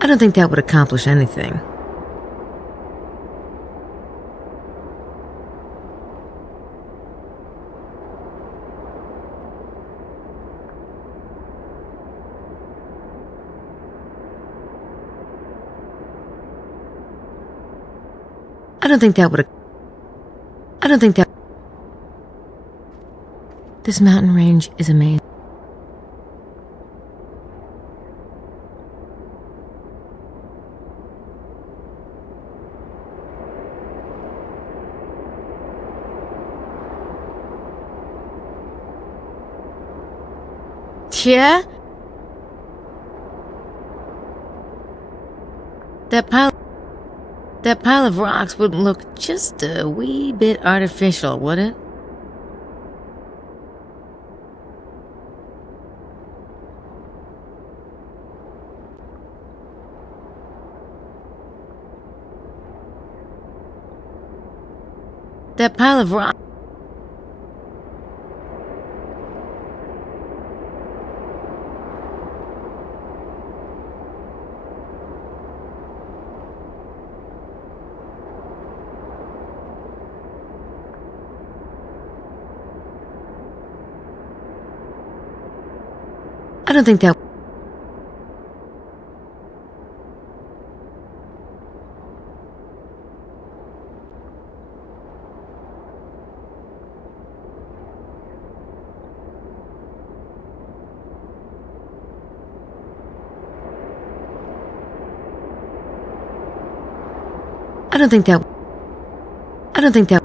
I don't think that would accomplish anything. I don't think that... This mountain range is amazing. Yeah? That pile of rocks would look just a wee bit artificial, would it? That pile of rocks... I don't think that... I don't think that... I don't think that...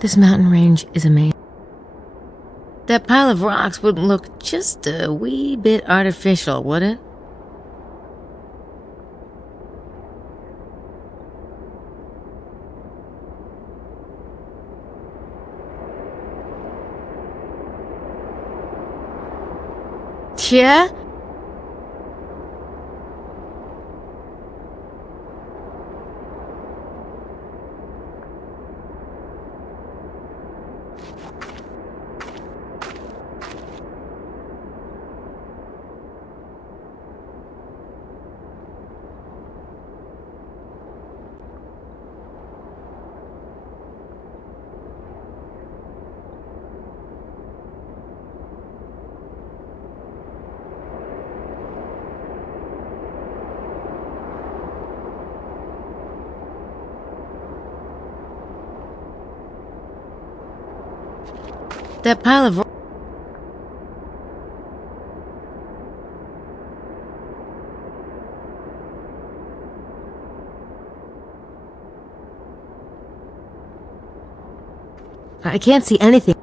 This mountain range is amazing. That pile of rocks would look just a wee bit artificial, would it? Yeah? That pile of... I can't see anything.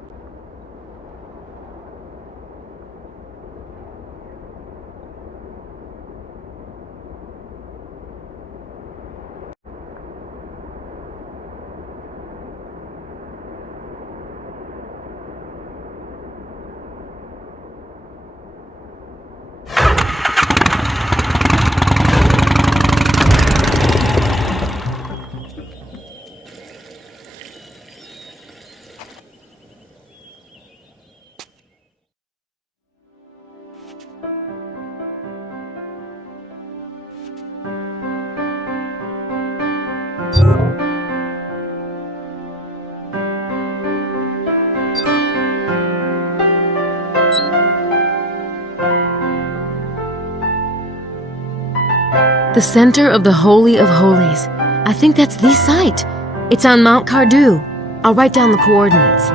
The center of the Holy of Holies. I think that's the site. It's on Mount Cardew. I'll write down the coordinates.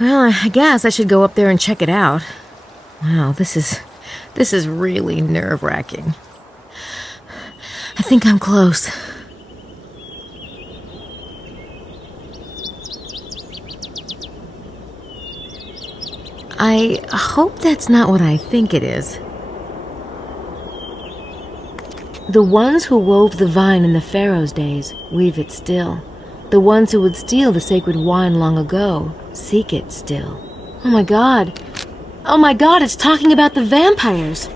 Well, I guess I should go up there and check it out. Wow, this is really nerve-wracking. I think I'm close. I hope that's not what I think it is. The ones who wove the vine in the Pharaoh's days weave it still. The ones who would steal the sacred wine long ago seek it still. Oh my God! Oh my God, it's talking about the vampires!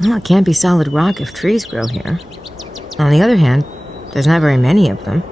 Well, it can't be solid rock if trees grow here. On the other hand, there's not very many of them.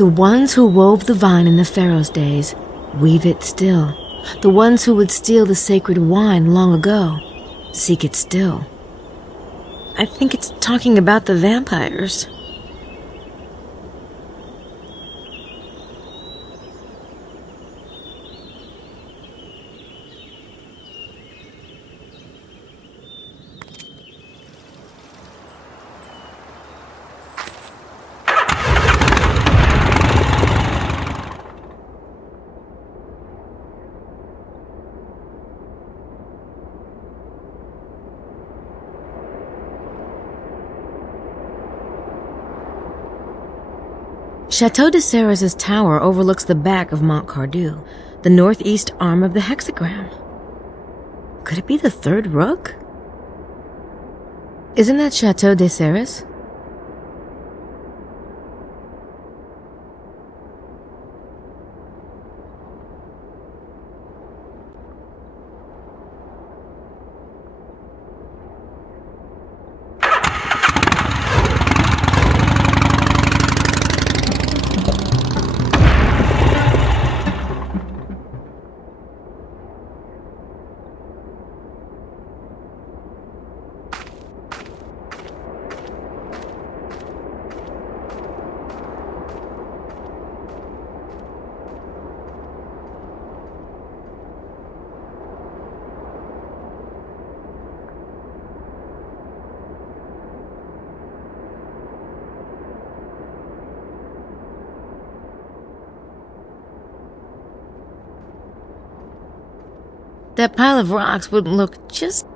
The ones who wove the vine in the Pharaoh's days weave it still. The ones who would steal the sacred wine long ago seek it still. I think it's talking about the vampires. Chateau de Serres' tower overlooks the back of Mont Cardew, the northeast arm of the hexagram. Could it be the third rook? Isn't that Chateau de Serres? That pile of rocks would look just...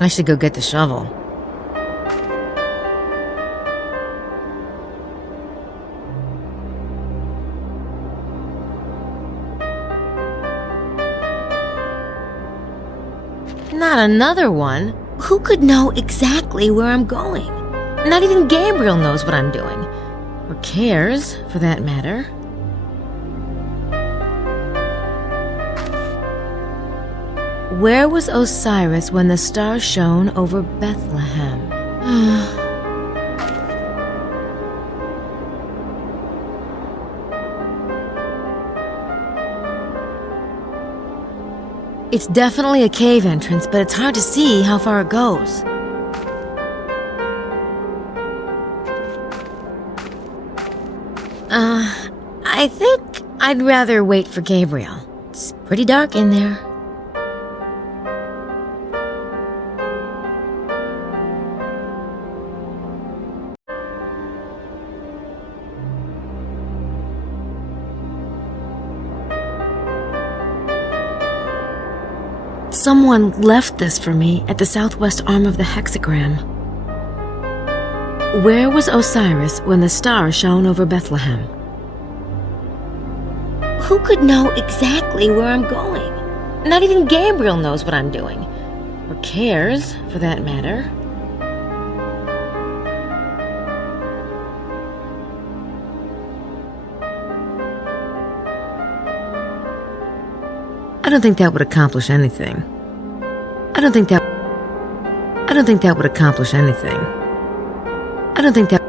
I should go get the shovel. Not another one? Who could know exactly where I'm going? Not even Gabriel knows what I'm doing. Or cares, for that matter. Where was Osiris when the star shone over Bethlehem? It's definitely a cave entrance, but it's hard to see how far it goes. I think I'd rather wait for Gabriel. It's pretty dark in there. Someone left this for me at the southwest arm of the hexagram. Where was Osiris when the star shone over Bethlehem? Who could know exactly where I'm going? Not even Gabriel knows what I'm doing. Or cares, for that matter. I don't think that would accomplish anything. I don't think that would accomplish anything. I don't think that...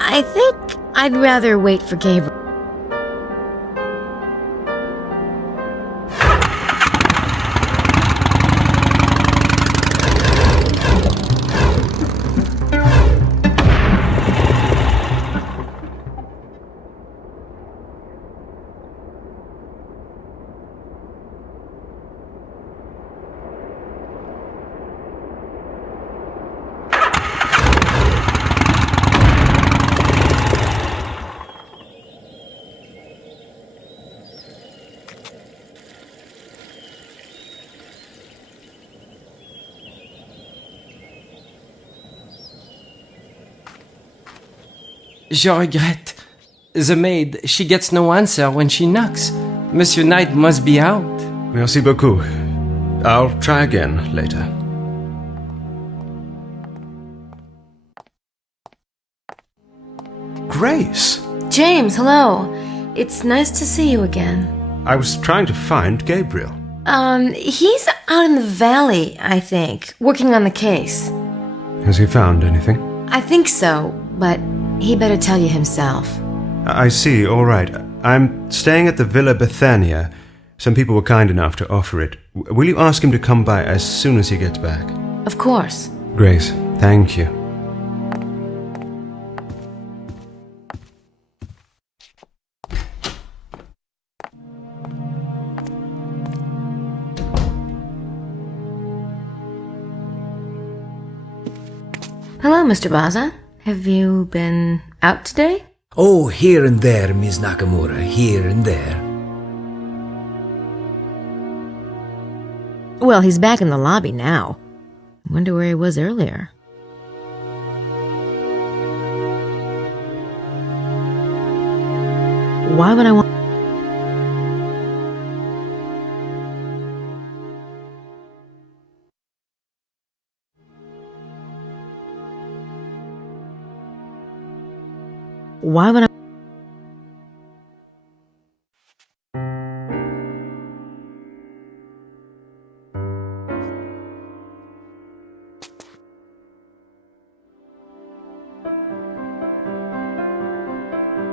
I think I'd rather wait for Gabriel. Je regrette. The maid, she gets no answer when she knocks. Monsieur Knight must be out. Merci beaucoup. I'll try again later. Grace! James, hello. It's nice to see you again. I was trying to find Gabriel. He's out in the valley, I think, working on the case. Has he found anything? I think so, but he better tell you himself. I see, all right. I'm staying at the Villa Bethania. Some people were kind enough to offer it. Will you ask him to come by as soon as he gets back? Of course. Grace, thank you. Hello, Mr. Baza. Have you been out today? Oh, here and there, Miss Nakamura, here and there. Well, he's back in the lobby now. Wonder where he was earlier. Why would I want... Why would I...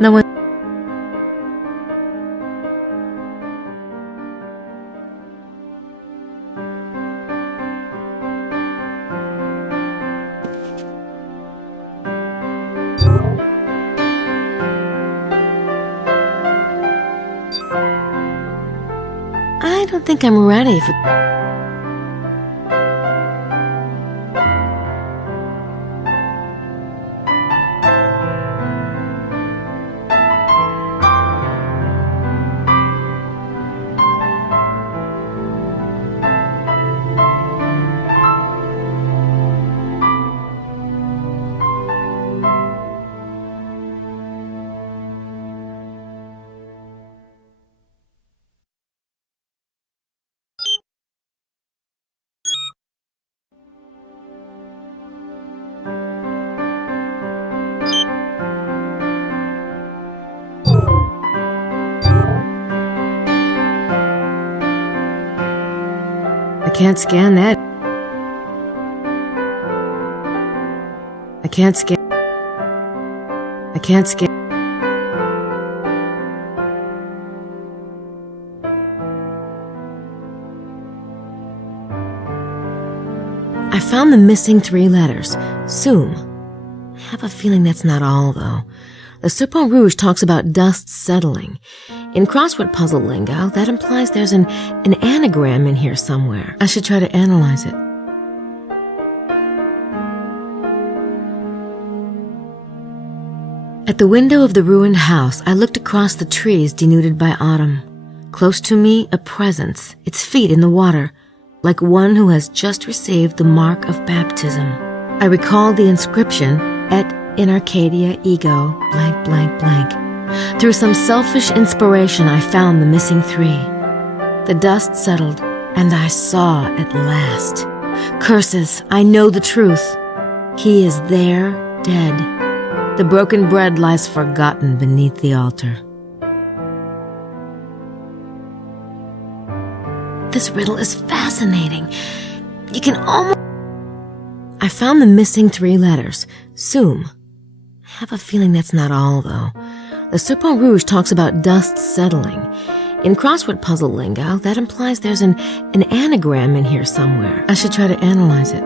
No one... I don't think I'm ready for... I can't scan that. I can't scan. I can't scan. I found the missing 3 letters. Soum. I have a feeling that's not all, though. The Serpent Rouge talks about dust settling. In crossword puzzle lingo, that implies there's an anagram in here somewhere. I should try to analyze it. At the window of the ruined house, I looked across the trees denuded by autumn. Close to me, a presence, its feet in the water, like one who has just received the mark of baptism. I recalled the inscription, Et in Arcadia ego, blank, blank, blank. Through some selfish inspiration, I found the missing 3. The dust settled, and I saw at last. Curses, I know the truth. He is there, dead. The broken bread lies forgotten beneath the altar. This riddle is fascinating. You can almost... I found the missing 3 letters. Soum. I have a feeling that's not all, though. The Serpent Rouge talks about dust settling. In crossword puzzle lingo, that implies there's an anagram in here somewhere. I should try to analyze it.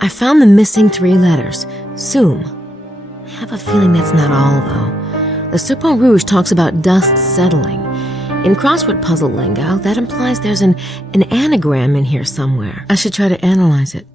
I found the missing 3 letters. Soum. I have a feeling that's not all, though. The Serpent Rouge talks about dust settling. In crossword puzzle lingo, that implies there's an anagram in here somewhere. I should try to analyze it.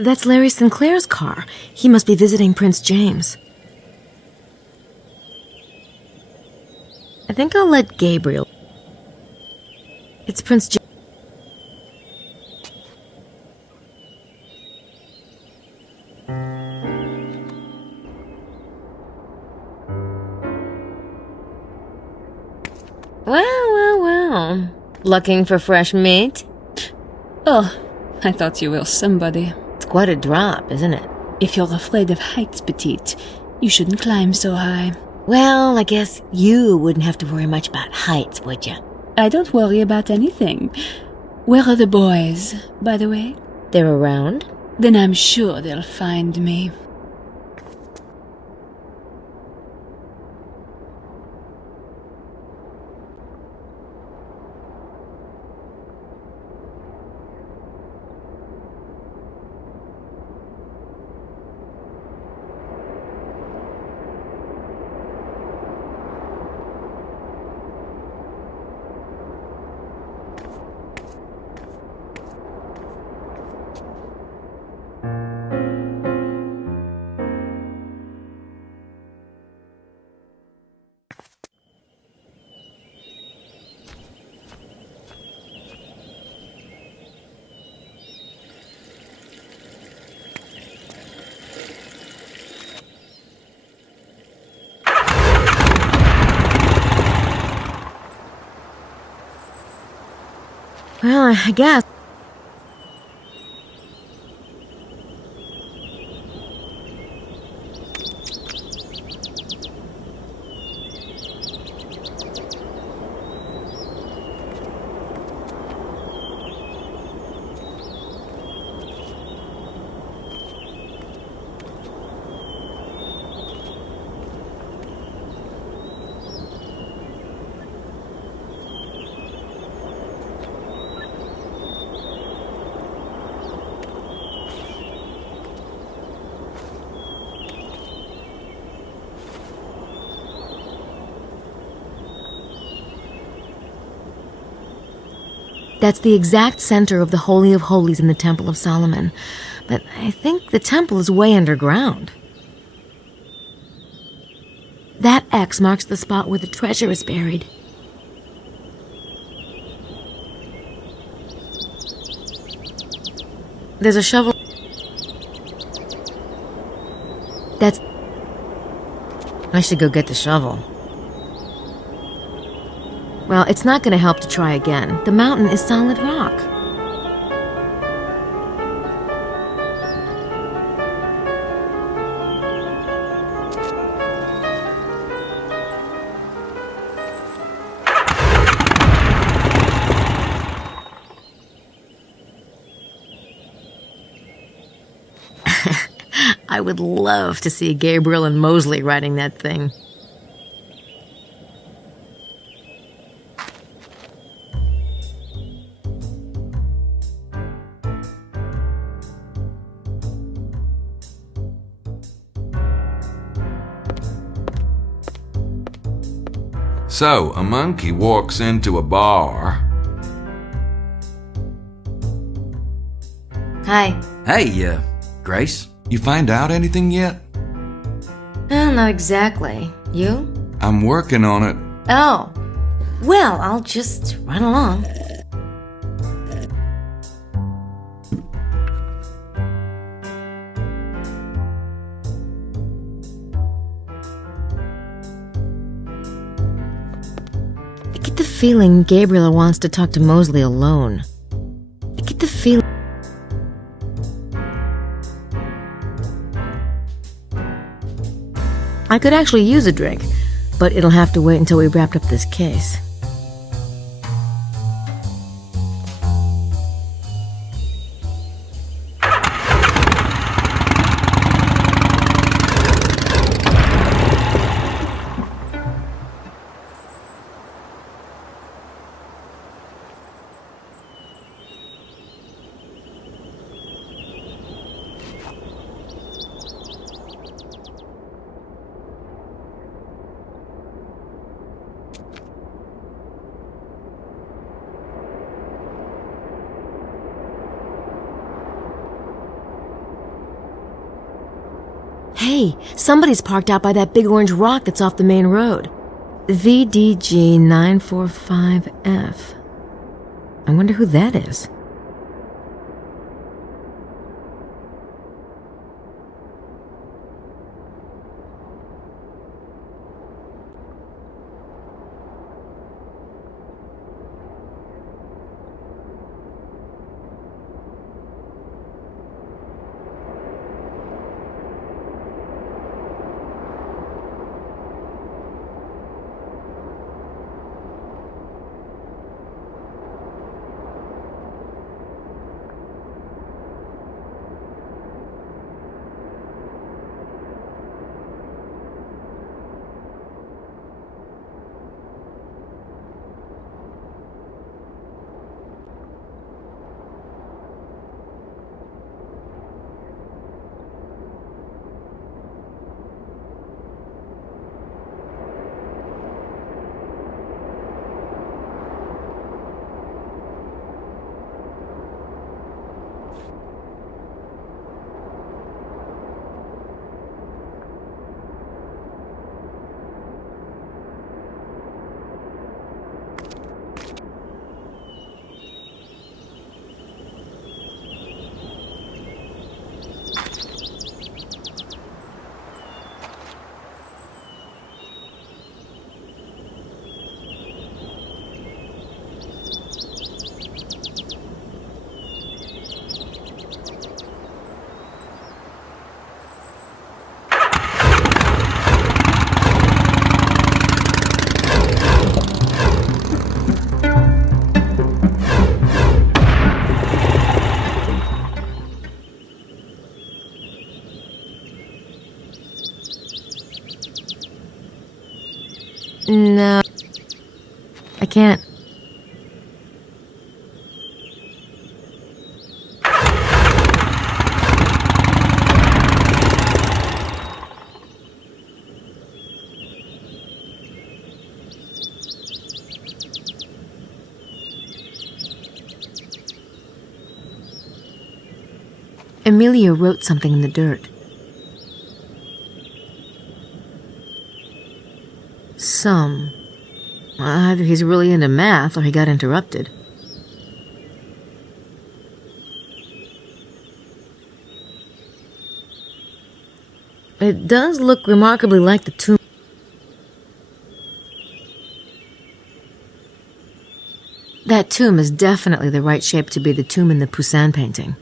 That's Larry Sinclair's car. He must be visiting Prince James. I think I'll let Gabriel. It's Prince James. Well. Looking for fresh meat? Oh, I thought you were somebody. It's quite a drop, isn't it? If you're afraid of heights, petite, you shouldn't climb so high. Well, I guess you wouldn't have to worry much about heights, would you? I don't worry about anything. Where are the boys, by the way? They're around? Then I'm sure they'll find me. Well, I guess. That's the exact center of the Holy of Holies in the Temple of Solomon. But I think the temple is way underground. That X marks the spot where the treasure is buried. There's a shovel. I should go get the shovel. Well, it's not going to help to try again. The mountain is solid rock. I would love to see Gabriel and Mosley riding that thing. So, a monkey walks into a bar. Hi. Hey, Grace. You find out anything yet? Well, not exactly. You? I'm working on it. Oh. Well, I'll just run along. I get the feeling Gabriel wants to talk to Mosley alone. I get the feeling... I could actually use a drink, but it'll have to wait until we wrapped up this case. Hey, somebody's parked out by that big orange rock that's off the main road. VDG 945F. I wonder who that is. No, I can't. Emilia wrote something in the dirt. Some. Either he's really into math or he got interrupted. It does look remarkably like the tomb. That tomb is definitely the right shape to be the tomb in the Poussin painting.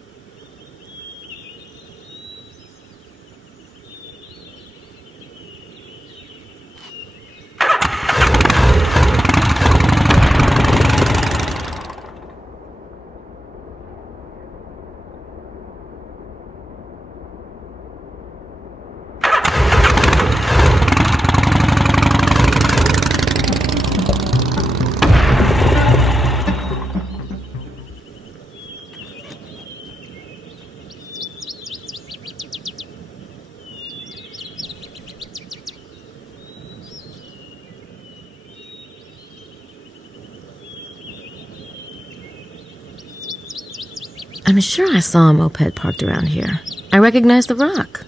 I'm sure I saw a moped parked around here. I recognize the rock.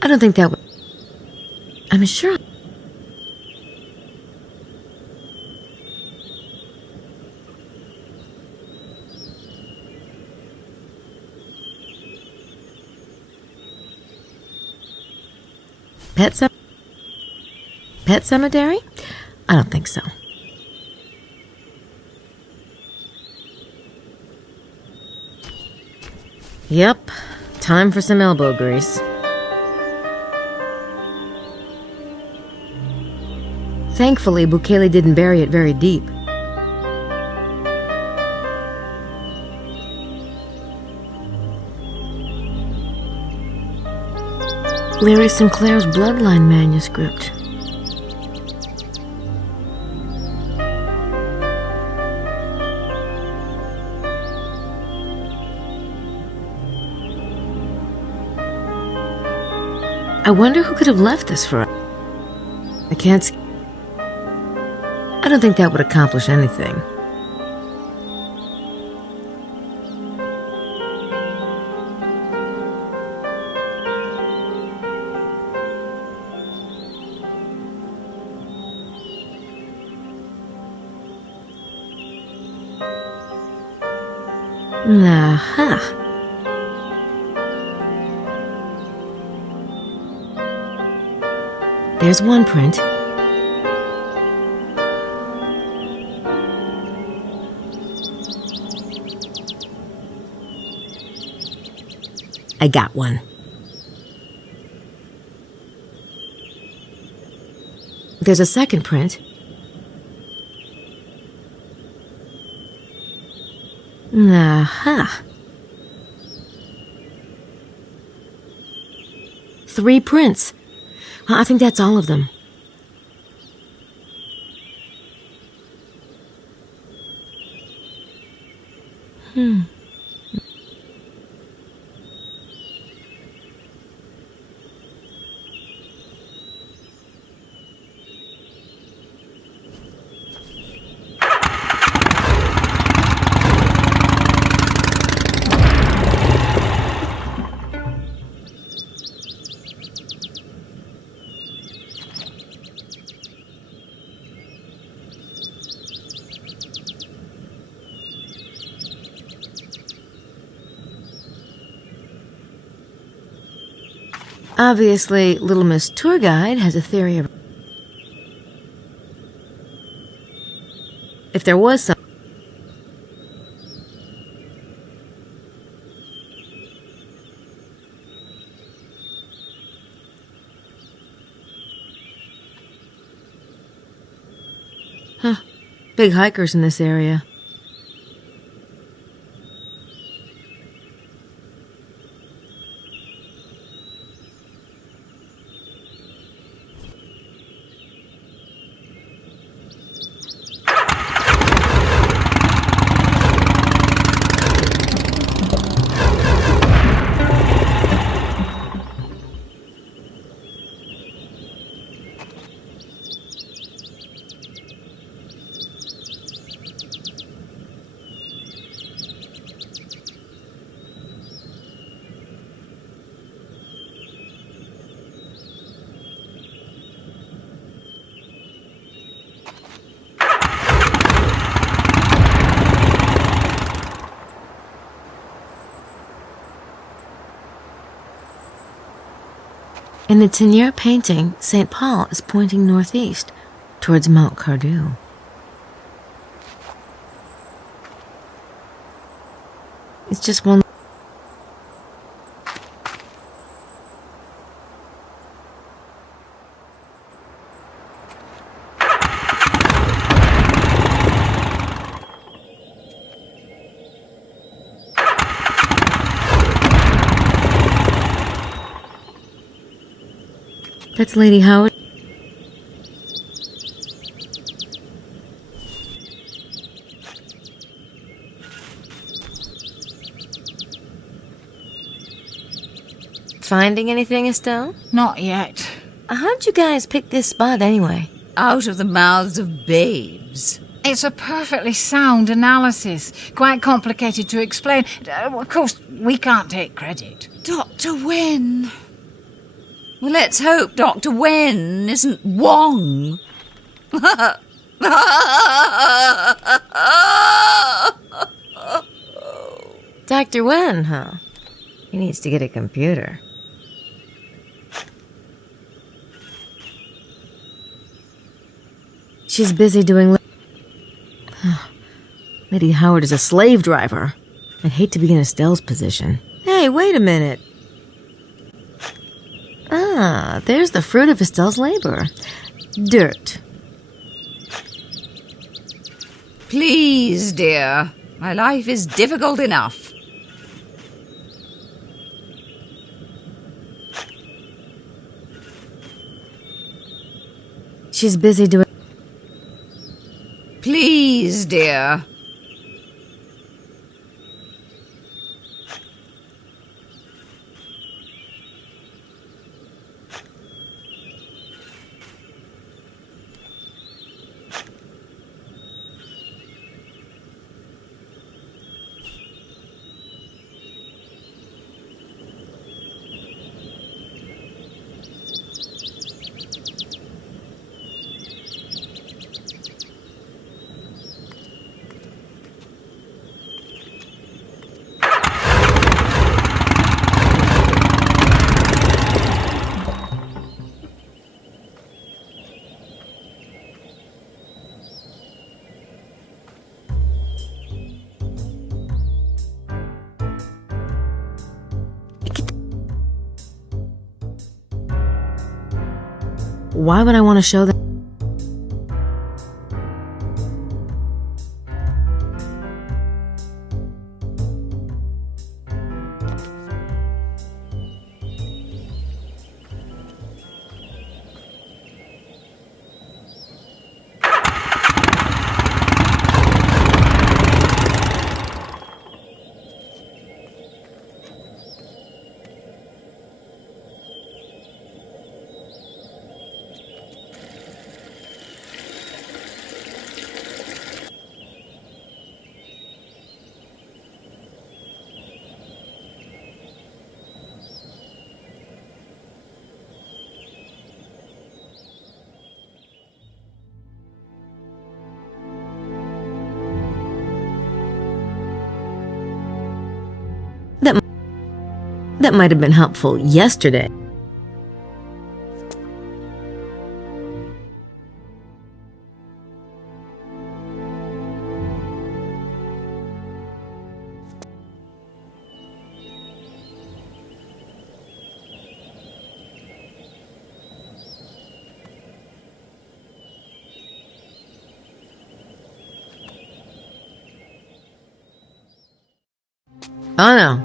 I don't think that would... I'm sure... Pet cemetery? I don't think so. Yep, time for some elbow grease. Thankfully, Bukele didn't bury it very deep. Larry Sinclair's Bloodline manuscript. I wonder who could have left this for us. I can't see. I don't think that would accomplish anything. Aha. There's one print. I got one. There's a second print. Aha. 3 prints. I think that's all of them. Obviously, Little Miss Tour Guide has a theory of... If there was some... Huh. Big hikers in this area. In the Tenier painting, St. Paul is pointing northeast, towards Mount Cardew. It's just one... That's Lady Howard. Finding anything, Estelle? Not yet. How'd you guys pick this spot anyway? Out of the mouths of babes. It's a perfectly sound analysis. Quite complicated to explain. Of course, we can't take credit. Dr. Wen. Well, let's hope Dr. Wen isn't Wong. Dr. Wen, huh? He needs to get a computer. She's busy doing... Lady Howard is a slave driver. I'd hate to be in Estelle's position. Hey, wait a minute. Ah, there's the fruit of Estelle's labor. Dirt. Please, dear. My life is difficult enough. She's busy doing... Please, dear. Why would I want to show them? That might have been helpful yesterday. Oh,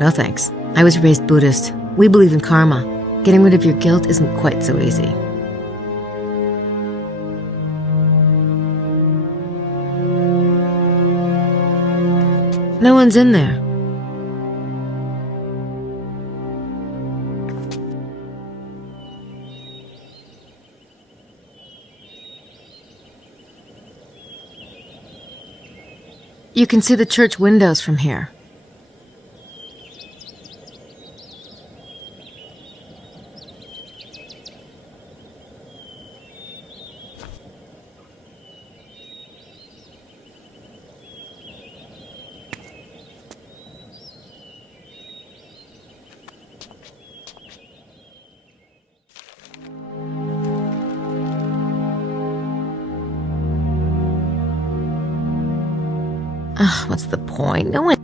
no thanks. I was raised Buddhist. We believe in karma. Getting rid of your guilt isn't quite so easy. No one's in there. You can see the church windows from here. Ugh, what's the point? No one...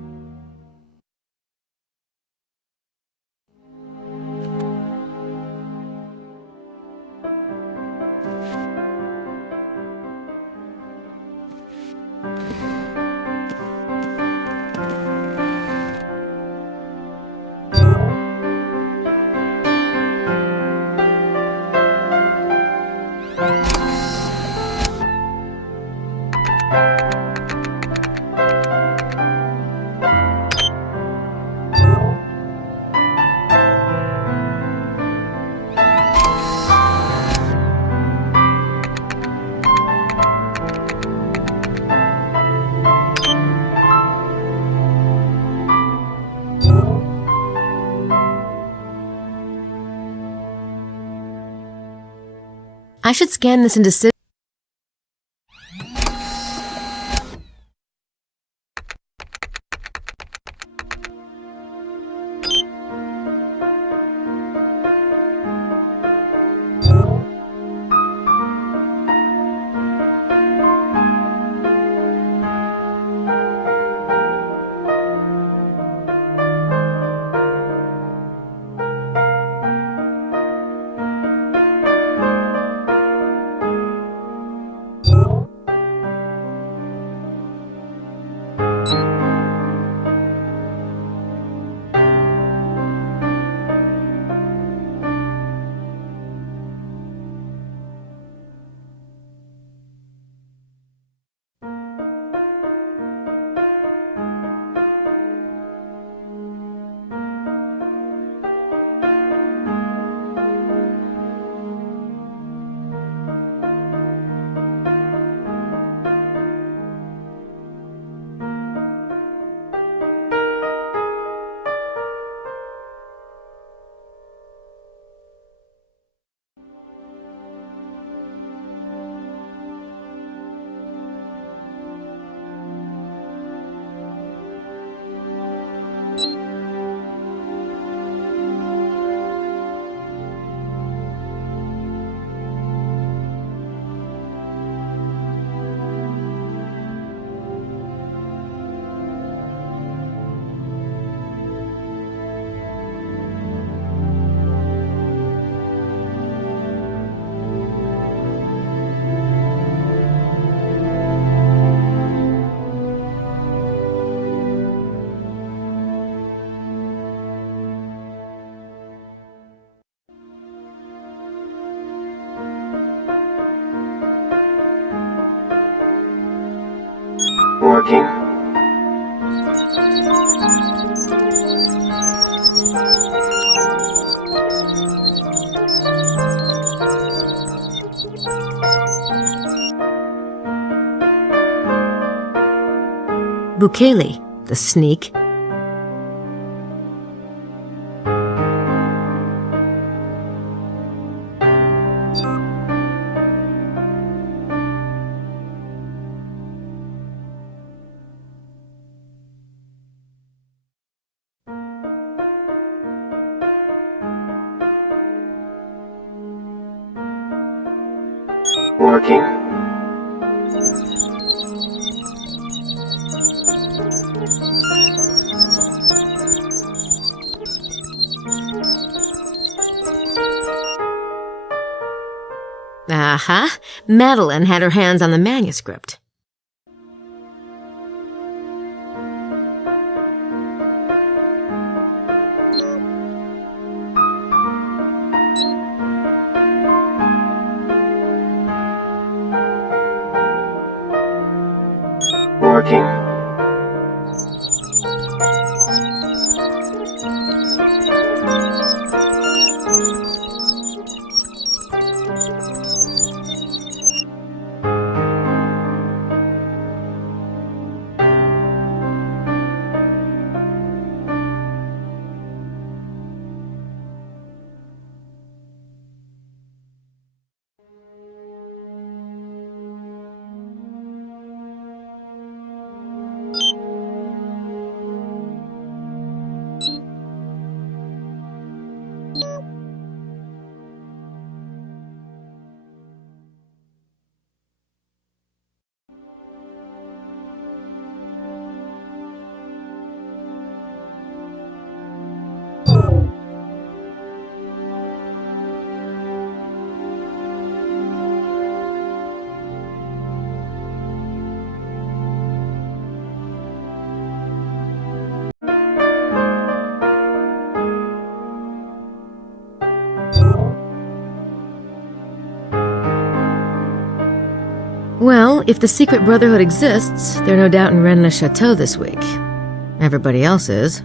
I should scan this into... Working. Bukele, the sneak. Working. Aha. Madeline had her hands on the manuscript. Working. Well, if the secret brotherhood exists, they're no doubt in Rennes Chateau this week. Everybody else is.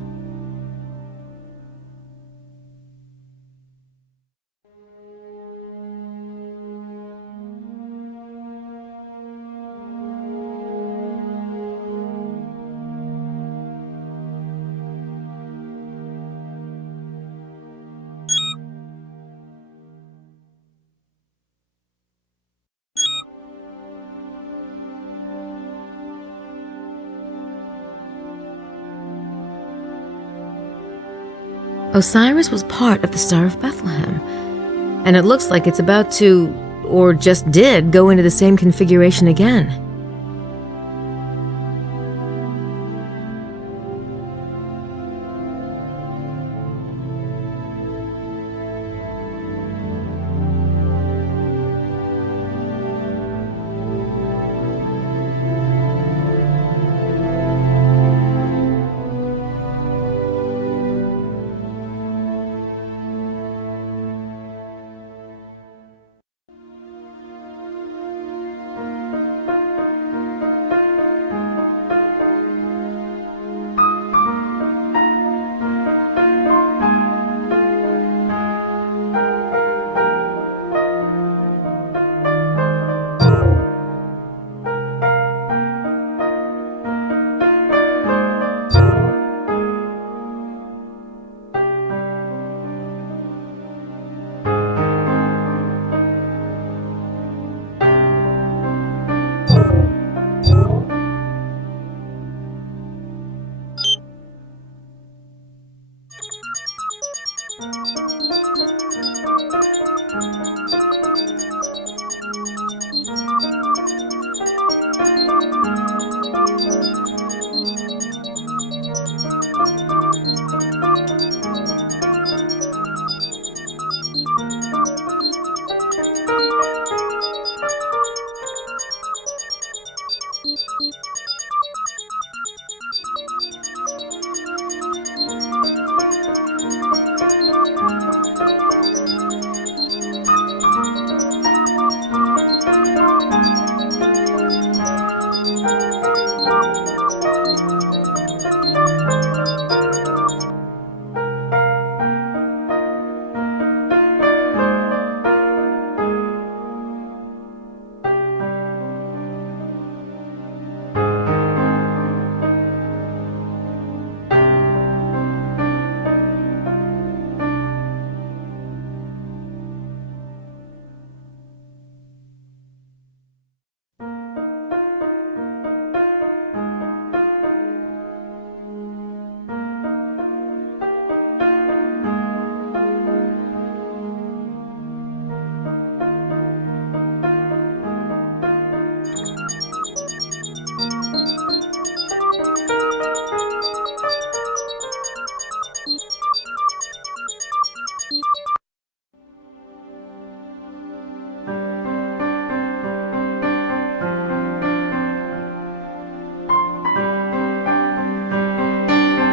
Osiris was part of the Star of Bethlehem, and it looks like it's about to, or just did, go into the same configuration again.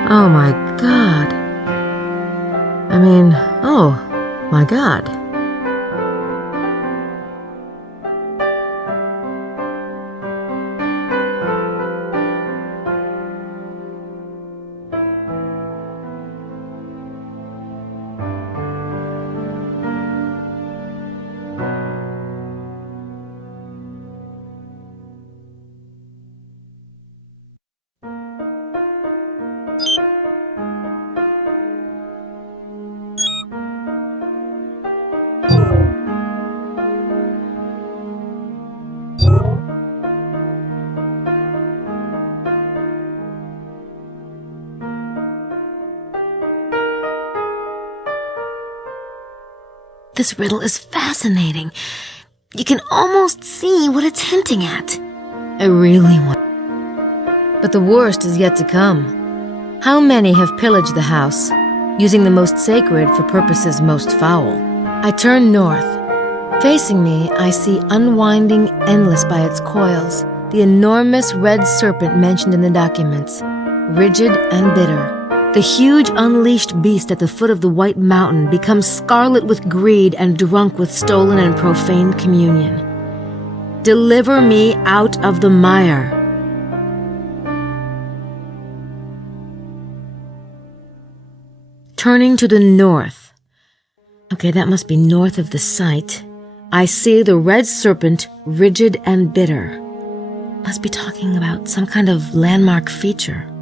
Oh my God. I mean, oh my God. This riddle is fascinating. You can almost see what it's hinting at. I really want... But the worst is yet to come. How many have pillaged the house, using the most sacred for purposes most foul? I turn north. Facing me, I see unwinding endless by its coils, the enormous red serpent mentioned in the documents, rigid and bitter. The huge unleashed beast at the foot of the White Mountain becomes scarlet with greed and drunk with stolen and profaned communion. Deliver me out of the mire. Turning to the north. Okay, that must be north of the site. I see the red serpent, rigid and bitter. Must be talking about some kind of landmark feature.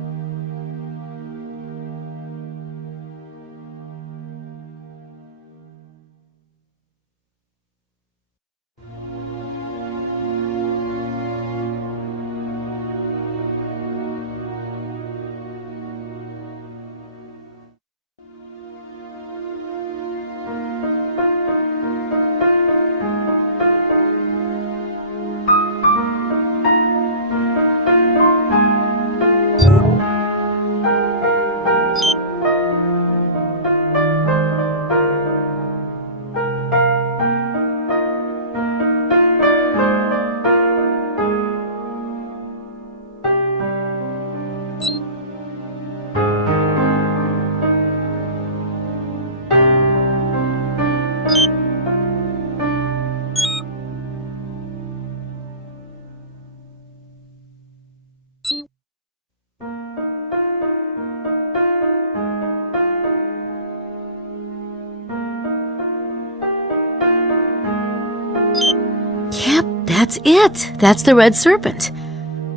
Yep, that's it. That's the red serpent.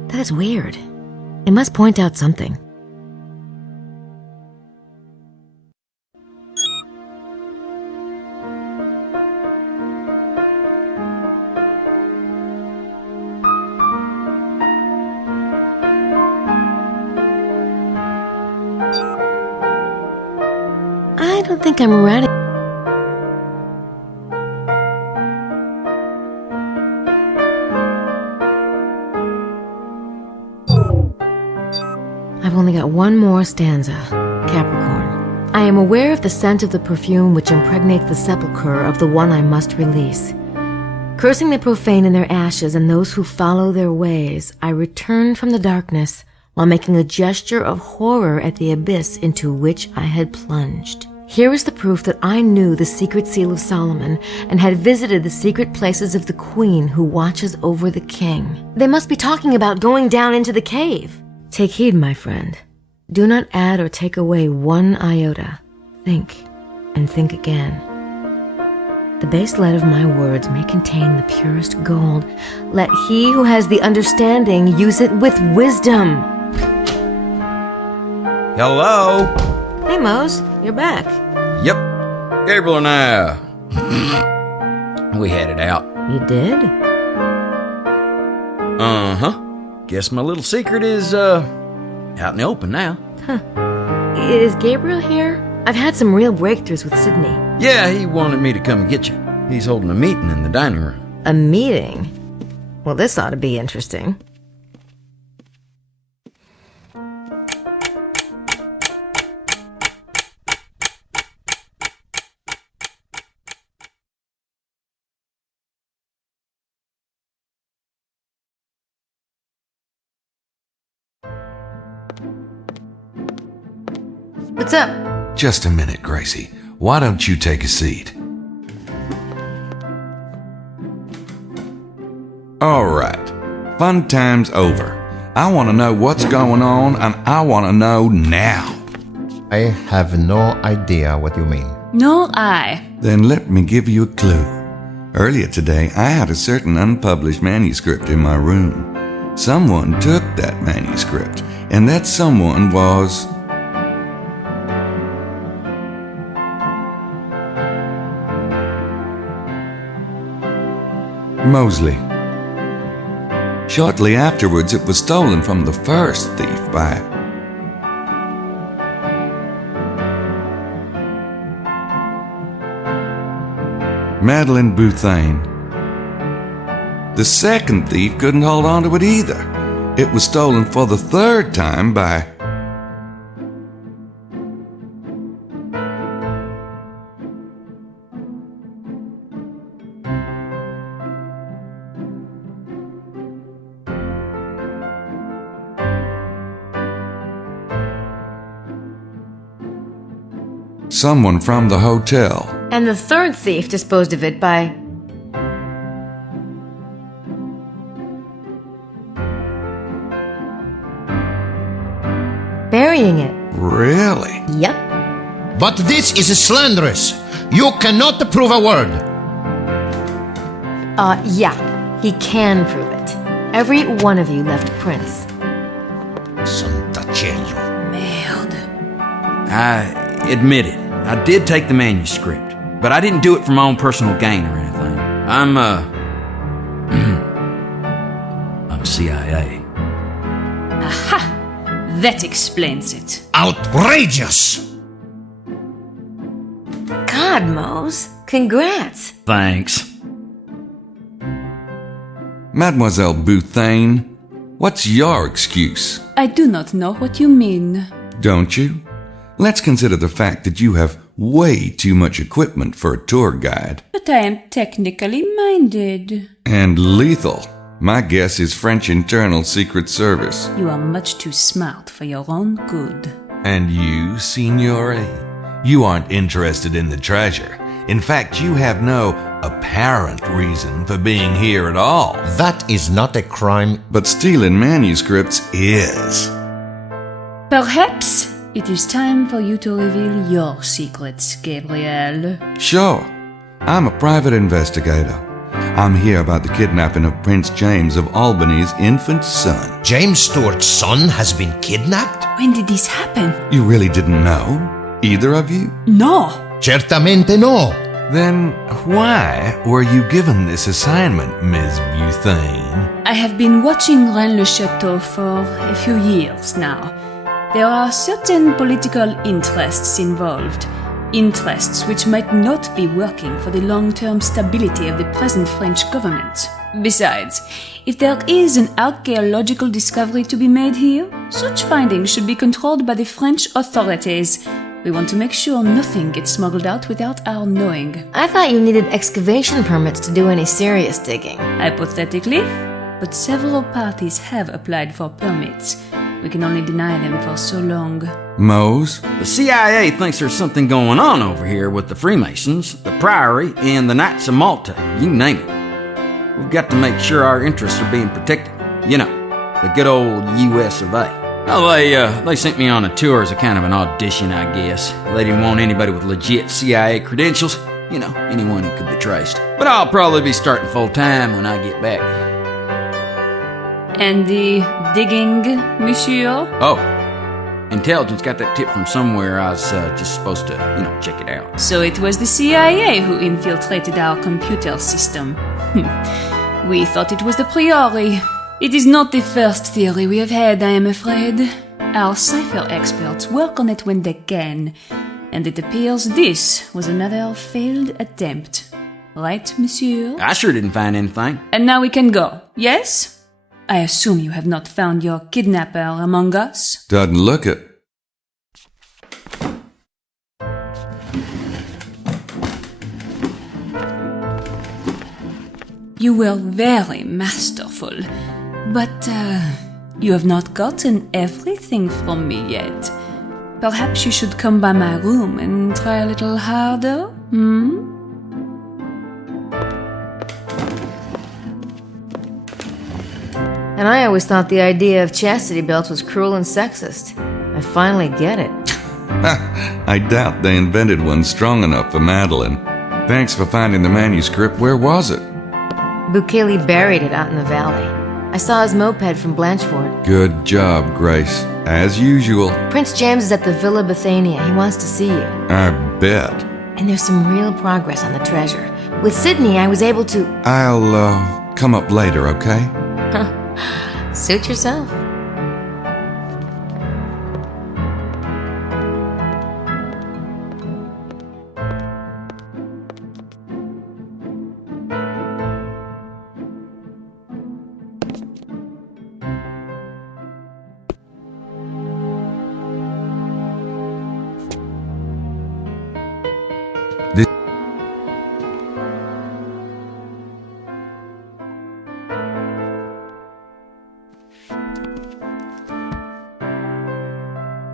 That is weird. It must point out something. I don't think I'm ready. I've only got one more stanza. Capricorn. I am aware of the scent of the perfume which impregnates the sepulchre of the one I must release. Cursing the profane in their ashes and those who follow their ways, I return from the darkness while making a gesture of horror at the abyss into which I had plunged. Here is the proof that I knew the secret seal of Solomon and had visited the secret places of the queen who watches over the king. They must be talking about going down into the cave. Take heed, my friend. Do not add or take away one iota. Think, and think again. The base lead of my words may contain the purest gold. Let he who has the understanding use it with wisdom. Hello? Hey, Mose, you're back. Yep. Gabriel and I, we had it out. You did? Uh-huh. Guess my little secret is, out in the open now. Huh. Is Gabriel here? I've had some real breakthroughs with Sydney. Yeah, he wanted me to come and get you. He's holding a meeting in the dining room. A meeting? Well, this ought to be interesting. What's up? Just a minute, Gracie. Why don't you take a seat? All right. Fun time's over. I want to know what's going on, and I want to know now. I have no idea what you mean. Nor I. Then let me give you a clue. Earlier today, I had a certain unpublished manuscript in my room. Someone took that manuscript, and that someone was... Mosley. Shortly afterwards, it was stolen from the first thief by... Madeline Bouthane. The second thief couldn't hold on to it either. It was stolen for the third time by... someone from the hotel. And the third thief disposed of it by... burying it. Really? Yep. But this is slanderous. You cannot prove a word. Yeah, he can prove it. Every one of you left prints. Santa cielo. Merde. I admit it. I did take the manuscript, but I didn't do it for my own personal gain or anything. I'm CIA. Aha! That explains it. Outrageous! God, Mose. Congrats. Thanks. Mademoiselle Bouthane, what's your excuse? I do not know what you mean. Don't you? Let's consider the fact that you have way too much equipment for a tour guide. But I am technically minded. And lethal. My guess is French Internal Secret Service. You are much too smart for your own good. And you, Signore? You aren't interested in the treasure. In fact, you have no apparent reason for being here at all. That is not a crime. But stealing manuscripts is. Perhaps it is time for you to reveal your secrets, Gabriel. Sure. I'm a private investigator. I'm here about the kidnapping of Prince James of Albany's infant son. James Stewart's son has been kidnapped? When did this happen? You really didn't know? Either of you? No. Certamente no. Then why were you given this assignment, Ms. Bouthane? I have been watching Rennes-le-Château for a few years now. There are certain political interests involved. Interests which might not be working for the long-term stability of the present French government. Besides, if there is an archaeological discovery to be made here, such findings should be controlled by the French authorities. We want to make sure nothing gets smuggled out without our knowing. I thought you needed excavation permits to do any serious digging. Hypothetically, but several parties have applied for permits. We can only deny them for so long. Mose? The CIA thinks there's something going on over here with the Freemasons, the Priory, and the Knights of Malta. You name it. We've got to make sure our interests are being protected. You know, the good old U.S. of A. Well, they sent me on a tour as a kind of an audition, I guess. They didn't want anybody with legit CIA credentials. You know, anyone who could be traced. But I'll probably be starting full-time when I get back. And the digging, monsieur? Oh, intelligence got that tip from somewhere. I was just supposed to, check it out. So it was the CIA who infiltrated our computer system. We thought it was the Priory. It is not the first theory we have had, I am afraid. Our cipher experts work on it when they can, and it appears this was another failed attempt. Right, monsieur? I sure didn't find anything. And now we can go, yes? I assume you have not found your kidnapper among us? Doesn't look it. You were very masterful, but you have not gotten everything from me yet. Perhaps you should come by my room and try a little harder, And I always thought the idea of chastity belts was cruel and sexist. I finally get it. I doubt they invented one strong enough for Madeline. Thanks for finding the manuscript. Where was it? Bukele buried it out in the valley. I saw his moped from Blanchford. Good job, Grace. As usual. Prince James is at the Villa Bethania. He wants to see you. I bet. And there's some real progress on the treasure. With Sydney, I was able to... I'll, come up later, okay? Suit yourself.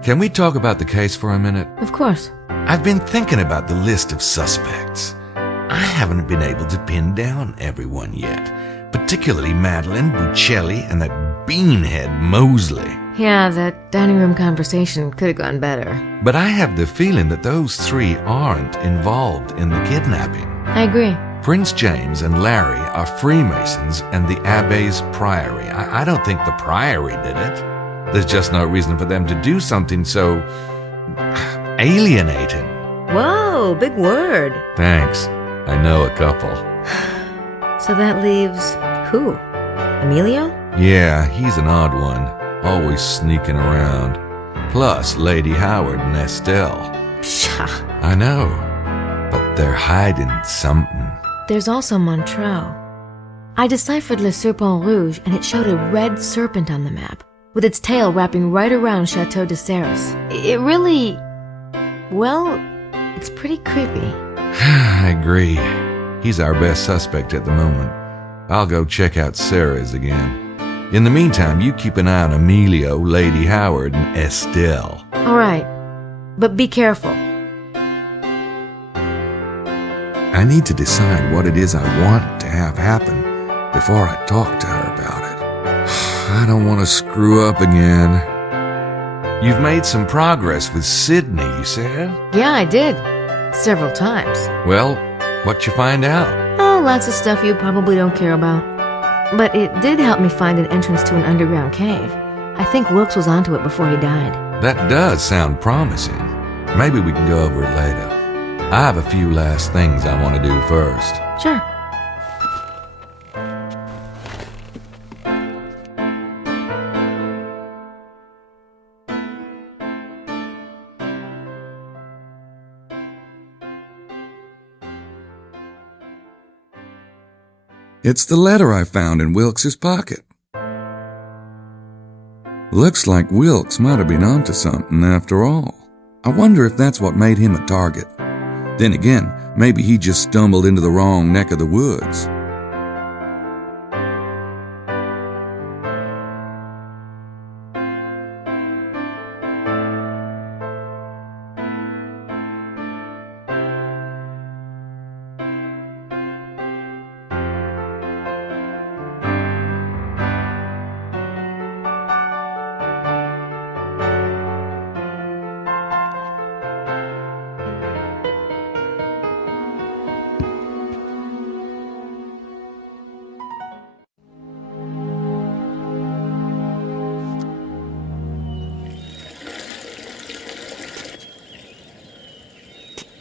Can we talk about the case for a minute? Of course. I've been thinking about the list of suspects. I haven't been able to pin down everyone yet, particularly Madeline, Buccelli, and that beanhead Mosley. Yeah, that dining room conversation could have gone better. But I have the feeling that those three aren't involved in the kidnapping. I agree. Prince James and Larry are Freemasons and the Abbe's Priory. I don't think the Priory did it. There's just no reason for them to do something so alienating. Whoa, big word. Thanks. I know a couple. So that leaves who? Emilio? Yeah, he's an odd one. Always sneaking around. Plus Lady Howard and Estelle. Pshaw. I know. But they're hiding something. There's also Montreux. I deciphered Le Serpent Rouge, and it showed a red serpent on the map, with its tail wrapping right around Chateau de Serres. It really... well, it's pretty creepy. I agree. He's our best suspect at the moment. I'll go check out Serres again. In the meantime, you keep an eye on Emilio, Lady Howard, and Estelle. All right, but be careful. I need to decide what it is I want to have happen before I talk to her about it. I don't want to screw up again. You've made some progress with Sydney, you said? Yeah, I did. Several times. Well, what'd you find out? Oh, lots of stuff you probably don't care about. But it did help me find an entrance to an underground cave. I think Wilkes was onto it before he died. That does sound promising. Maybe we can go over it later. I have a few last things I want to do first. Sure. It's the letter I found in Wilkes's pocket. Looks like Wilkes might have been onto something after all. I wonder if that's what made him a target. Then again, maybe he just stumbled into the wrong neck of the woods.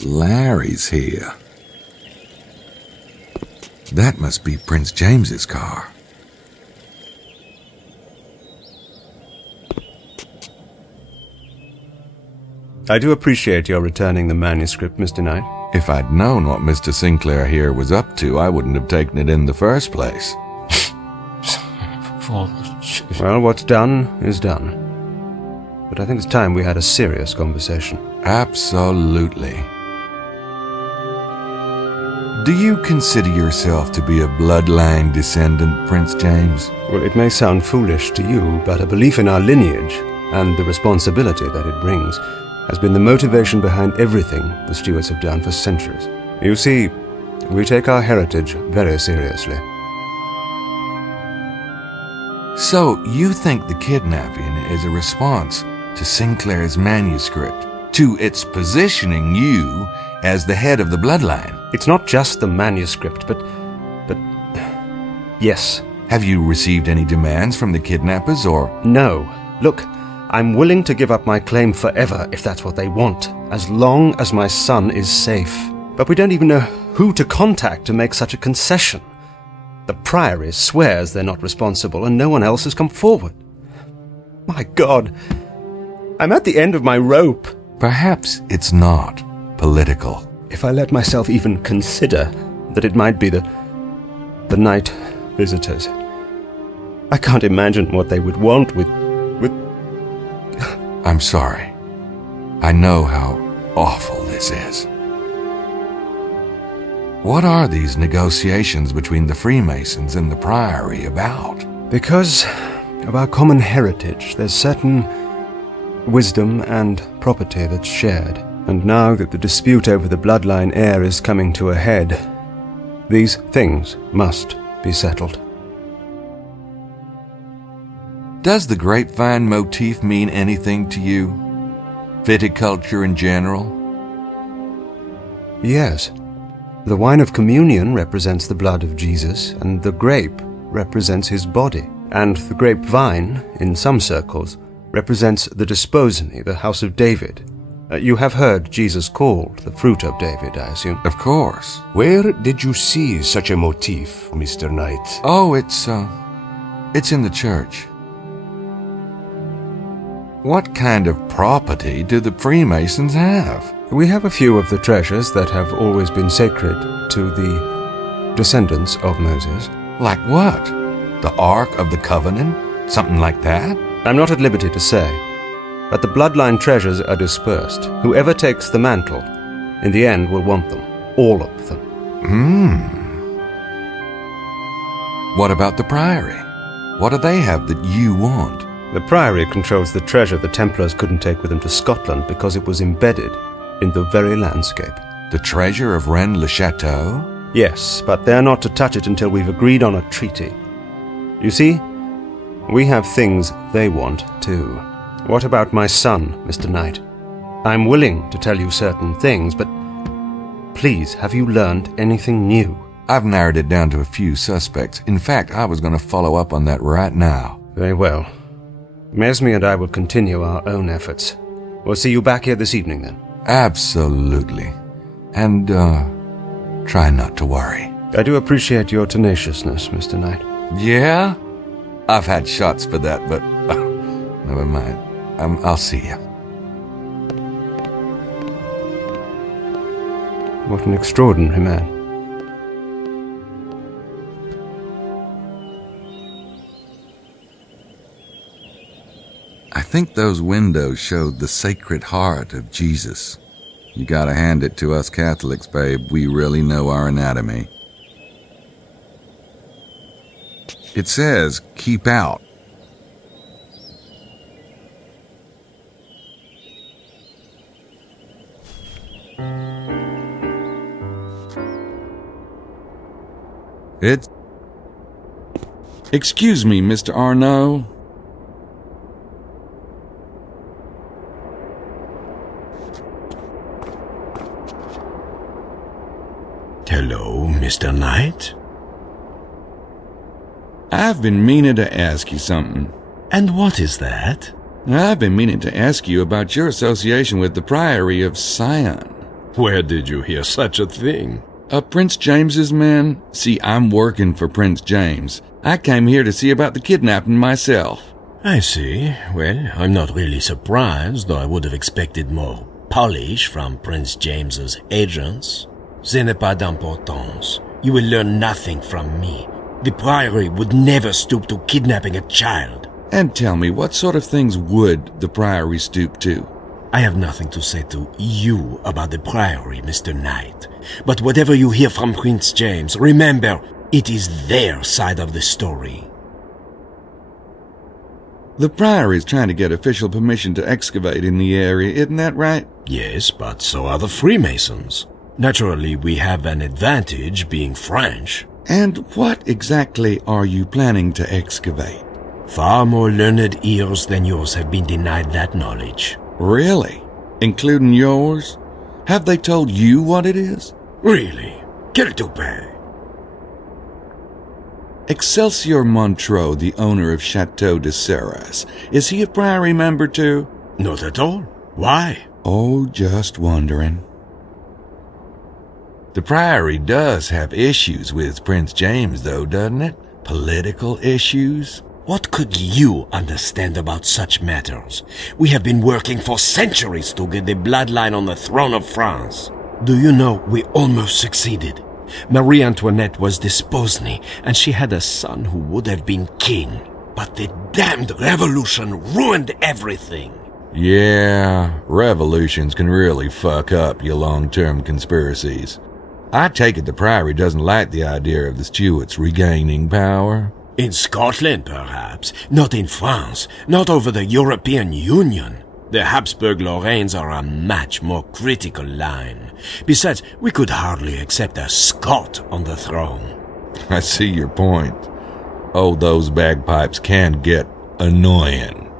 Larry's here. That must be Prince James's car. I do appreciate your returning the manuscript, Mr. Knight. If I'd known what Mr. Sinclair here was up to, I wouldn't have taken it in the first place. Well, what's done is done. But I think it's time we had a serious conversation. Absolutely. Do you consider yourself to be a bloodline descendant, Prince James? Well, it may sound foolish to you, but a belief in our lineage and the responsibility that it brings has been the motivation behind everything the Stuarts have done for centuries. You see, we take our heritage very seriously. So, you think the kidnapping is a response to Sinclair's manuscript, to its positioning you as the head of the bloodline? It's not just the manuscript, but yes. Have you received any demands from the kidnappers, or? No. Look, I'm willing to give up my claim forever if that's what they want, as long as my son is safe. But we don't even know who to contact to make such a concession. The Priory swears they're not responsible, and no one else has come forward. My God, I'm at the end of my rope. Perhaps it's not political. If I let myself even consider that it might be the night visitors, I can't imagine what they would want with... I'm sorry. I know how awful this is. What are these negotiations between the Freemasons and the Priory about? Because of our common heritage, there's certain wisdom and property that's shared. And now that the dispute over the bloodline heir is coming to a head, these things must be settled. Does the grapevine motif mean anything to you? Viticulture in general? Yes. The wine of communion represents the blood of Jesus, and the grape represents his body. And the grapevine, in some circles, represents the desposony, the house of David. You have heard Jesus called the fruit of David, I assume. Of course. Where did you see such a motif, Mr. Knight? Oh, it's in the church. What kind of property do the Freemasons have? We have a few of the treasures that have always been sacred to the descendants of Moses. Like what? The Ark of the Covenant? Something like that? I'm not at liberty to say, but the bloodline treasures are dispersed. Whoever takes the mantle, in the end, will want them. All of them. What about the Priory? What do they have that you want? The Priory controls the treasure the Templars couldn't take with them to Scotland because it was embedded in the very landscape. The treasure of Rennes-le-Château? Yes, but they're not to touch it until we've agreed on a treaty. You see, we have things they want too. What about my son, Mr. Knight? I'm willing to tell you certain things, but please, have you learned anything new? I've narrowed it down to a few suspects. In fact, I was going to follow up on that right now. Very well. Mesme and I will continue our own efforts. We'll see you back here this evening, then. Absolutely. And, try not to worry. I do appreciate your tenaciousness, Mr. Knight. Yeah? I've had shots for that, but never mind. I'll see you. What an extraordinary man. I think those windows showed the Sacred Heart of Jesus. You gotta hand it to us Catholics, babe. We really know our anatomy. It says, keep out. Excuse me, Mr. Arnaud. Hello, Mr. Knight? I've been meaning to ask you something. And what is that? I've been meaning to ask you about your association with the Priory of Sion. Where did you hear such a thing? Prince James's men? See, I'm working for Prince James. I came here to see about the kidnapping myself. I see. Well, I'm not really surprised, though I would have expected more polish from Prince James's agents. Ce n'est pas d'importance. You will learn nothing from me. The Priory would never stoop to kidnapping a child. And tell me, what sort of things would the Priory stoop to? I have nothing to say to you about the Priory, Mr. Knight. But whatever you hear from Prince James, remember, it is their side of the story. The Priory is trying to get official permission to excavate in the area, isn't that right? Yes, but so are the Freemasons. Naturally, we have an advantage being French. And what exactly are you planning to excavate? Far more learned ears than yours have been denied that knowledge. Really? Including yours? Have they told you what it is? Really? Quel toupet? Excelsior Montreux, the owner of Chateau de Serres, is he a Priory member too? Not at all. Why? Oh, just wondering. The Priory does have issues with Prince James, though, doesn't it? Political issues? What could you understand about such matters? We have been working for centuries to get the bloodline on the throne of France. Do you know, we almost succeeded. Marie Antoinette was desposée, and she had a son who would have been king. But the damned revolution ruined everything. Yeah, revolutions can really fuck up your long-term conspiracies. I take it the Priory doesn't like the idea of the Stuarts regaining power. In Scotland, perhaps. Not in France. Not over the European Union. The Habsburg-Lorraines are a much more critical line. Besides, we could hardly accept a Scot on the throne. I see your point. Oh, those bagpipes can get annoying.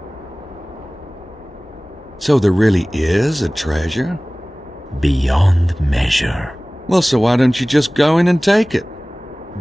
So there really is a treasure? Beyond measure. Well, so why don't you just go in and take it?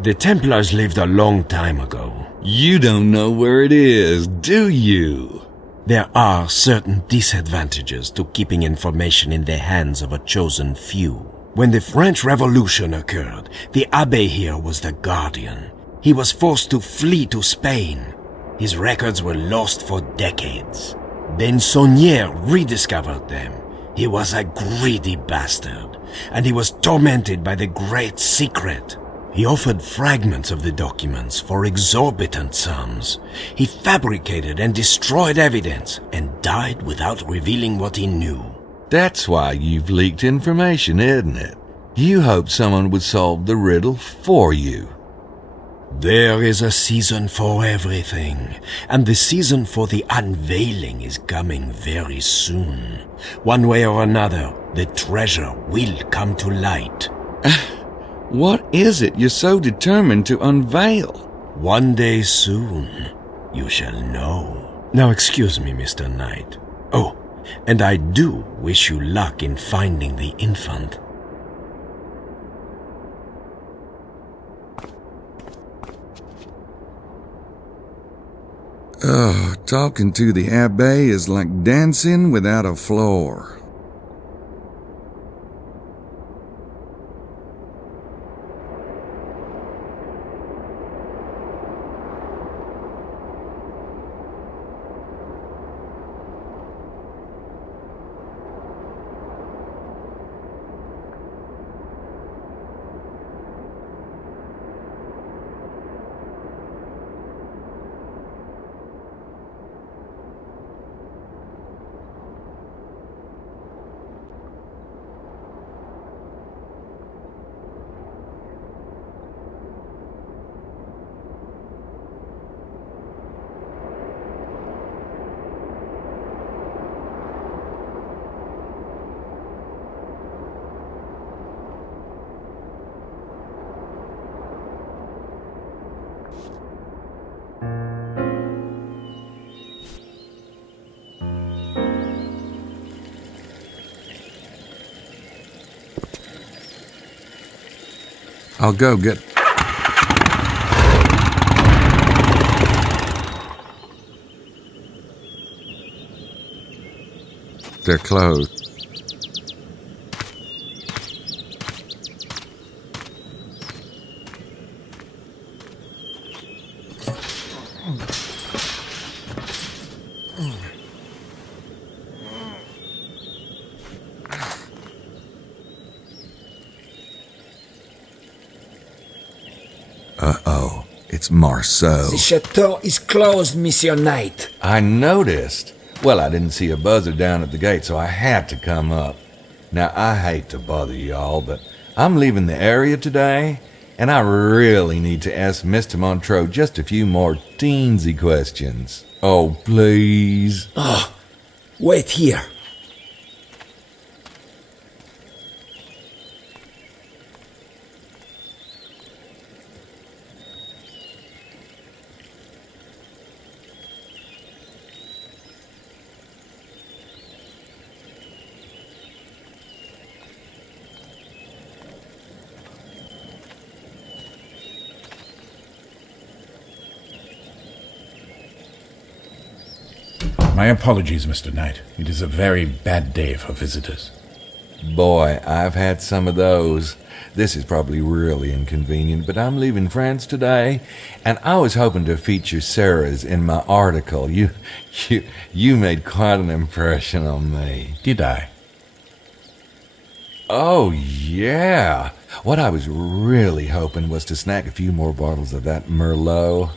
The Templars lived a long time ago. You don't know where it is, do you? There are certain disadvantages to keeping information in the hands of a chosen few. When the French Revolution occurred, the Abbé here was the guardian. He was forced to flee to Spain. His records were lost for decades. Then Saunier rediscovered them. He was a greedy bastard, and he was tormented by the Great Secret. He offered fragments of the documents for exorbitant sums. He fabricated and destroyed evidence and died without revealing what he knew. That's why you've leaked information, isn't it? You hoped someone would solve the riddle for you. There is a season for everything, and the season for the unveiling is coming very soon. One way or another, the treasure will come to light. What is it you're so determined to unveil? One day soon, you shall know. Now excuse me, Mr. Knight. Oh, and I do wish you luck in finding the infant. Oh, talking to the Abbé is like dancing without a floor. I'll go get... They're closed. Uh-oh, it's Marceau. The chateau is closed, Monsieur Knight. I noticed. Well, I didn't see a buzzer down at the gate, so I had to come up. Now, I hate to bother y'all, but I'm leaving the area today, and I really need to ask Mr. Montreux just a few more teensy questions. Oh, please. Oh, wait here. My apologies, Mr. Knight. It is a very bad day for visitors. Boy, I've had some of those. This is probably really inconvenient, but I'm leaving France today, and I was hoping to feature Sarah's in my article. You made quite an impression on me. Did I? Oh, yeah. What I was really hoping was to snag a few more bottles of that Merlot.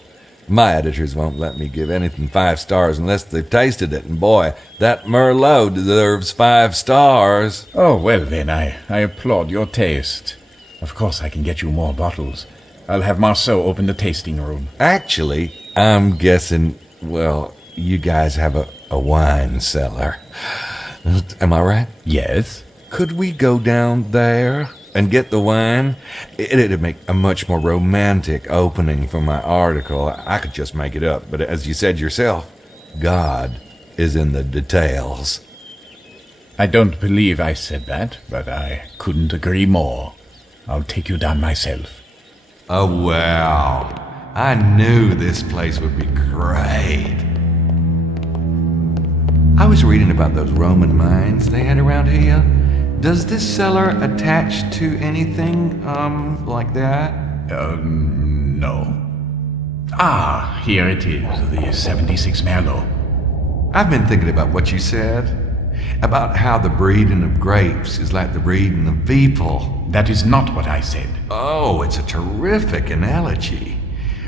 My editors won't let me give anything 5 stars unless they've tasted it, and boy, that Merlot deserves 5 stars. Oh, well then, I applaud your taste. Of course I can get you more bottles. I'll have Marceau open the tasting room. Actually, I'm guessing, well, you guys have a wine cellar. Am I right? Yes. Could we go down there and get the wine? It'd make a much more romantic opening for my article. I could just make it up, but as you said yourself, God is in the details. I don't believe I said that, but I couldn't agree more. I'll take you down myself. Oh, wow. I knew this place would be great. I was reading about those Roman mines they had around here. Does this cellar attach to anything, like that? No. Ah, here it is, the 76 Merlot. I've been thinking about what you said. About how the breeding of grapes is like the breeding of people. That is not what I said. Oh, it's a terrific analogy.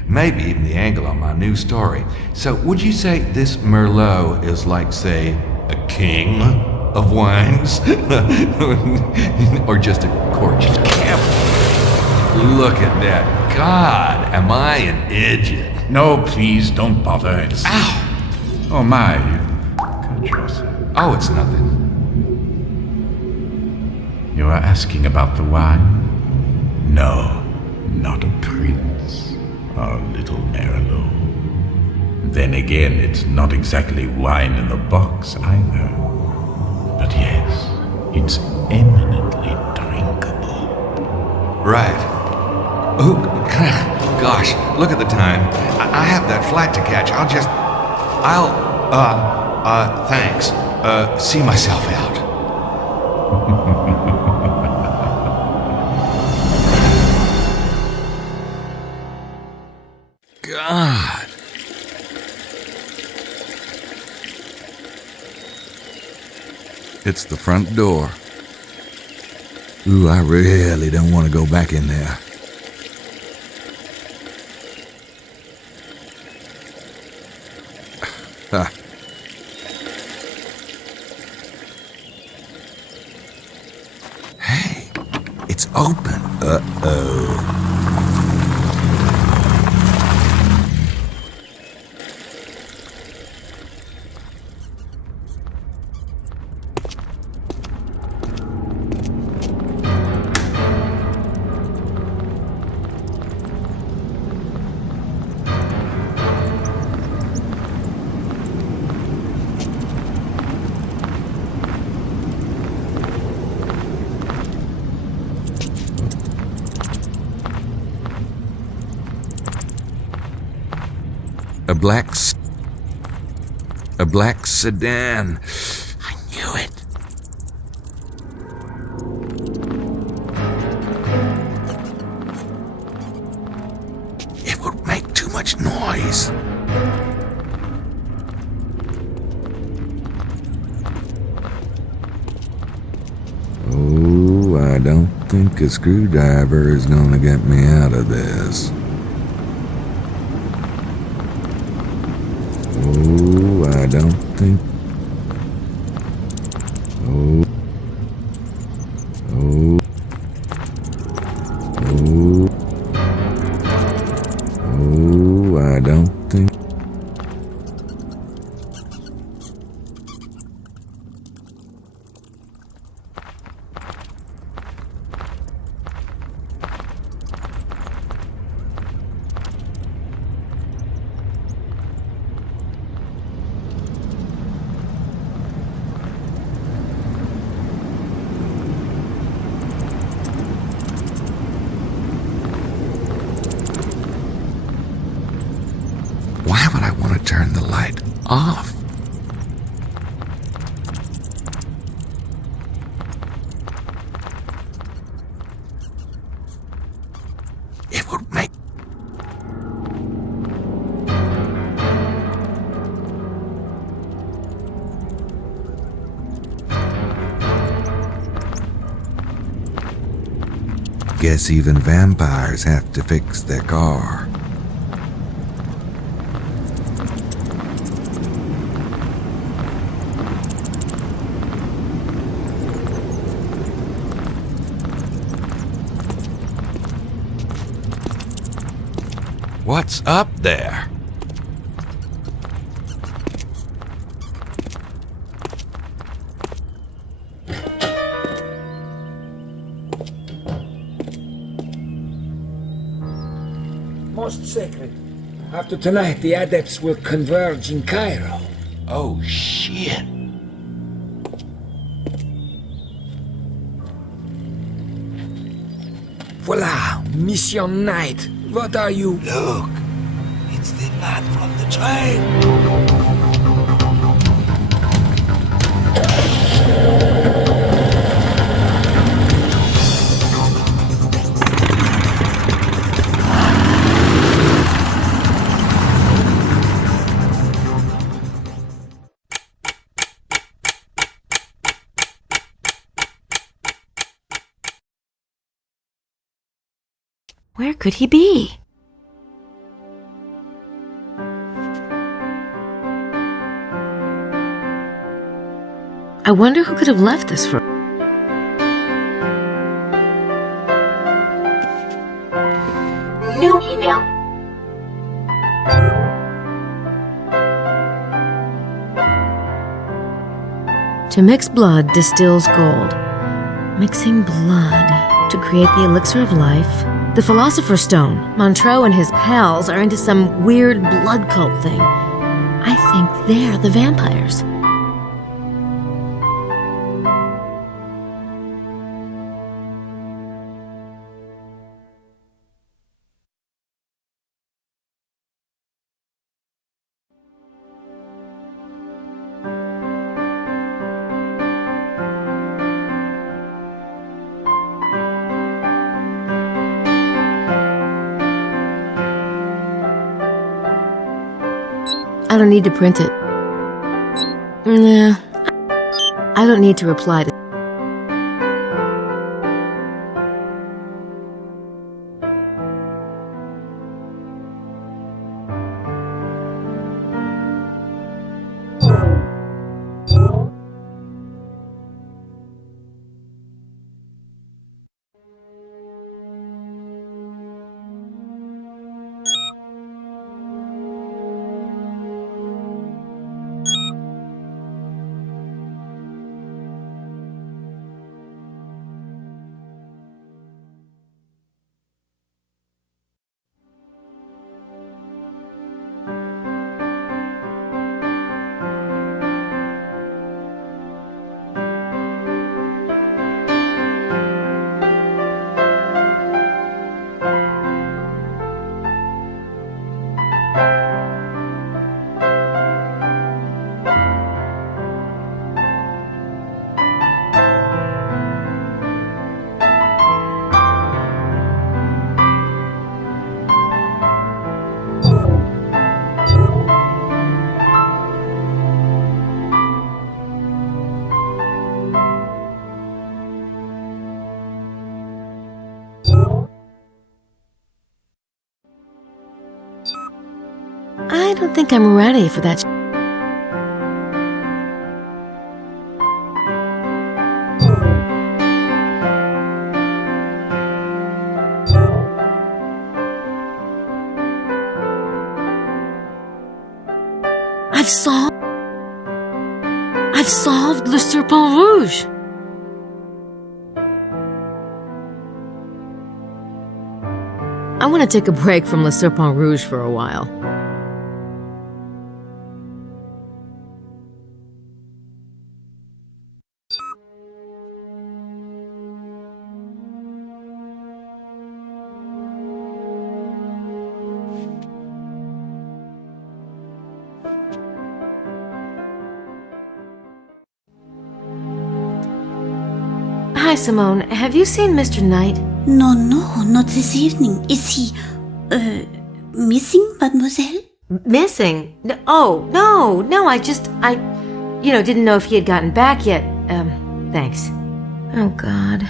Maybe even the angle on my new story. So would you say this Merlot is like, say, a king of wines? Or just a gorgeous camel? Look at that. God, am I an idiot? No, please, don't bother. It's... Ow! Oh my, you cut yourself. Oh, it's nothing. You are asking about the wine? No, not a prince. Our little Merlot. Then again, it's not exactly wine in the box either. But yes, it's eminently drinkable. Right. Oh, gosh, look at the time. I have that flight to catch. Thanks. See myself out. God. It's the front door. Ooh, I really don't want to go back in there. Ah. Hey, it's open. Uh-oh. A black sedan. I knew it. It would make too much noise. Oh, I don't think a screwdriver is gonna get me out of this. Oh, I don't think... Oh. Oh. Oh. Oh, I don't think... Why would I want to turn the light off? It would make... Guess even vampires have to fix their car. What's up there? Most sacred. After tonight, the adepts will converge in Cairo. Oh, shit. Voila, Mission Knight. What are you? Look, it's the man from the train. Where could he be? I wonder who could have left this for. New email. To mix blood distills gold. Mixing blood to create the elixir of life. The Philosopher's Stone. Montreux and his pals are into some weird blood cult thing. I think they're the vampires. I don't need to print it. Nah, I don't need to reply to. I don't think I'm ready for that. I've solved Le Serpent Rouge. I want to take a break from Le Serpent Rouge for a while. Hi, Simone. Have you seen Mr. Knight? No, not this evening. Is he, missing, mademoiselle? Missing? Oh, no, I didn't know if he had gotten back yet. Thanks. Oh, God.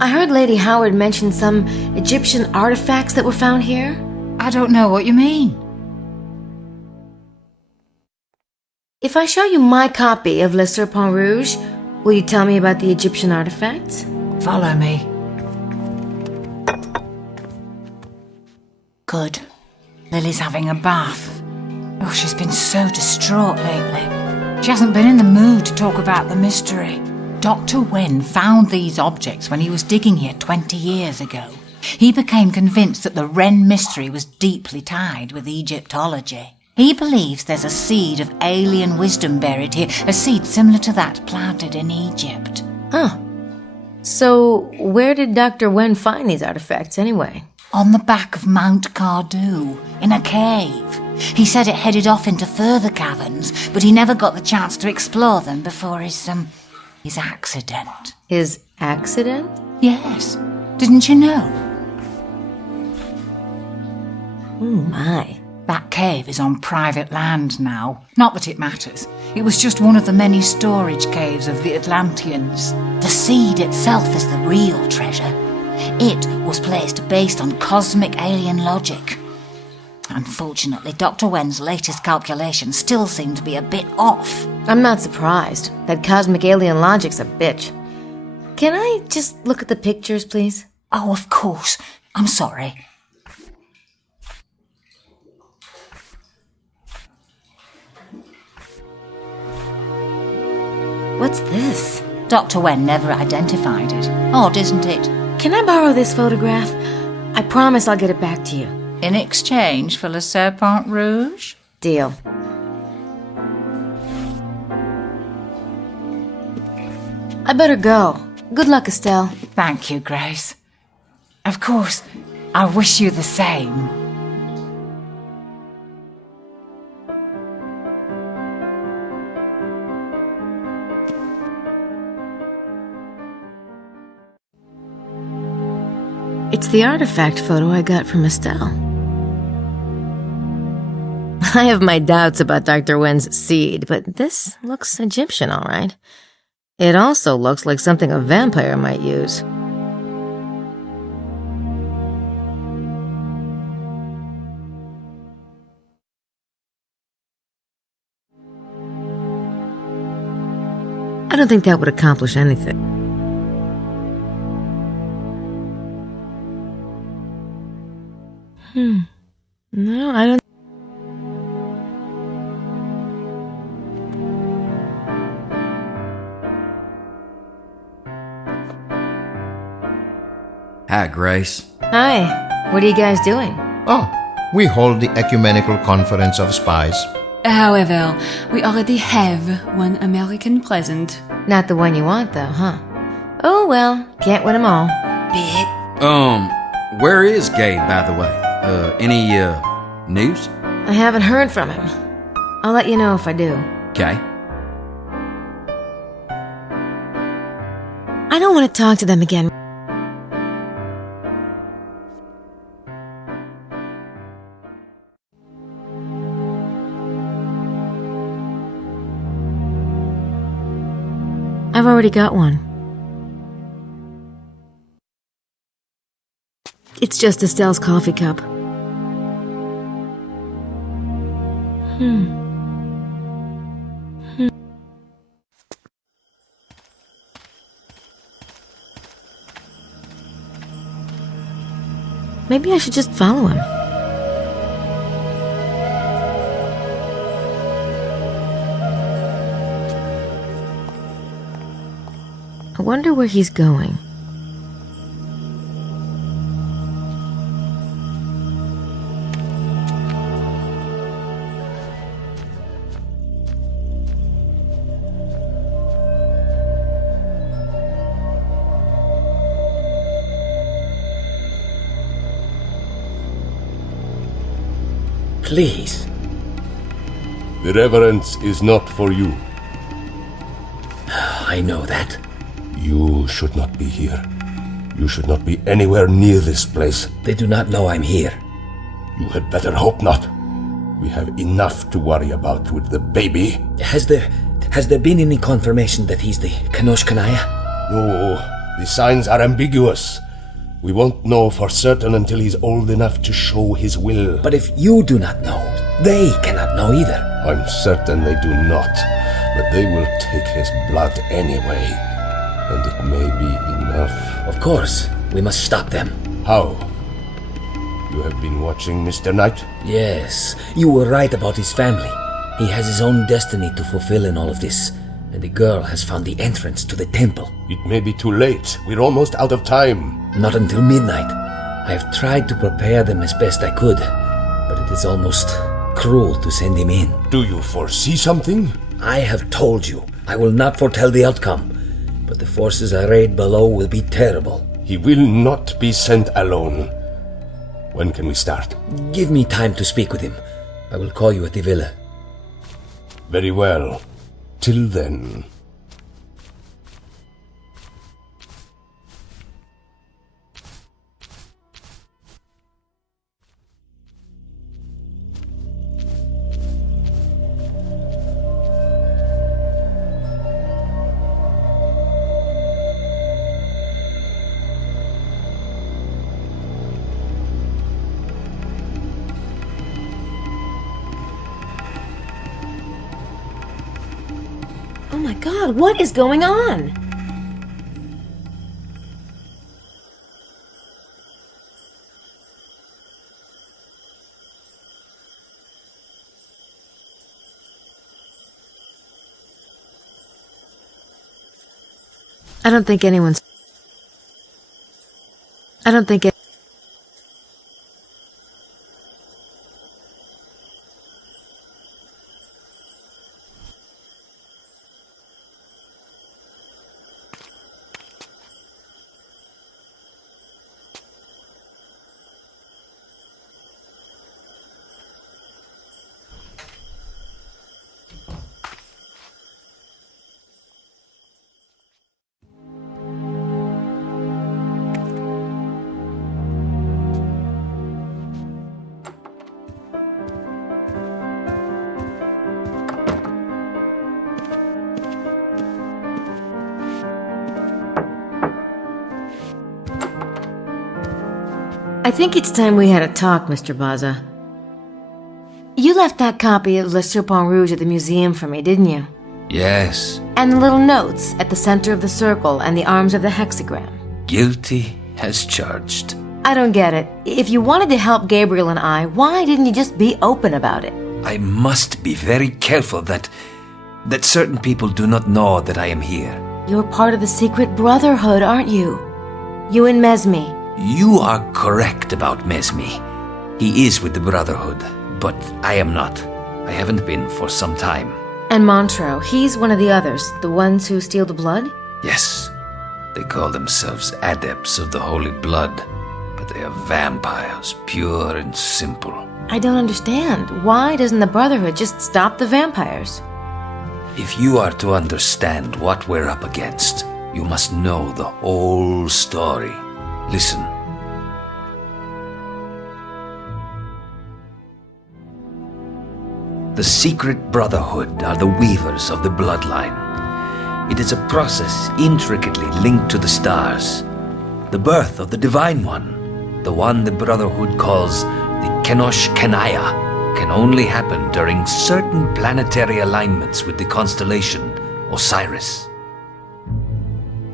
I heard Lady Howard mention some Egyptian artifacts that were found here. I don't know what you mean. If I show you my copy of Le Serpent Rouge, will you tell me about the Egyptian artifacts? Follow me. Good. Lily's having a bath. Oh, she's been so distraught lately. She hasn't been in the mood to talk about the mystery. Dr. Wen found these objects when he was digging here 20 years ago. He became convinced that the Wren mystery was deeply tied with Egyptology. He believes there's a seed of alien wisdom buried here, a seed similar to that planted in Egypt. Huh. So, where did Dr. Wen find these artifacts anyway? On the back of Mount Cardew, in a cave. He said it headed off into further caverns, but he never got the chance to explore them before his accident. His accident? Yes. Didn't you know? Oh my. That cave is on private land now. Not that it matters. It was just one of the many storage caves of the Atlanteans. The seed itself is the real treasure. It was placed based on cosmic alien logic. Unfortunately, Dr. Wen's latest calculations still seem to be a bit off. I'm not surprised. That cosmic alien logic's a bitch. Can I just look at the pictures, please? Oh, of course. I'm sorry. What's this? Dr. Wen never identified it. Odd, isn't it? Can I borrow this photograph? I promise I'll get it back to you. In exchange for Le Serpent Rouge? Deal. I better go. Good luck, Estelle. Thank you, Grace. Of course, I wish you the same. It's the artifact photo I got from Estelle. I have my doubts about Dr. Wen's seed, but this looks Egyptian, all right. It also looks like something a vampire might use. I don't think that would accomplish anything. No, I don't. Hi, Grace. Hi. What are you guys doing? Oh, we hold the Ecumenical Conference of Spies. However, we already have one American present. Not the one you want, though, huh? Oh well, can't win them all. Where is Gabe, by the way? Any news? I haven't heard from him. I'll let you know if I do. Okay. I don't want to talk to them again. I've already got one. It's just Estelle's coffee cup. Maybe I should just follow him. I wonder where he's going. Please. The reverence is not for you. I know that. You should not be here. You should not be anywhere near this place. They do not know I'm here. You had better hope not. We have enough to worry about with the baby. Has there been any confirmation that he's the Kanosh Kanaya? No, the signs are ambiguous. We won't know for certain until he's old enough to show his will. But if you do not know, they cannot know either. I'm certain they do not, but they will take his blood anyway. And it may be enough. Of course, we must stop them. How? You have been watching Mr. Knight? Yes, you were right about his family. He has his own destiny to fulfill in all of this, and the girl has found the entrance to the temple. It may be too late. We're almost out of time. Not until midnight. I have tried to prepare them as best I could, but it is almost cruel to send him in. Do you foresee something? I have told you, I will not foretell the outcome, but the forces arrayed below will be terrible. He will not be sent alone. When can we start? Give me time to speak with him. I will call you at the villa. Very well. Till then. Oh my God, what is going on? I don't think it. I think it's time we had a talk, Mr. Baza. You left that copy of Le Serpent Rouge at the museum for me, didn't you? Yes. And the little notes at the center of the circle and the arms of the hexagram. Guilty as charged. I don't get it. If you wanted to help Gabriel and I, why didn't you just be open about it? I must be very careful that certain people do not know that I am here. You're part of the secret brotherhood, aren't you? You and Mesme. You are correct about Mesme. He is with the Brotherhood, but I am not. I haven't been for some time. And Montreux, he's one of the others, the ones who steal the blood? Yes. They call themselves adepts of the holy blood, but they are vampires, pure and simple. I don't understand. Why doesn't the Brotherhood just stop the vampires? If you are to understand what we're up against, you must know the whole story. Listen. The secret brotherhood are the weavers of the bloodline. It is a process intricately linked to the stars. The birth of the Divine One, the one the brotherhood calls the Kenosh Kenaya, can only happen during certain planetary alignments with the constellation Osiris.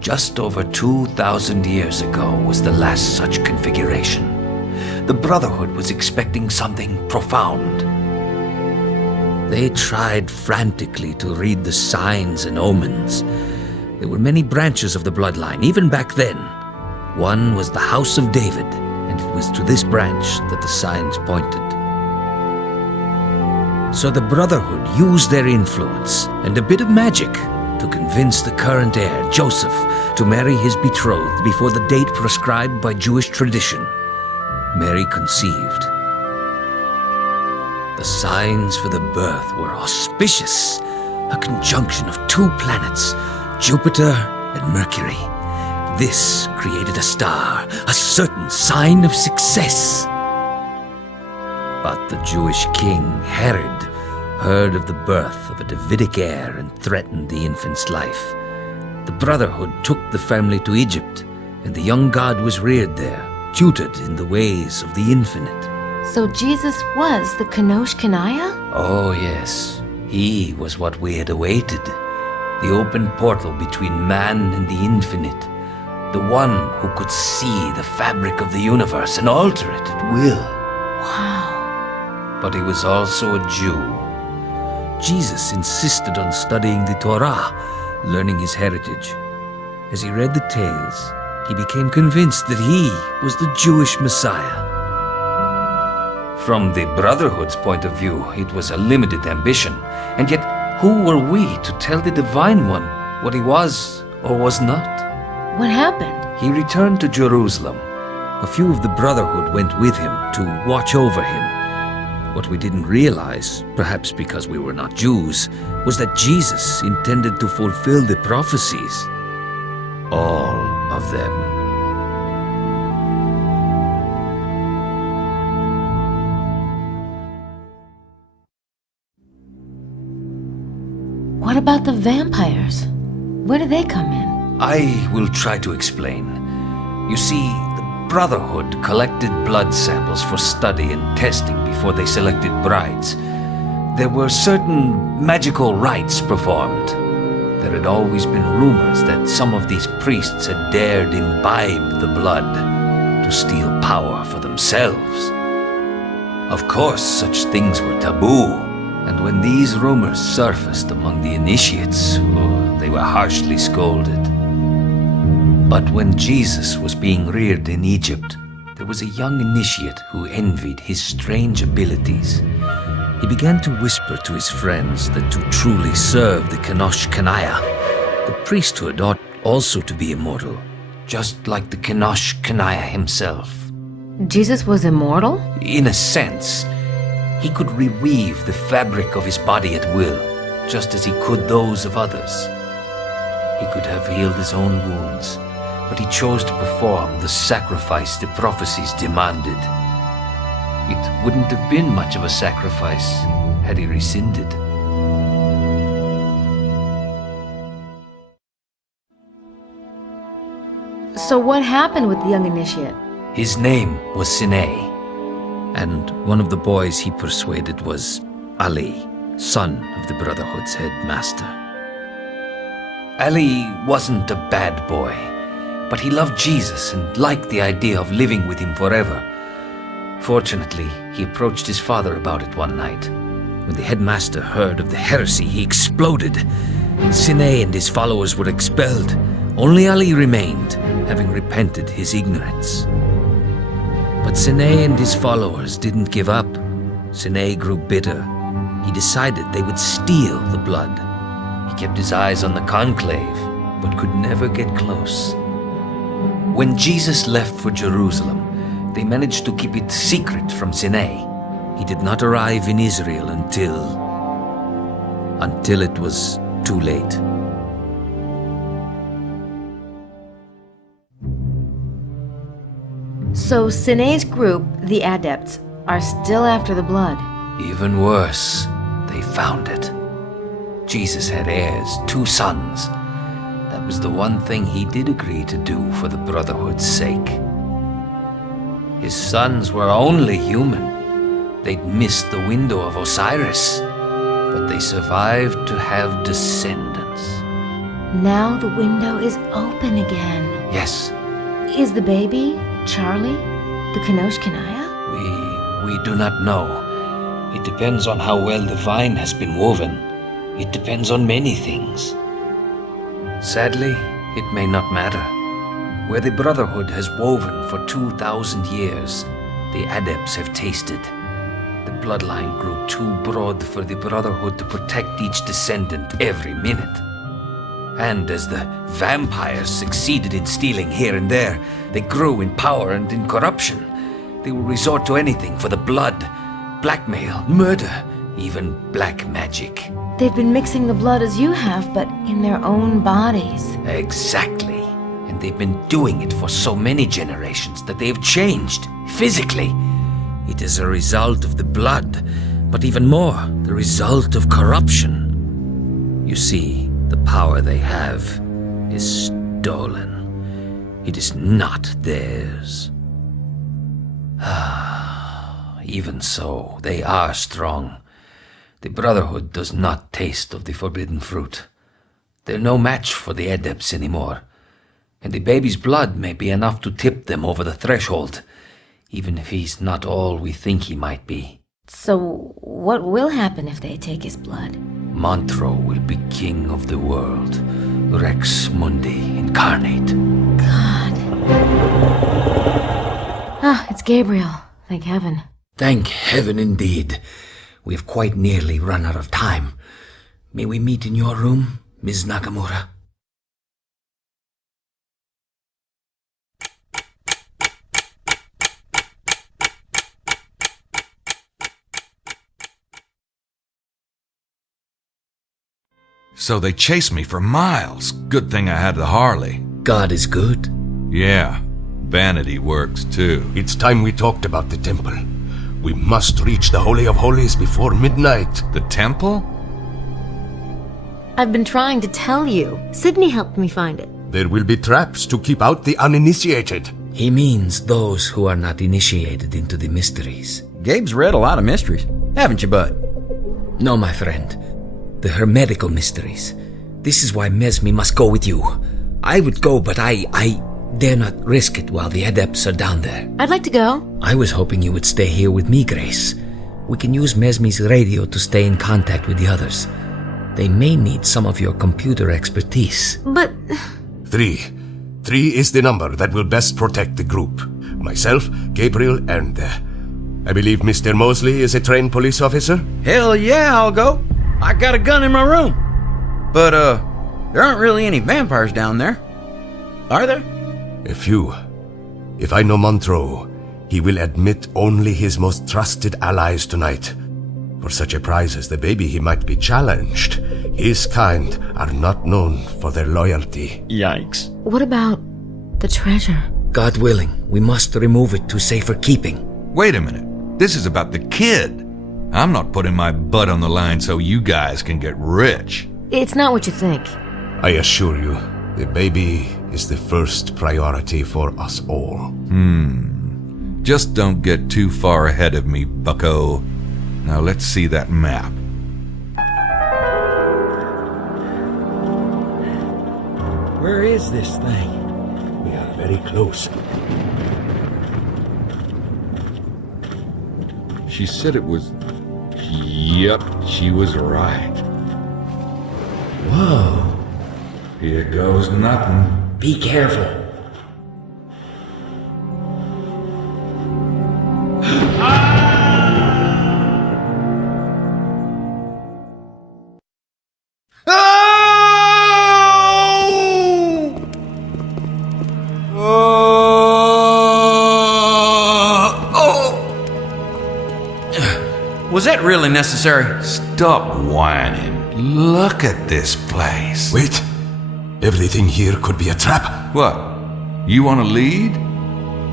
Just over 2,000 years ago was the last such configuration. The Brotherhood was expecting something profound. They tried frantically to read the signs and omens. There were many branches of the bloodline, even back then. One was the House of David, and it was to this branch that the signs pointed. So the Brotherhood used their influence and a bit of magic to convince the current heir, Joseph, to marry his betrothed before the date prescribed by Jewish tradition. Mary conceived. The signs for the birth were auspicious, a conjunction of two planets, Jupiter and Mercury. This created a star, a certain sign of success. But the Jewish king, Herod, heard of the birth of a Davidic heir and threatened the infant's life. The Brotherhood took the family to Egypt, and the young god was reared there, tutored in the ways of the infinite. So Jesus was the Kenosh Kenaya? Oh yes, he was what we had awaited. The open portal between man and the infinite. The one who could see the fabric of the universe and alter it at will. Wow. But he was also a Jew. Jesus insisted on studying the Torah, learning his heritage. As he read the tales, he became convinced that he was the Jewish Messiah. From the Brotherhood's point of view, it was a limited ambition, and yet who were we to tell the Divine One what he was or was not? What happened? He returned to Jerusalem. A few of the Brotherhood went with him to watch over him. What we didn't realize, perhaps because we were not Jews, was that Jesus intended to fulfill the prophecies. All of them. What about the vampires? Where do they come in? I will try to explain. You see, the Brotherhood collected blood samples for study and testing before they selected brides. There were certain magical rites performed. There had always been rumors that some of these priests had dared imbibe the blood to steal power for themselves. Of course, such things were taboo, and when these rumors surfaced among the initiates, they were harshly scolded. But when Jesus was being reared in Egypt, there was a young initiate who envied his strange abilities. He began to whisper to his friends that to truly serve the Kenosh Kanaya, the priesthood ought also to be immortal, just like the Kenosh Kanaya himself. Jesus was immortal? In a sense, he could reweave the fabric of his body at will, just as he could those of others. He could have healed his own wounds, but he chose to perform the sacrifice the prophecies demanded. It wouldn't have been much of a sacrifice had he rescinded. So what happened with the young initiate? His name was Sinai, and one of the boys he persuaded was Ali, son of the Brotherhood's headmaster. Ali wasn't a bad boy, but he loved Jesus and liked the idea of living with him forever. Fortunately, he approached his father about it one night. When the headmaster heard of the heresy, he exploded. Sinai and his followers were expelled. Only Ali remained, having repented his ignorance. But Sinai and his followers didn't give up. Sinai grew bitter. He decided they would steal the blood. He kept his eyes on the conclave, but could never get close. When Jesus left for Jerusalem, they managed to keep it secret from Sinai. He did not arrive in Israel until it was too late. So Sinai's group, the Adepts, are still after the blood. Even worse, they found it. Jesus had heirs, 2 sons. That was the one thing he did agree to do for the Brotherhood's sake. His sons were only human. They'd missed the window of Osiris, but they survived to have descendants. Now the window is open again. Yes. Is the baby, Charlie, the Kenosh Kanaya? We do not know. It depends on how well the vine has been woven. It depends on many things. Sadly, it may not matter. Where the Brotherhood has woven for 2,000 years, the Adepts have tasted. The bloodline grew too broad for the Brotherhood to protect each descendant every minute. And as the vampires succeeded in stealing here and there, they grew in power and in corruption. They will resort to anything for the blood, blackmail, murder, even black magic. They've been mixing the blood as you have, but in their own bodies. Exactly. And they've been doing it for so many generations that they have changed, physically. It is a result of the blood, but even more, the result of corruption. You see, the power they have is stolen. It is not theirs. Even so, they are strong. The Brotherhood does not taste of the forbidden fruit. They're no match for the Adepts anymore. And the baby's blood may be enough to tip them over the threshold, even if he's not all we think he might be. So, what will happen if they take his blood? Montreux will be king of the world, Rex Mundi incarnate. God. Ah, it's Gabriel. Thank heaven. Thank heaven indeed. We have quite nearly run out of time. May we meet in your room, Ms. Nakamura? So they chased me for miles. Good thing I had the Harley. God is good. Yeah, vanity works too. It's time we talked about the temple. We must reach the Holy of Holies before midnight. The temple? I've been trying to tell you. Sydney helped me find it. There will be traps to keep out the uninitiated. He means those who are not initiated into the mysteries. Gabe's read a lot of mysteries, haven't you, bud? No, my friend. The hermetical mysteries. This is why Mesme must go with you. I would go, but I dare not risk it while the adepts are down there. I'd like to go. I was hoping you would stay here with me, Grace. We can use Mesme's radio to stay in contact with the others. They may need some of your computer expertise. But... 3. 3 is the number that will best protect the group. Myself, Gabriel, and... I believe Mr. Mosley is a trained police officer? Hell yeah, I'll go. I got a gun in my room. But, there aren't really any vampires down there. Are there? A few. If I know Montreux, he will admit only his most trusted allies tonight. For such a prize as the baby, he might be challenged. His kind are not known for their loyalty. Yikes. What about the treasure? God willing, we must remove it to safer keeping. Wait a minute. This is about the kid. I'm not putting my butt on the line so you guys can get rich. It's not what you think. I assure you, the baby is the first priority for us all. Just don't get too far ahead of me, bucko. Now let's see that map. Where is this thing? We are very close. She said it was... Yep, she was right. Whoa. Here goes nothing. Be careful. Was that really necessary? Stop whining. Look at this place. Wait. Everything here could be a trap. What? You want to lead?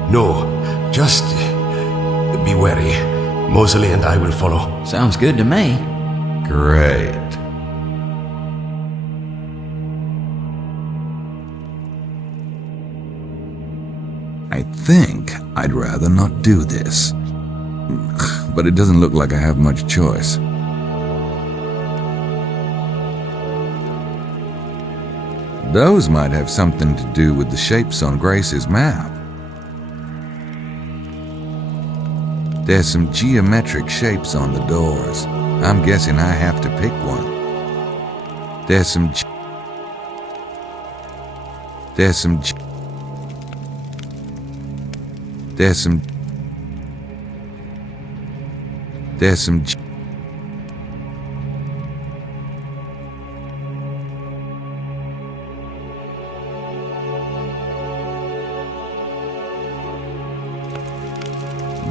No. Just... be wary. Mosley and I will follow. Sounds good to me. Great. I think I'd rather not do this. But it doesn't look like I have much choice. Those might have something to do with the shapes on Grace's map. There's some geometric shapes on the doors. I'm guessing I have to pick one. There's some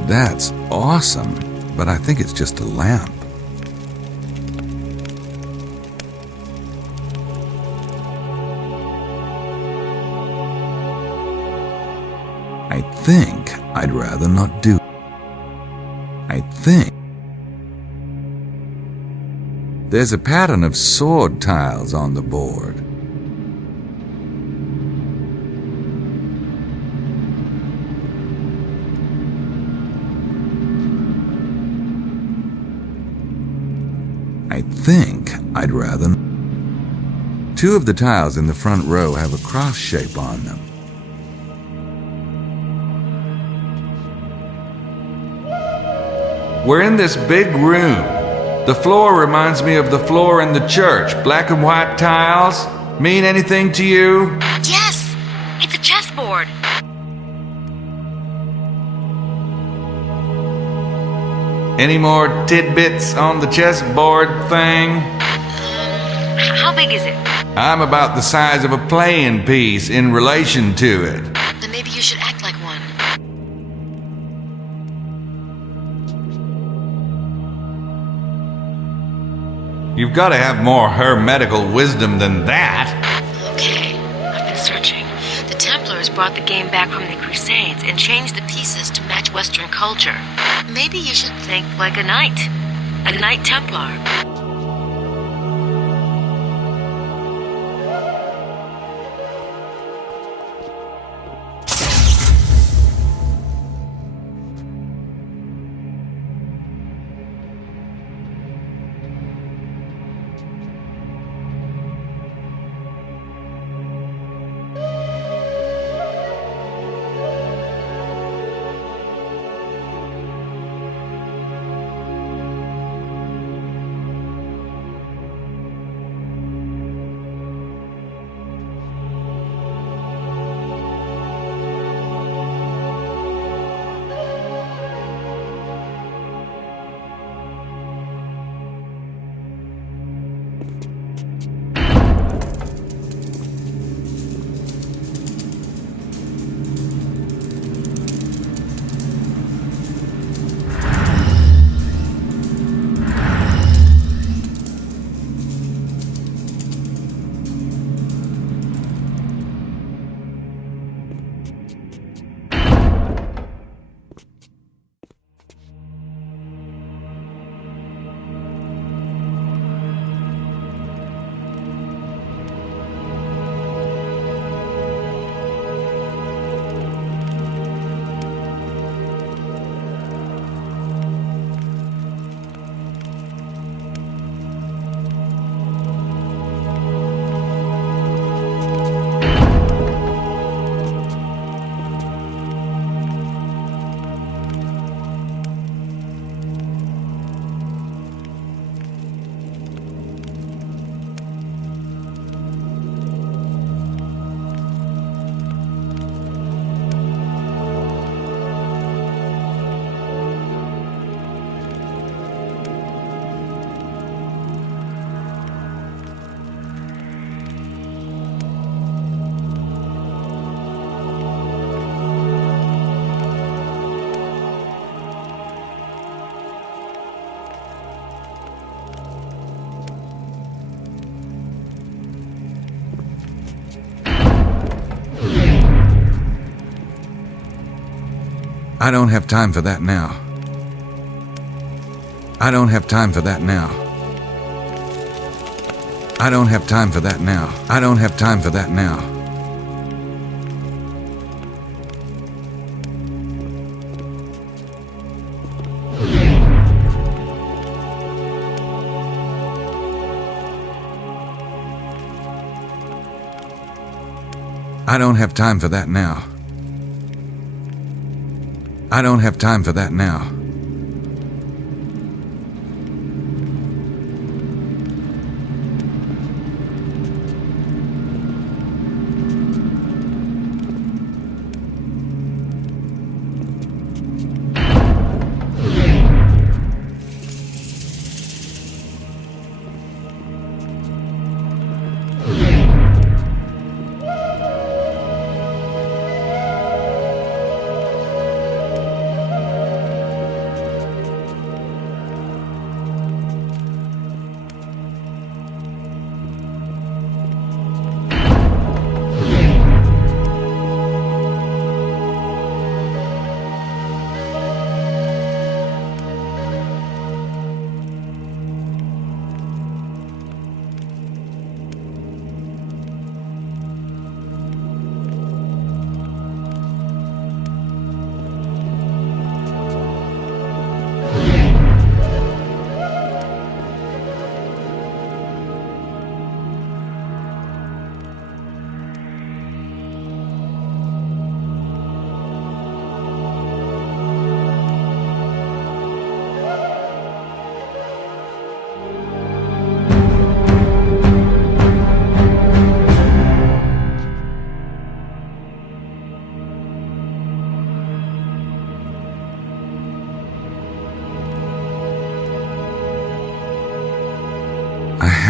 That's awesome, but I think it's just a lamp. I think I'd rather not do. I think there's a pattern of sword tiles on the board. I think I'd rather... Two of the tiles in the front row have a cross shape on them. We're in this big room. The floor reminds me of the floor in the church. Black and white tiles. Mean anything to you? Yes! It's a chessboard. Any more tidbits on the chessboard thing? How big is it? I'm about the size of a playing piece in relation to it. Then maybe you should act like one. You've got to have more hermetical wisdom than that. Okay, I've been searching. The Templars brought the game back from the Crusades and changed the pieces to match Western culture. Maybe you should think like a knight. A Knight Templar. I don't have time for that now. I don't have time for that now. I don't have time for that now. I don't have time for that now. I don't have time for that now. I don't have time for that now.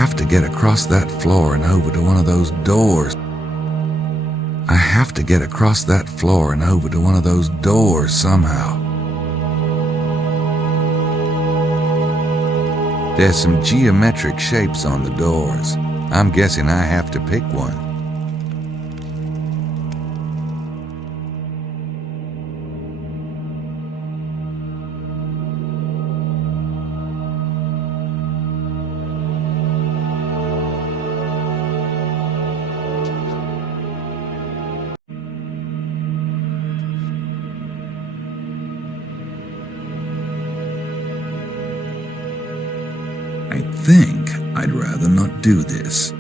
have to get across that floor and over to one of those doors. I have to get across that floor and over to one of those doors somehow. There's some geometric shapes on the doors. I'm guessing I have to pick one. I think I'd rather not do this.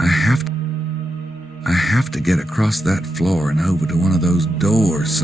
I have to get across that floor and over to one of those doors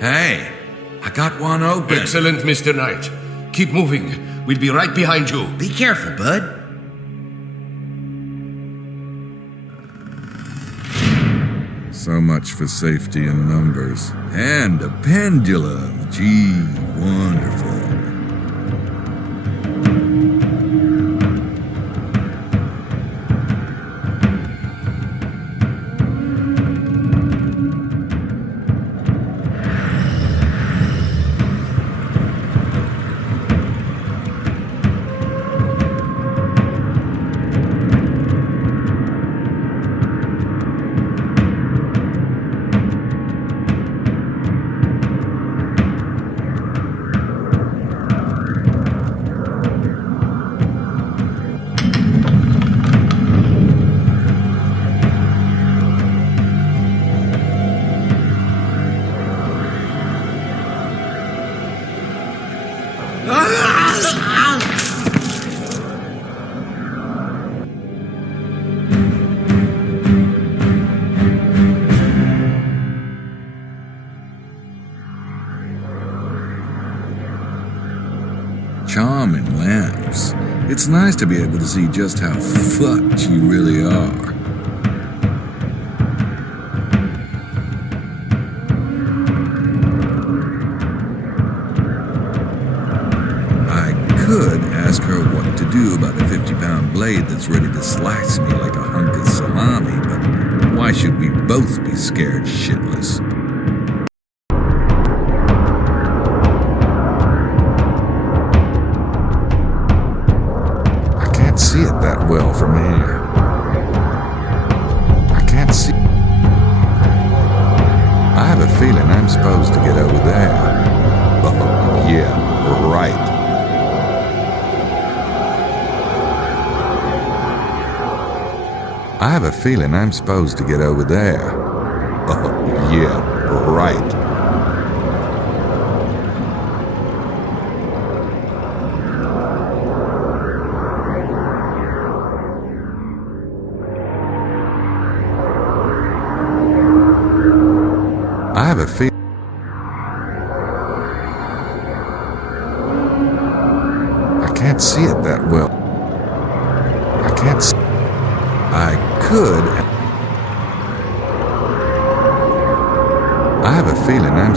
Hey, I got one open. Excellent, Mr. Knight. Keep moving. We'll be right behind you. Be careful, bud. So much for safety in numbers. And a pendulum. Gee, wonderful. Charming lamps. It's nice to be able to see just how fucked you really are. I could ask her what to do about a 50-pound blade that's ready to slice me like a hunk of salami, but why should we both be scared shitless? I can't see it that well from here. I can't see. I have a feeling I'm supposed to get over there. Oh, yeah, right. I have a feeling I'm supposed to get over there. Oh, yeah, right. I have a feeling. I can't see it that well. I can't see. I could. I have a feeling I'm.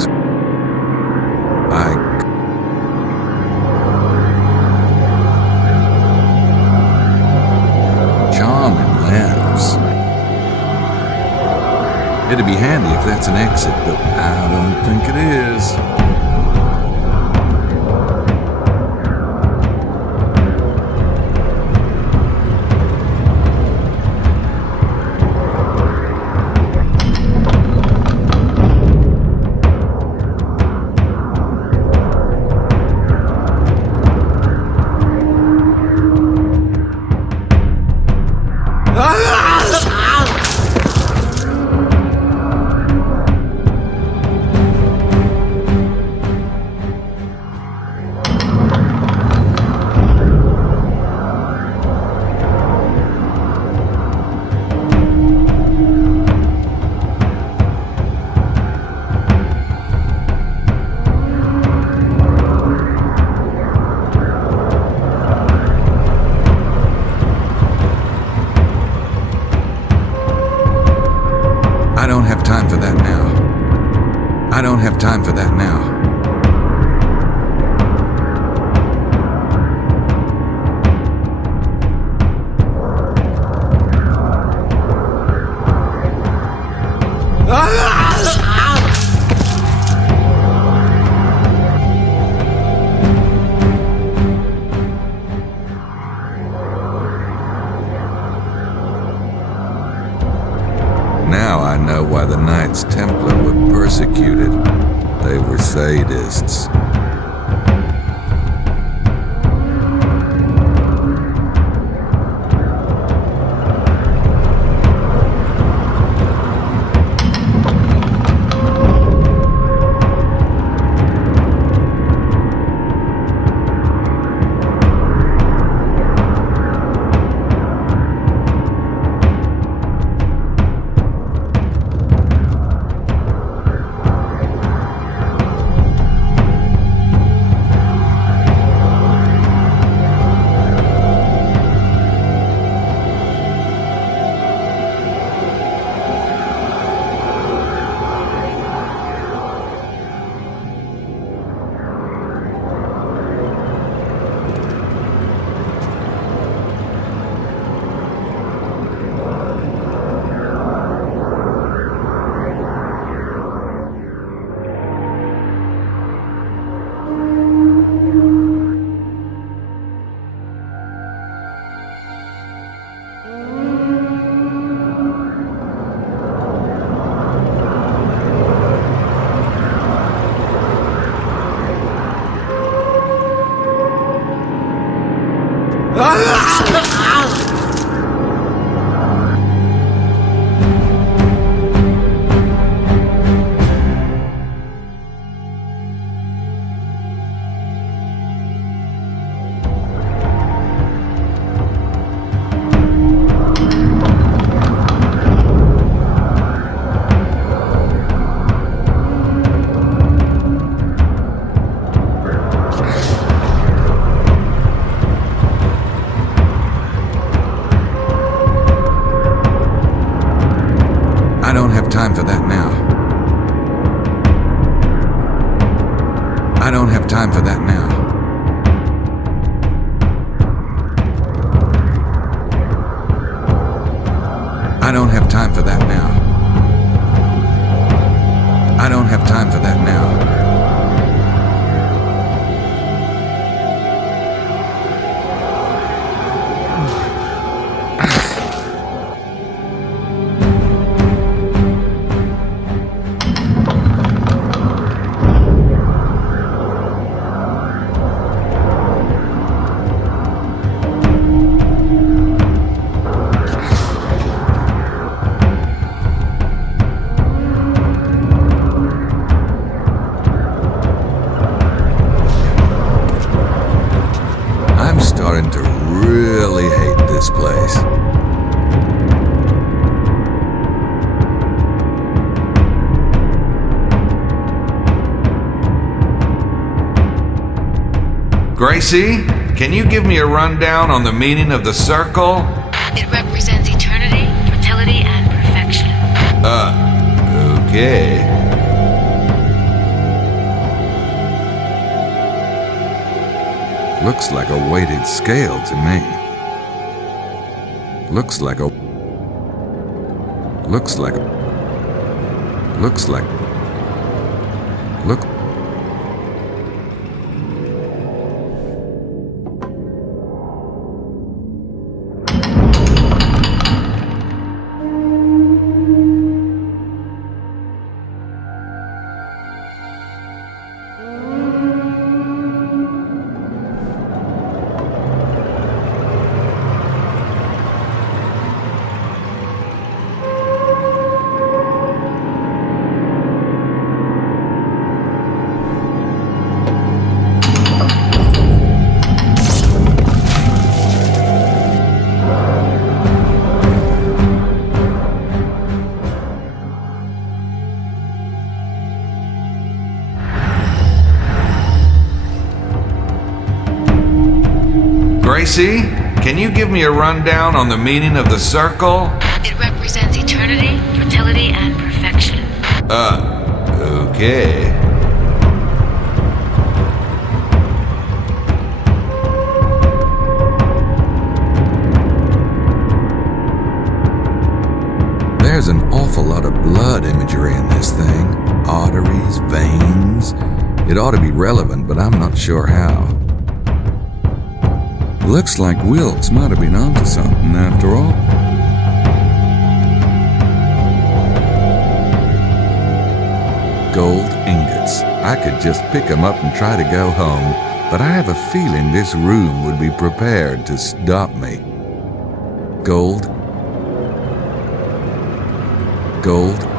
Charming lamps. It'd be handy if that's an exit, but I don't think it is. I don't have time for that now. I don't have time for that now. Now I know why the Knights Templar were persecuted. They were sadists. time for that now. I don't have time for that now. I don't have time for that now. I'm starting to really hate this place. Gracie, can you give me a rundown on the meaning of the circle? It represents eternity, fertility, and perfection. Okay. Looks like a weighted scale to me. Looks like a Look. Gracie, can you give me a rundown on the meaning of the circle? It represents eternity, fertility, and perfection. Okay. There's an awful lot of blood imagery in this thing. Arteries, veins. It ought to be relevant, but I'm not sure how. Looks like Wilkes might have been onto something after all. Gold ingots. I could just pick them up and try to go home, but I have a feeling this room would be prepared to stop me. Gold. Gold.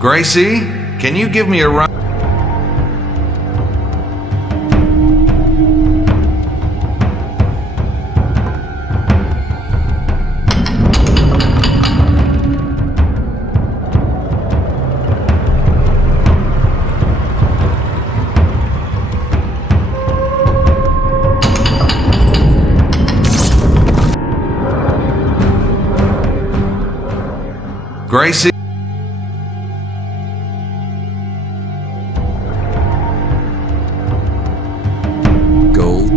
Gracie, can you give me a run? Gracie? Gold.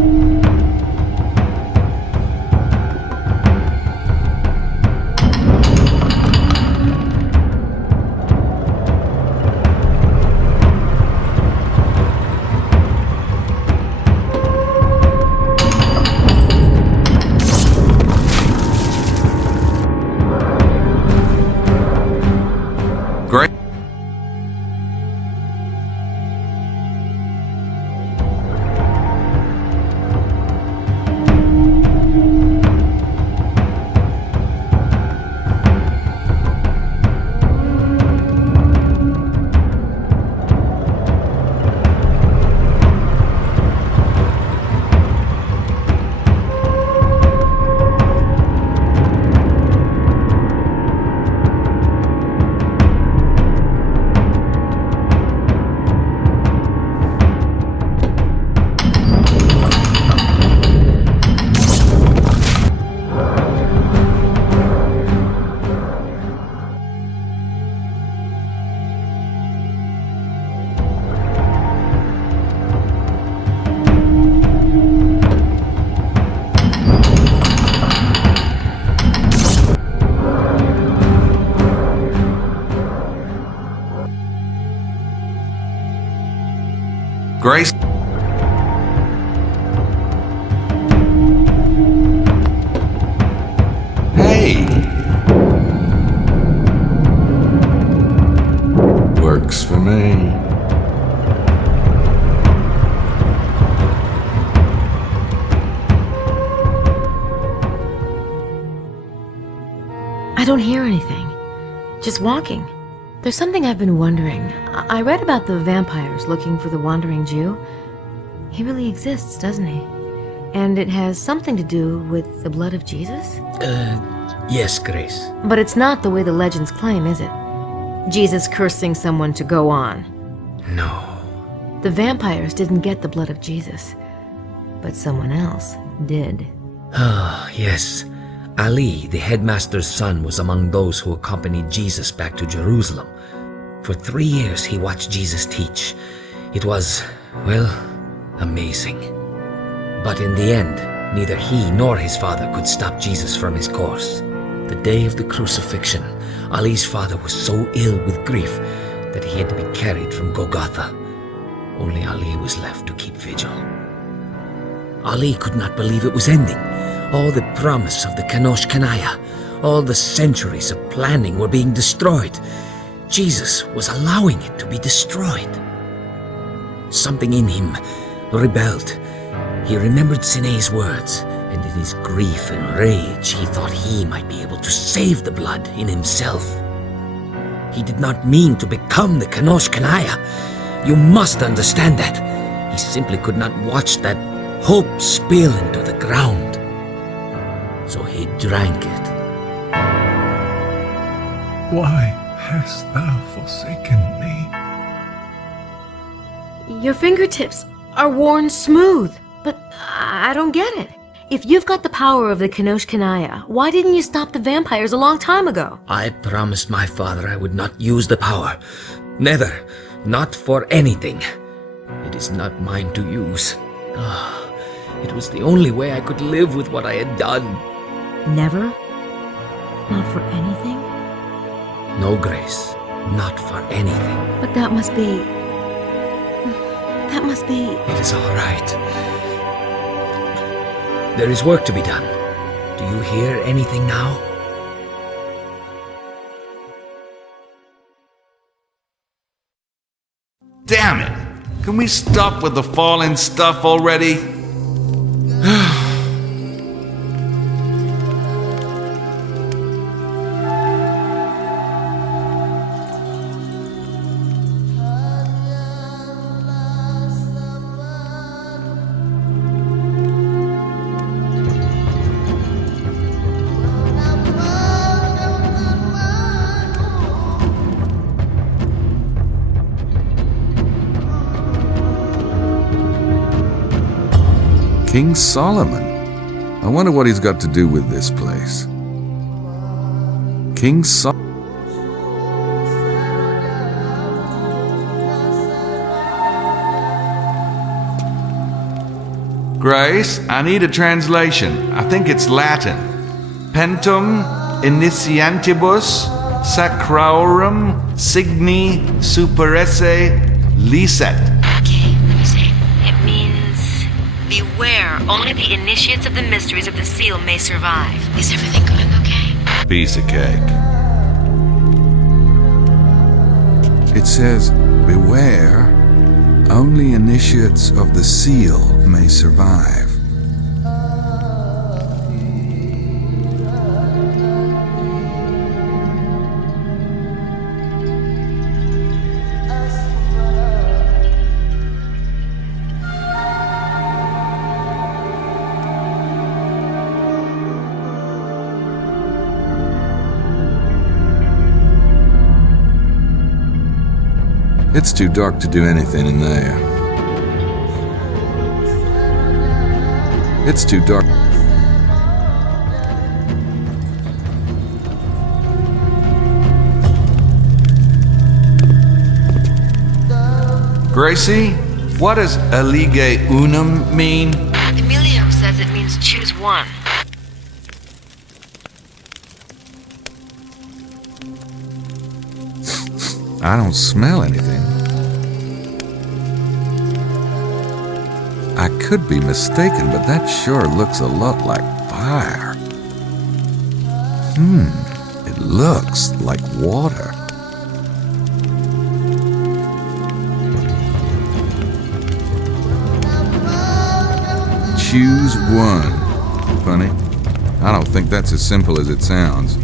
Grace? Hey! Works for me. I don't hear anything. Just walking. There's something I've been wondering. I read about the vampires looking for the wandering Jew. He really exists, doesn't he? And it has something to do with the blood of Jesus? Yes, Grace. But it's not the way the legends claim, is it? Jesus cursing someone to go on. No. The vampires didn't get the blood of Jesus, but someone else did. Ah, yes. Ali, the headmaster's son, was among those who accompanied Jesus back to Jerusalem. For 3 years he watched Jesus teach. It was, well, amazing. But in the end, neither he nor his father could stop Jesus from his course. The day of the crucifixion, Ali's father was so ill with grief that he had to be carried from Golgotha. Only Ali was left to keep vigil. Ali could not believe it was ending. All the promise of the Kanosh Kanaya, all the centuries of planning were being destroyed. Jesus was allowing it to be destroyed. Something in him rebelled. He remembered Sine's words, and in his grief and rage he thought he might be able to save the blood in himself. He did not mean to become the Kanosh Kanaya. You must understand that. He simply could not watch that hope spill into the ground. So he drank it. Why hast thou forsaken me? Your fingertips are worn smooth, but I don't get it. If you've got the power of the Kanosh Kanaya, why didn't you stop the vampires a long time ago? I promised my father I would not use the power. Never. Not for anything. It is not mine to use. It was the only way I could live with what I had done. Never? Not for anything? No, Grace. Not for anything. But that must be... It is all right. There is work to be done. Do you hear anything now? Damn it! Can we stop with the falling stuff already? King Solomon. I wonder what he's got to do with this place. King Solomon. Grace, I need a translation. I think it's Latin. Pentum initiantibus sacrarum signi superesse licet. Okay, let me see. It means... Beware, only the initiates of the mysteries of the seal may survive. Is everything going okay? Piece of cake. It says, beware, only initiates of the seal may survive. It's too dark to do anything in there. It's too dark. Gracie, what does elige unum mean? Emilium says it means choose one. I don't smell anything. could be mistaken, but that sure looks a lot like fire. It looks like water. Choose one. Funny. I don't think that's as simple as it sounds.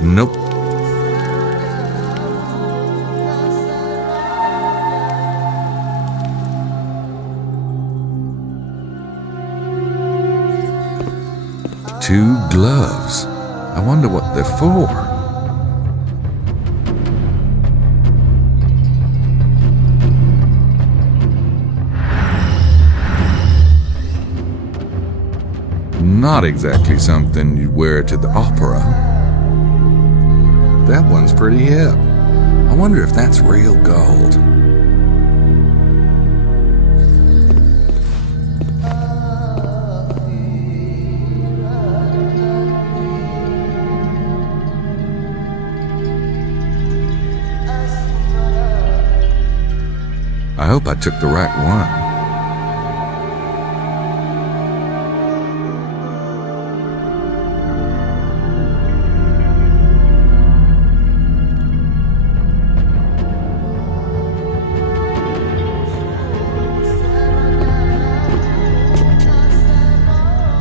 Nope. Two gloves. I wonder what they're for. Not exactly something you'd wear to the opera. That one's pretty hip. I wonder if that's real gold. I hope I took the right one.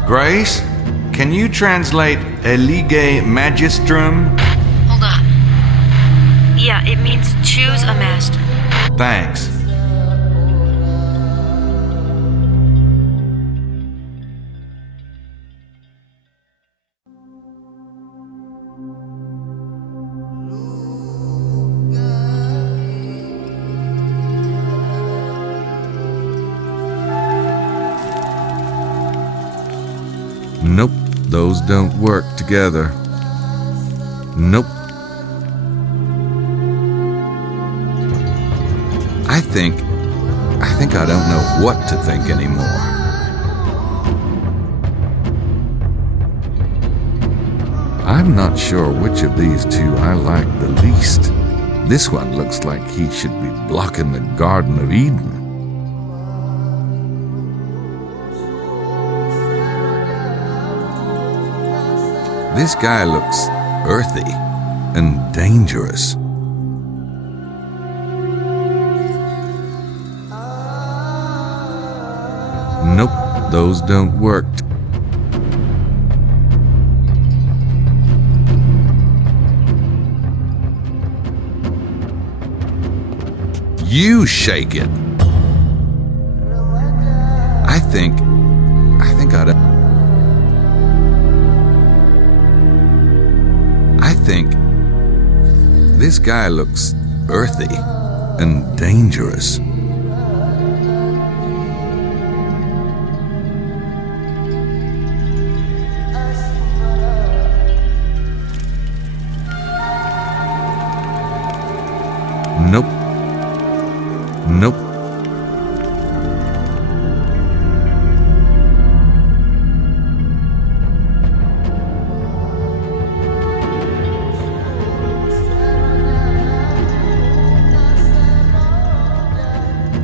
Grace, can you translate elige magistrum? Hold on. Yeah, it means choose a master. Thanks. Nope, those don't work together. Nope. I think I don't know what to think anymore. I'm not sure which of these two I like the least. This one looks like he should be blocking the Garden of Eden. This guy looks earthy and dangerous. Nope, those don't work. You shake it. I think this guy looks earthy and dangerous. Nope. Nope.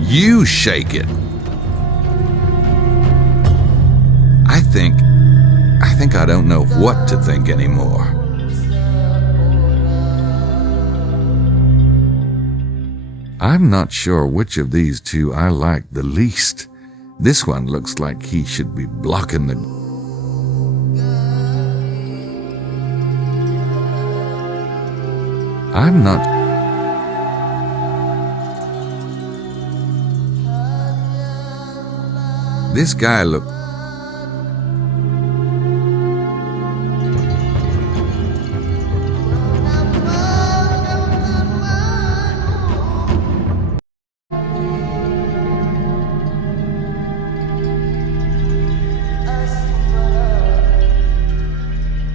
You shake it. I think I don't know what to think anymore. I'm not sure which of these two I like the least. This one looks like he should be blocking the... I'm not... This guy look...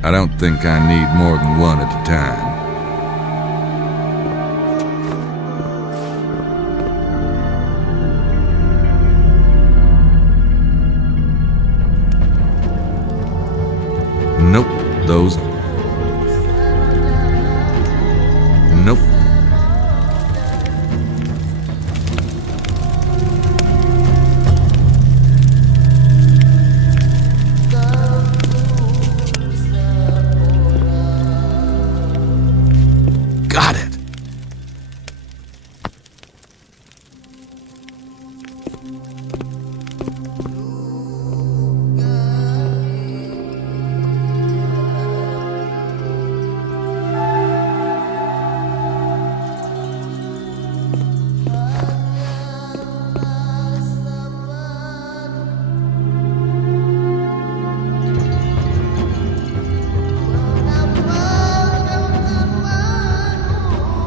I don't think I need more than one at a time. Nope,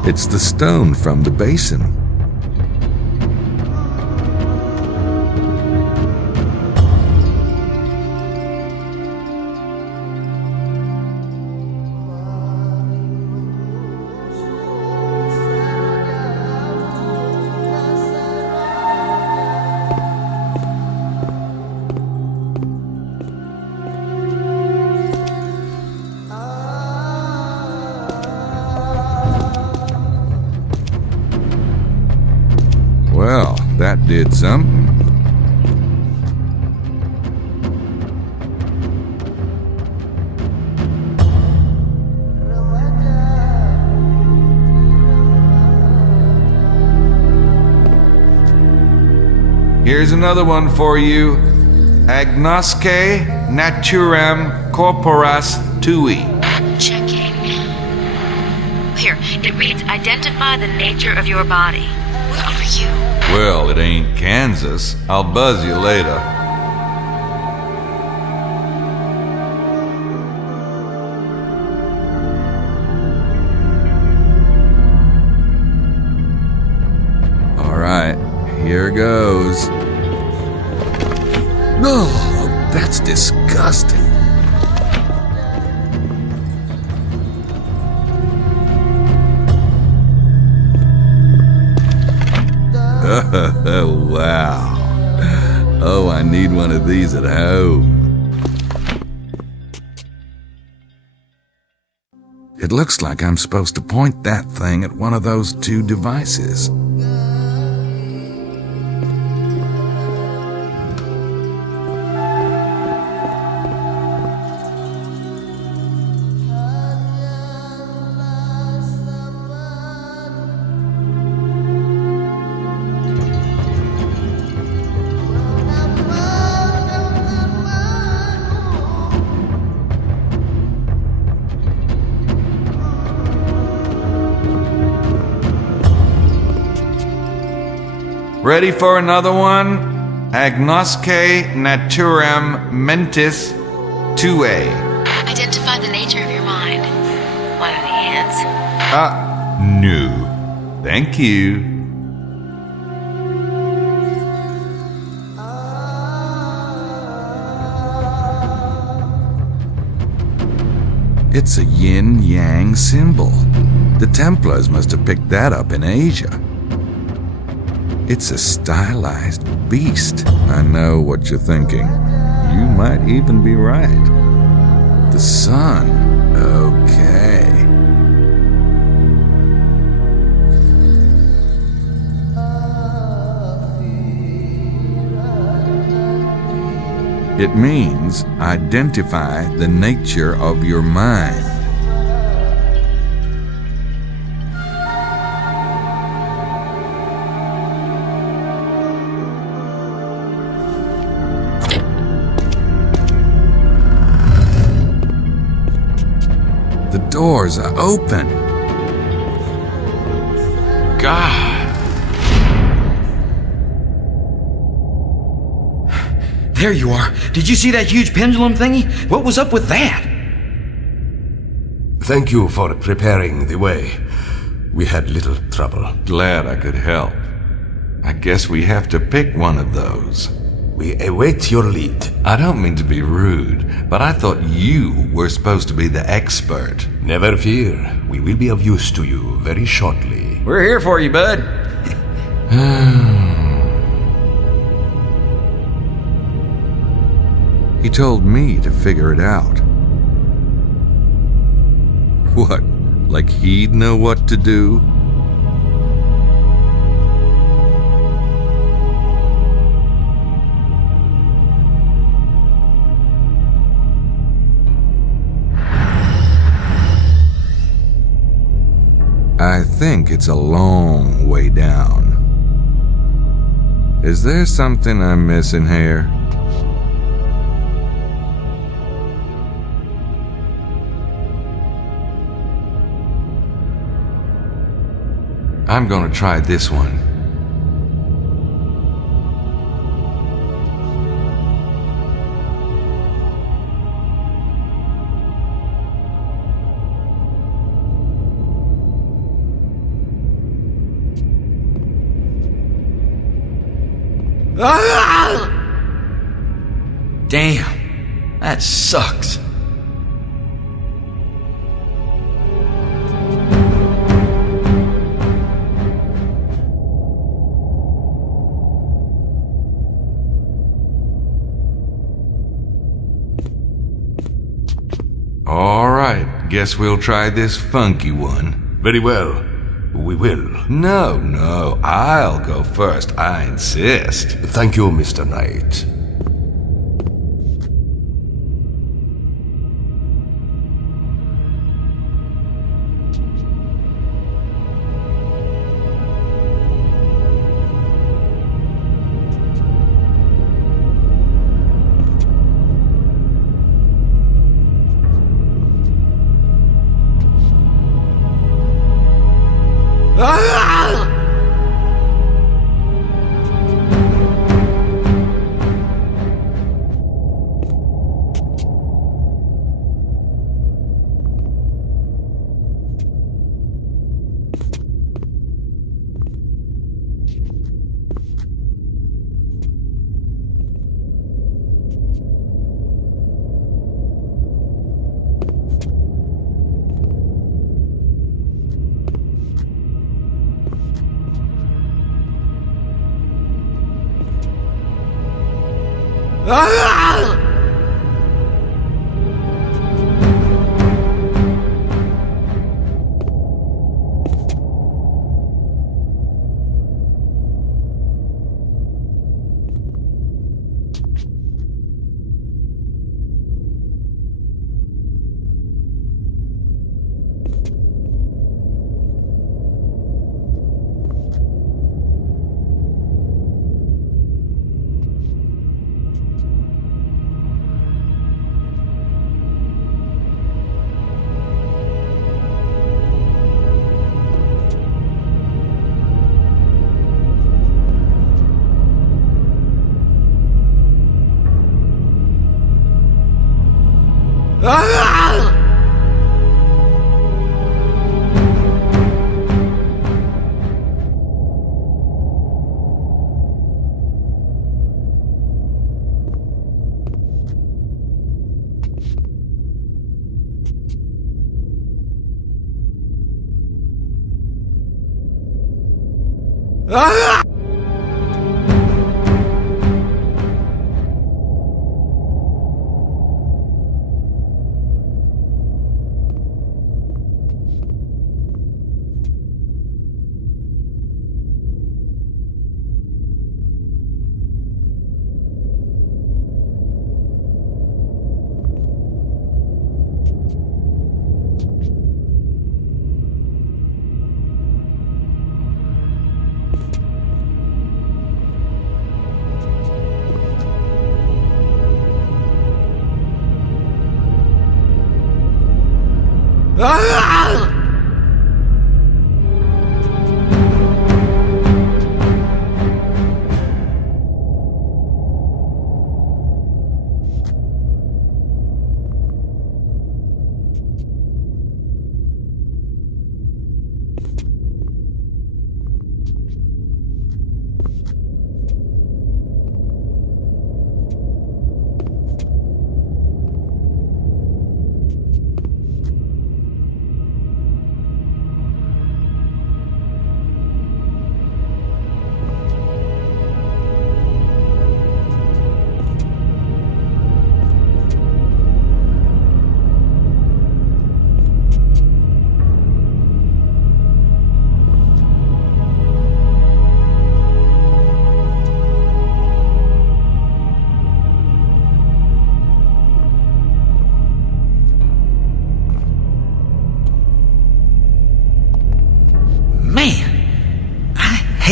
It's the stone from the basin. Well, that did something. Here's another one for you. Agnosce naturem corporas tui. Checking. Here, it reads, identify the nature of your body. Where are you? Well, it ain't Kansas. I'll buzz you later. All right, here goes. No, that's disgusting. Wow. Oh, I need one of these at home. It looks like I'm supposed to point that thing at one of those two devices. Ready for another one? Agnosce naturem mentis tue. Identify the nature of your mind. What are the hands? No. Thank you. It's a yin-yang symbol. The Templars must have picked that up in Asia. It's a stylized beast. I know what you're thinking. You might even be right. The sun. Okay. It means identify the nature of your mind. The doors are open. God. There you are. Did you see that huge pendulum thingy? What was up with that? Thank you for preparing the way. We had little trouble. Glad I could help. I guess we have to pick one of those. We await your lead. I don't mean to be rude, but I thought you were supposed to be the expert. Never fear. We will be of use to you very shortly. We're here for you, bud. He told me to figure it out. What? Like he'd know what to do? I think it's a long way down. Is there something I'm missing here? I'm gonna try this one. Damn, that sucks. All right, guess we'll try this funky one. Very well. We will. No, I'll go first. I insist. Thank you, Mr. Knight.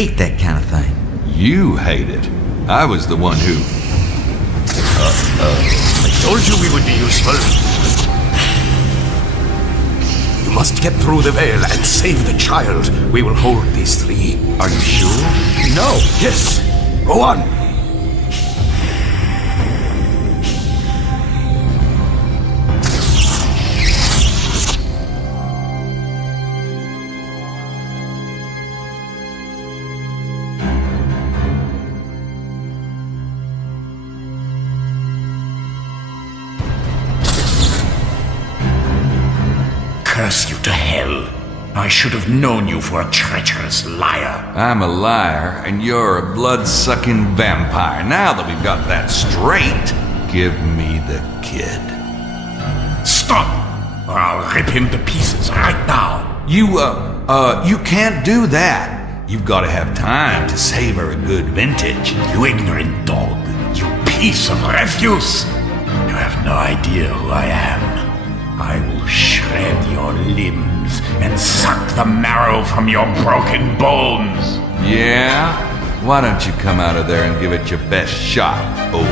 Hate that kind of thing. You hate it. I was the one who... I told you we would be useful. You must get through the veil and save the child. We will hold these three. Are you sure? No. Yes. Go on. curse you to hell. I should have known you for a treacherous liar. I'm a liar, and you're a blood-sucking vampire. Now that we've got that straight, give me the kid. Stop, or I'll rip him to pieces right now. You can't do that. You've got to have time to savor a good vintage. You ignorant dog. You piece of refuse. You have no idea who I am. I will shred your limbs and suck the marrow from your broken bones. Yeah? Why don't you come out of there and give it your best shot, old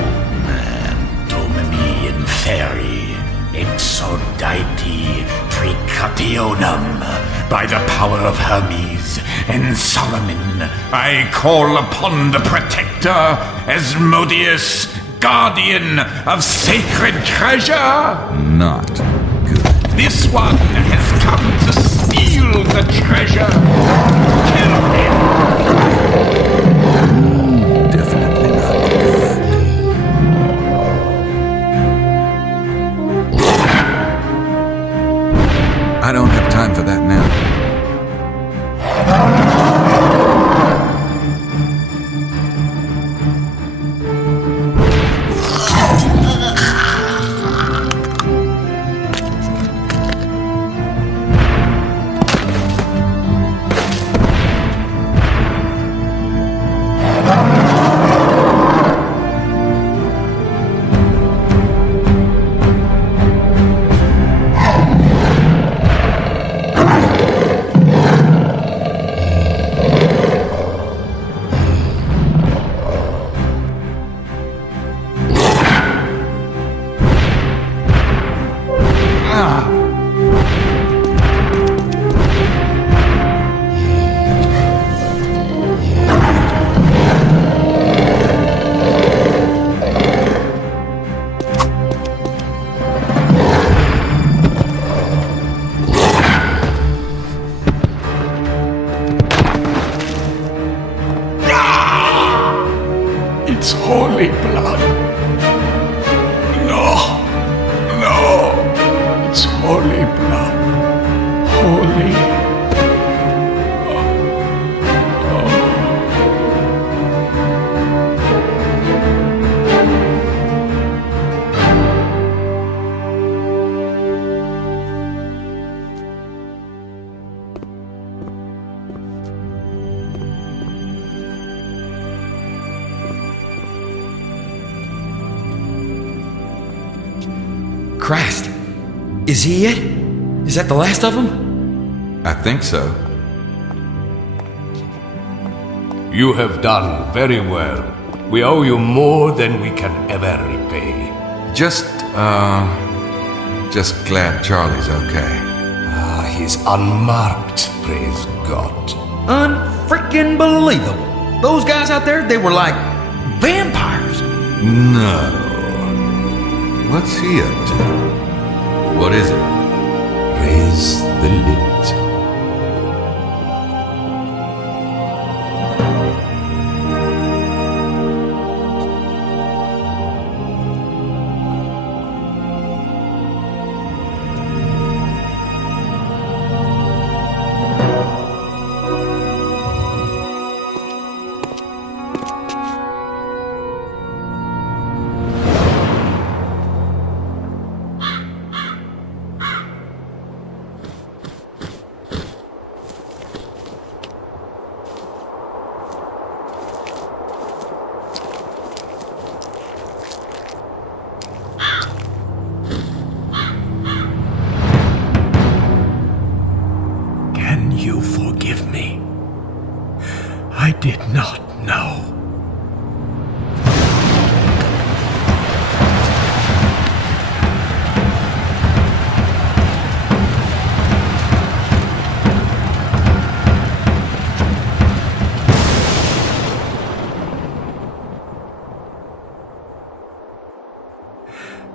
man? Domini inferi, exoditi tricationum. By the power of Hermes and Solomon, I call upon the protector, Asmodeus, guardian of sacred treasure. Not good. This one has come to steal the treasure. Kill him. Definitely not good. I don't have time for that now. It's holy blood. No. It's holy blood. Holy. Christ! Is he it? Is that the last of them? I think so. You have done very well. We owe you more than we can ever repay. Just glad Charlie's okay. He's unmarked, praise God. Unfreaking believable. Those guys out there, they were like vampires. No. What's he up to? What is it? Raise the lid. You forgive me. I did not know.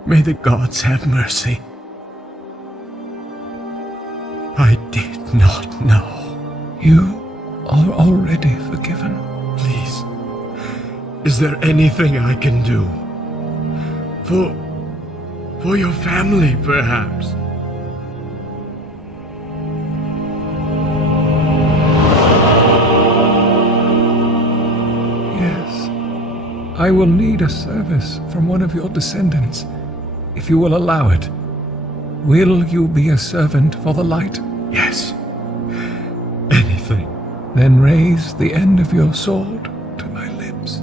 May the gods have mercy. I did not know. You are already forgiven. Please, is there anything I can do? For your family, perhaps? I will need a service from one of your descendants, if you will allow it. Will you be a servant for the light? Yes. Anything. Then raise the end of your sword to my lips.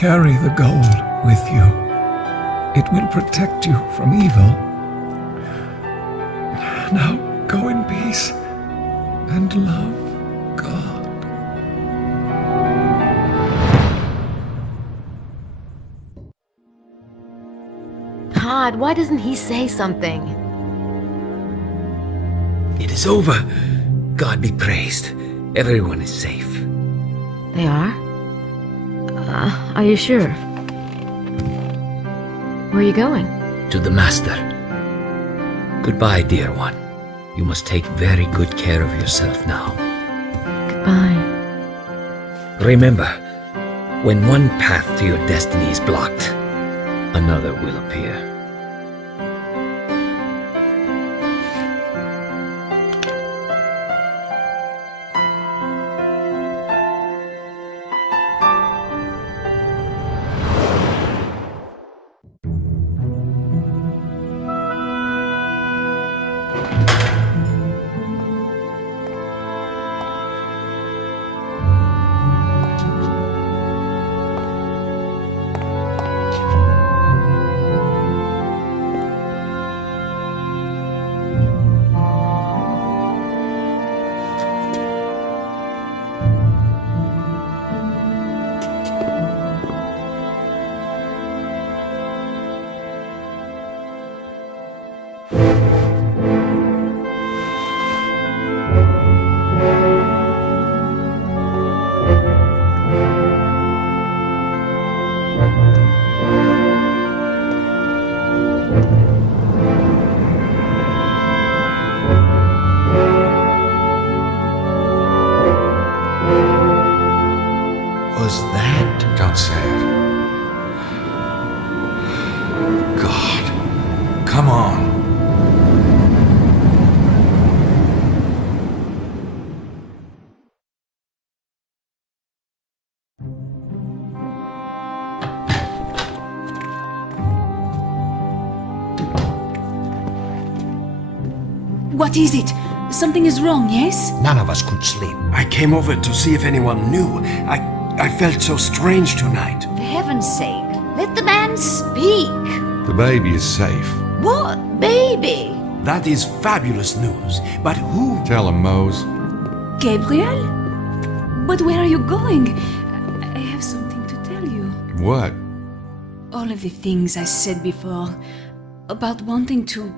Carry the gold with you. It will protect you from evil. Now go in peace and love God. Todd, why doesn't he say something? It is over. God be praised. Everyone is safe. They are? Are you sure? Where are you going? To the Master. Goodbye, dear one. You must take very good care of yourself now. Goodbye. Remember, when one path to your destiny is blocked, another will appear. Was that? Don't say it. God. Come on. What is it? Something is wrong, yes? None of us could sleep. I came over to see if anyone knew. I felt so strange tonight. For heaven's sake, let the man speak. The baby is safe. What baby? That is fabulous news. But who? Tell him, Mose. Gabriel? But where are you going? I have something to tell you. What? All of the things I said before about wanting to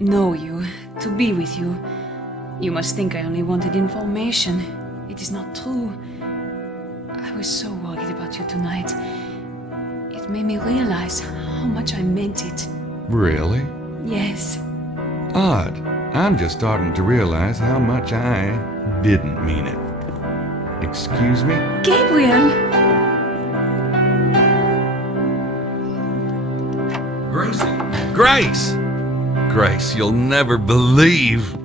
know you, to be with you. You must think I only wanted information. It is not true. I was so worried about you tonight. It made me realize how much I meant it. Really? Yes. Odd. I'm just starting to realize how much I didn't mean it. Excuse me? Gabriel! Gracie! Grace! Grace, you'll never believe.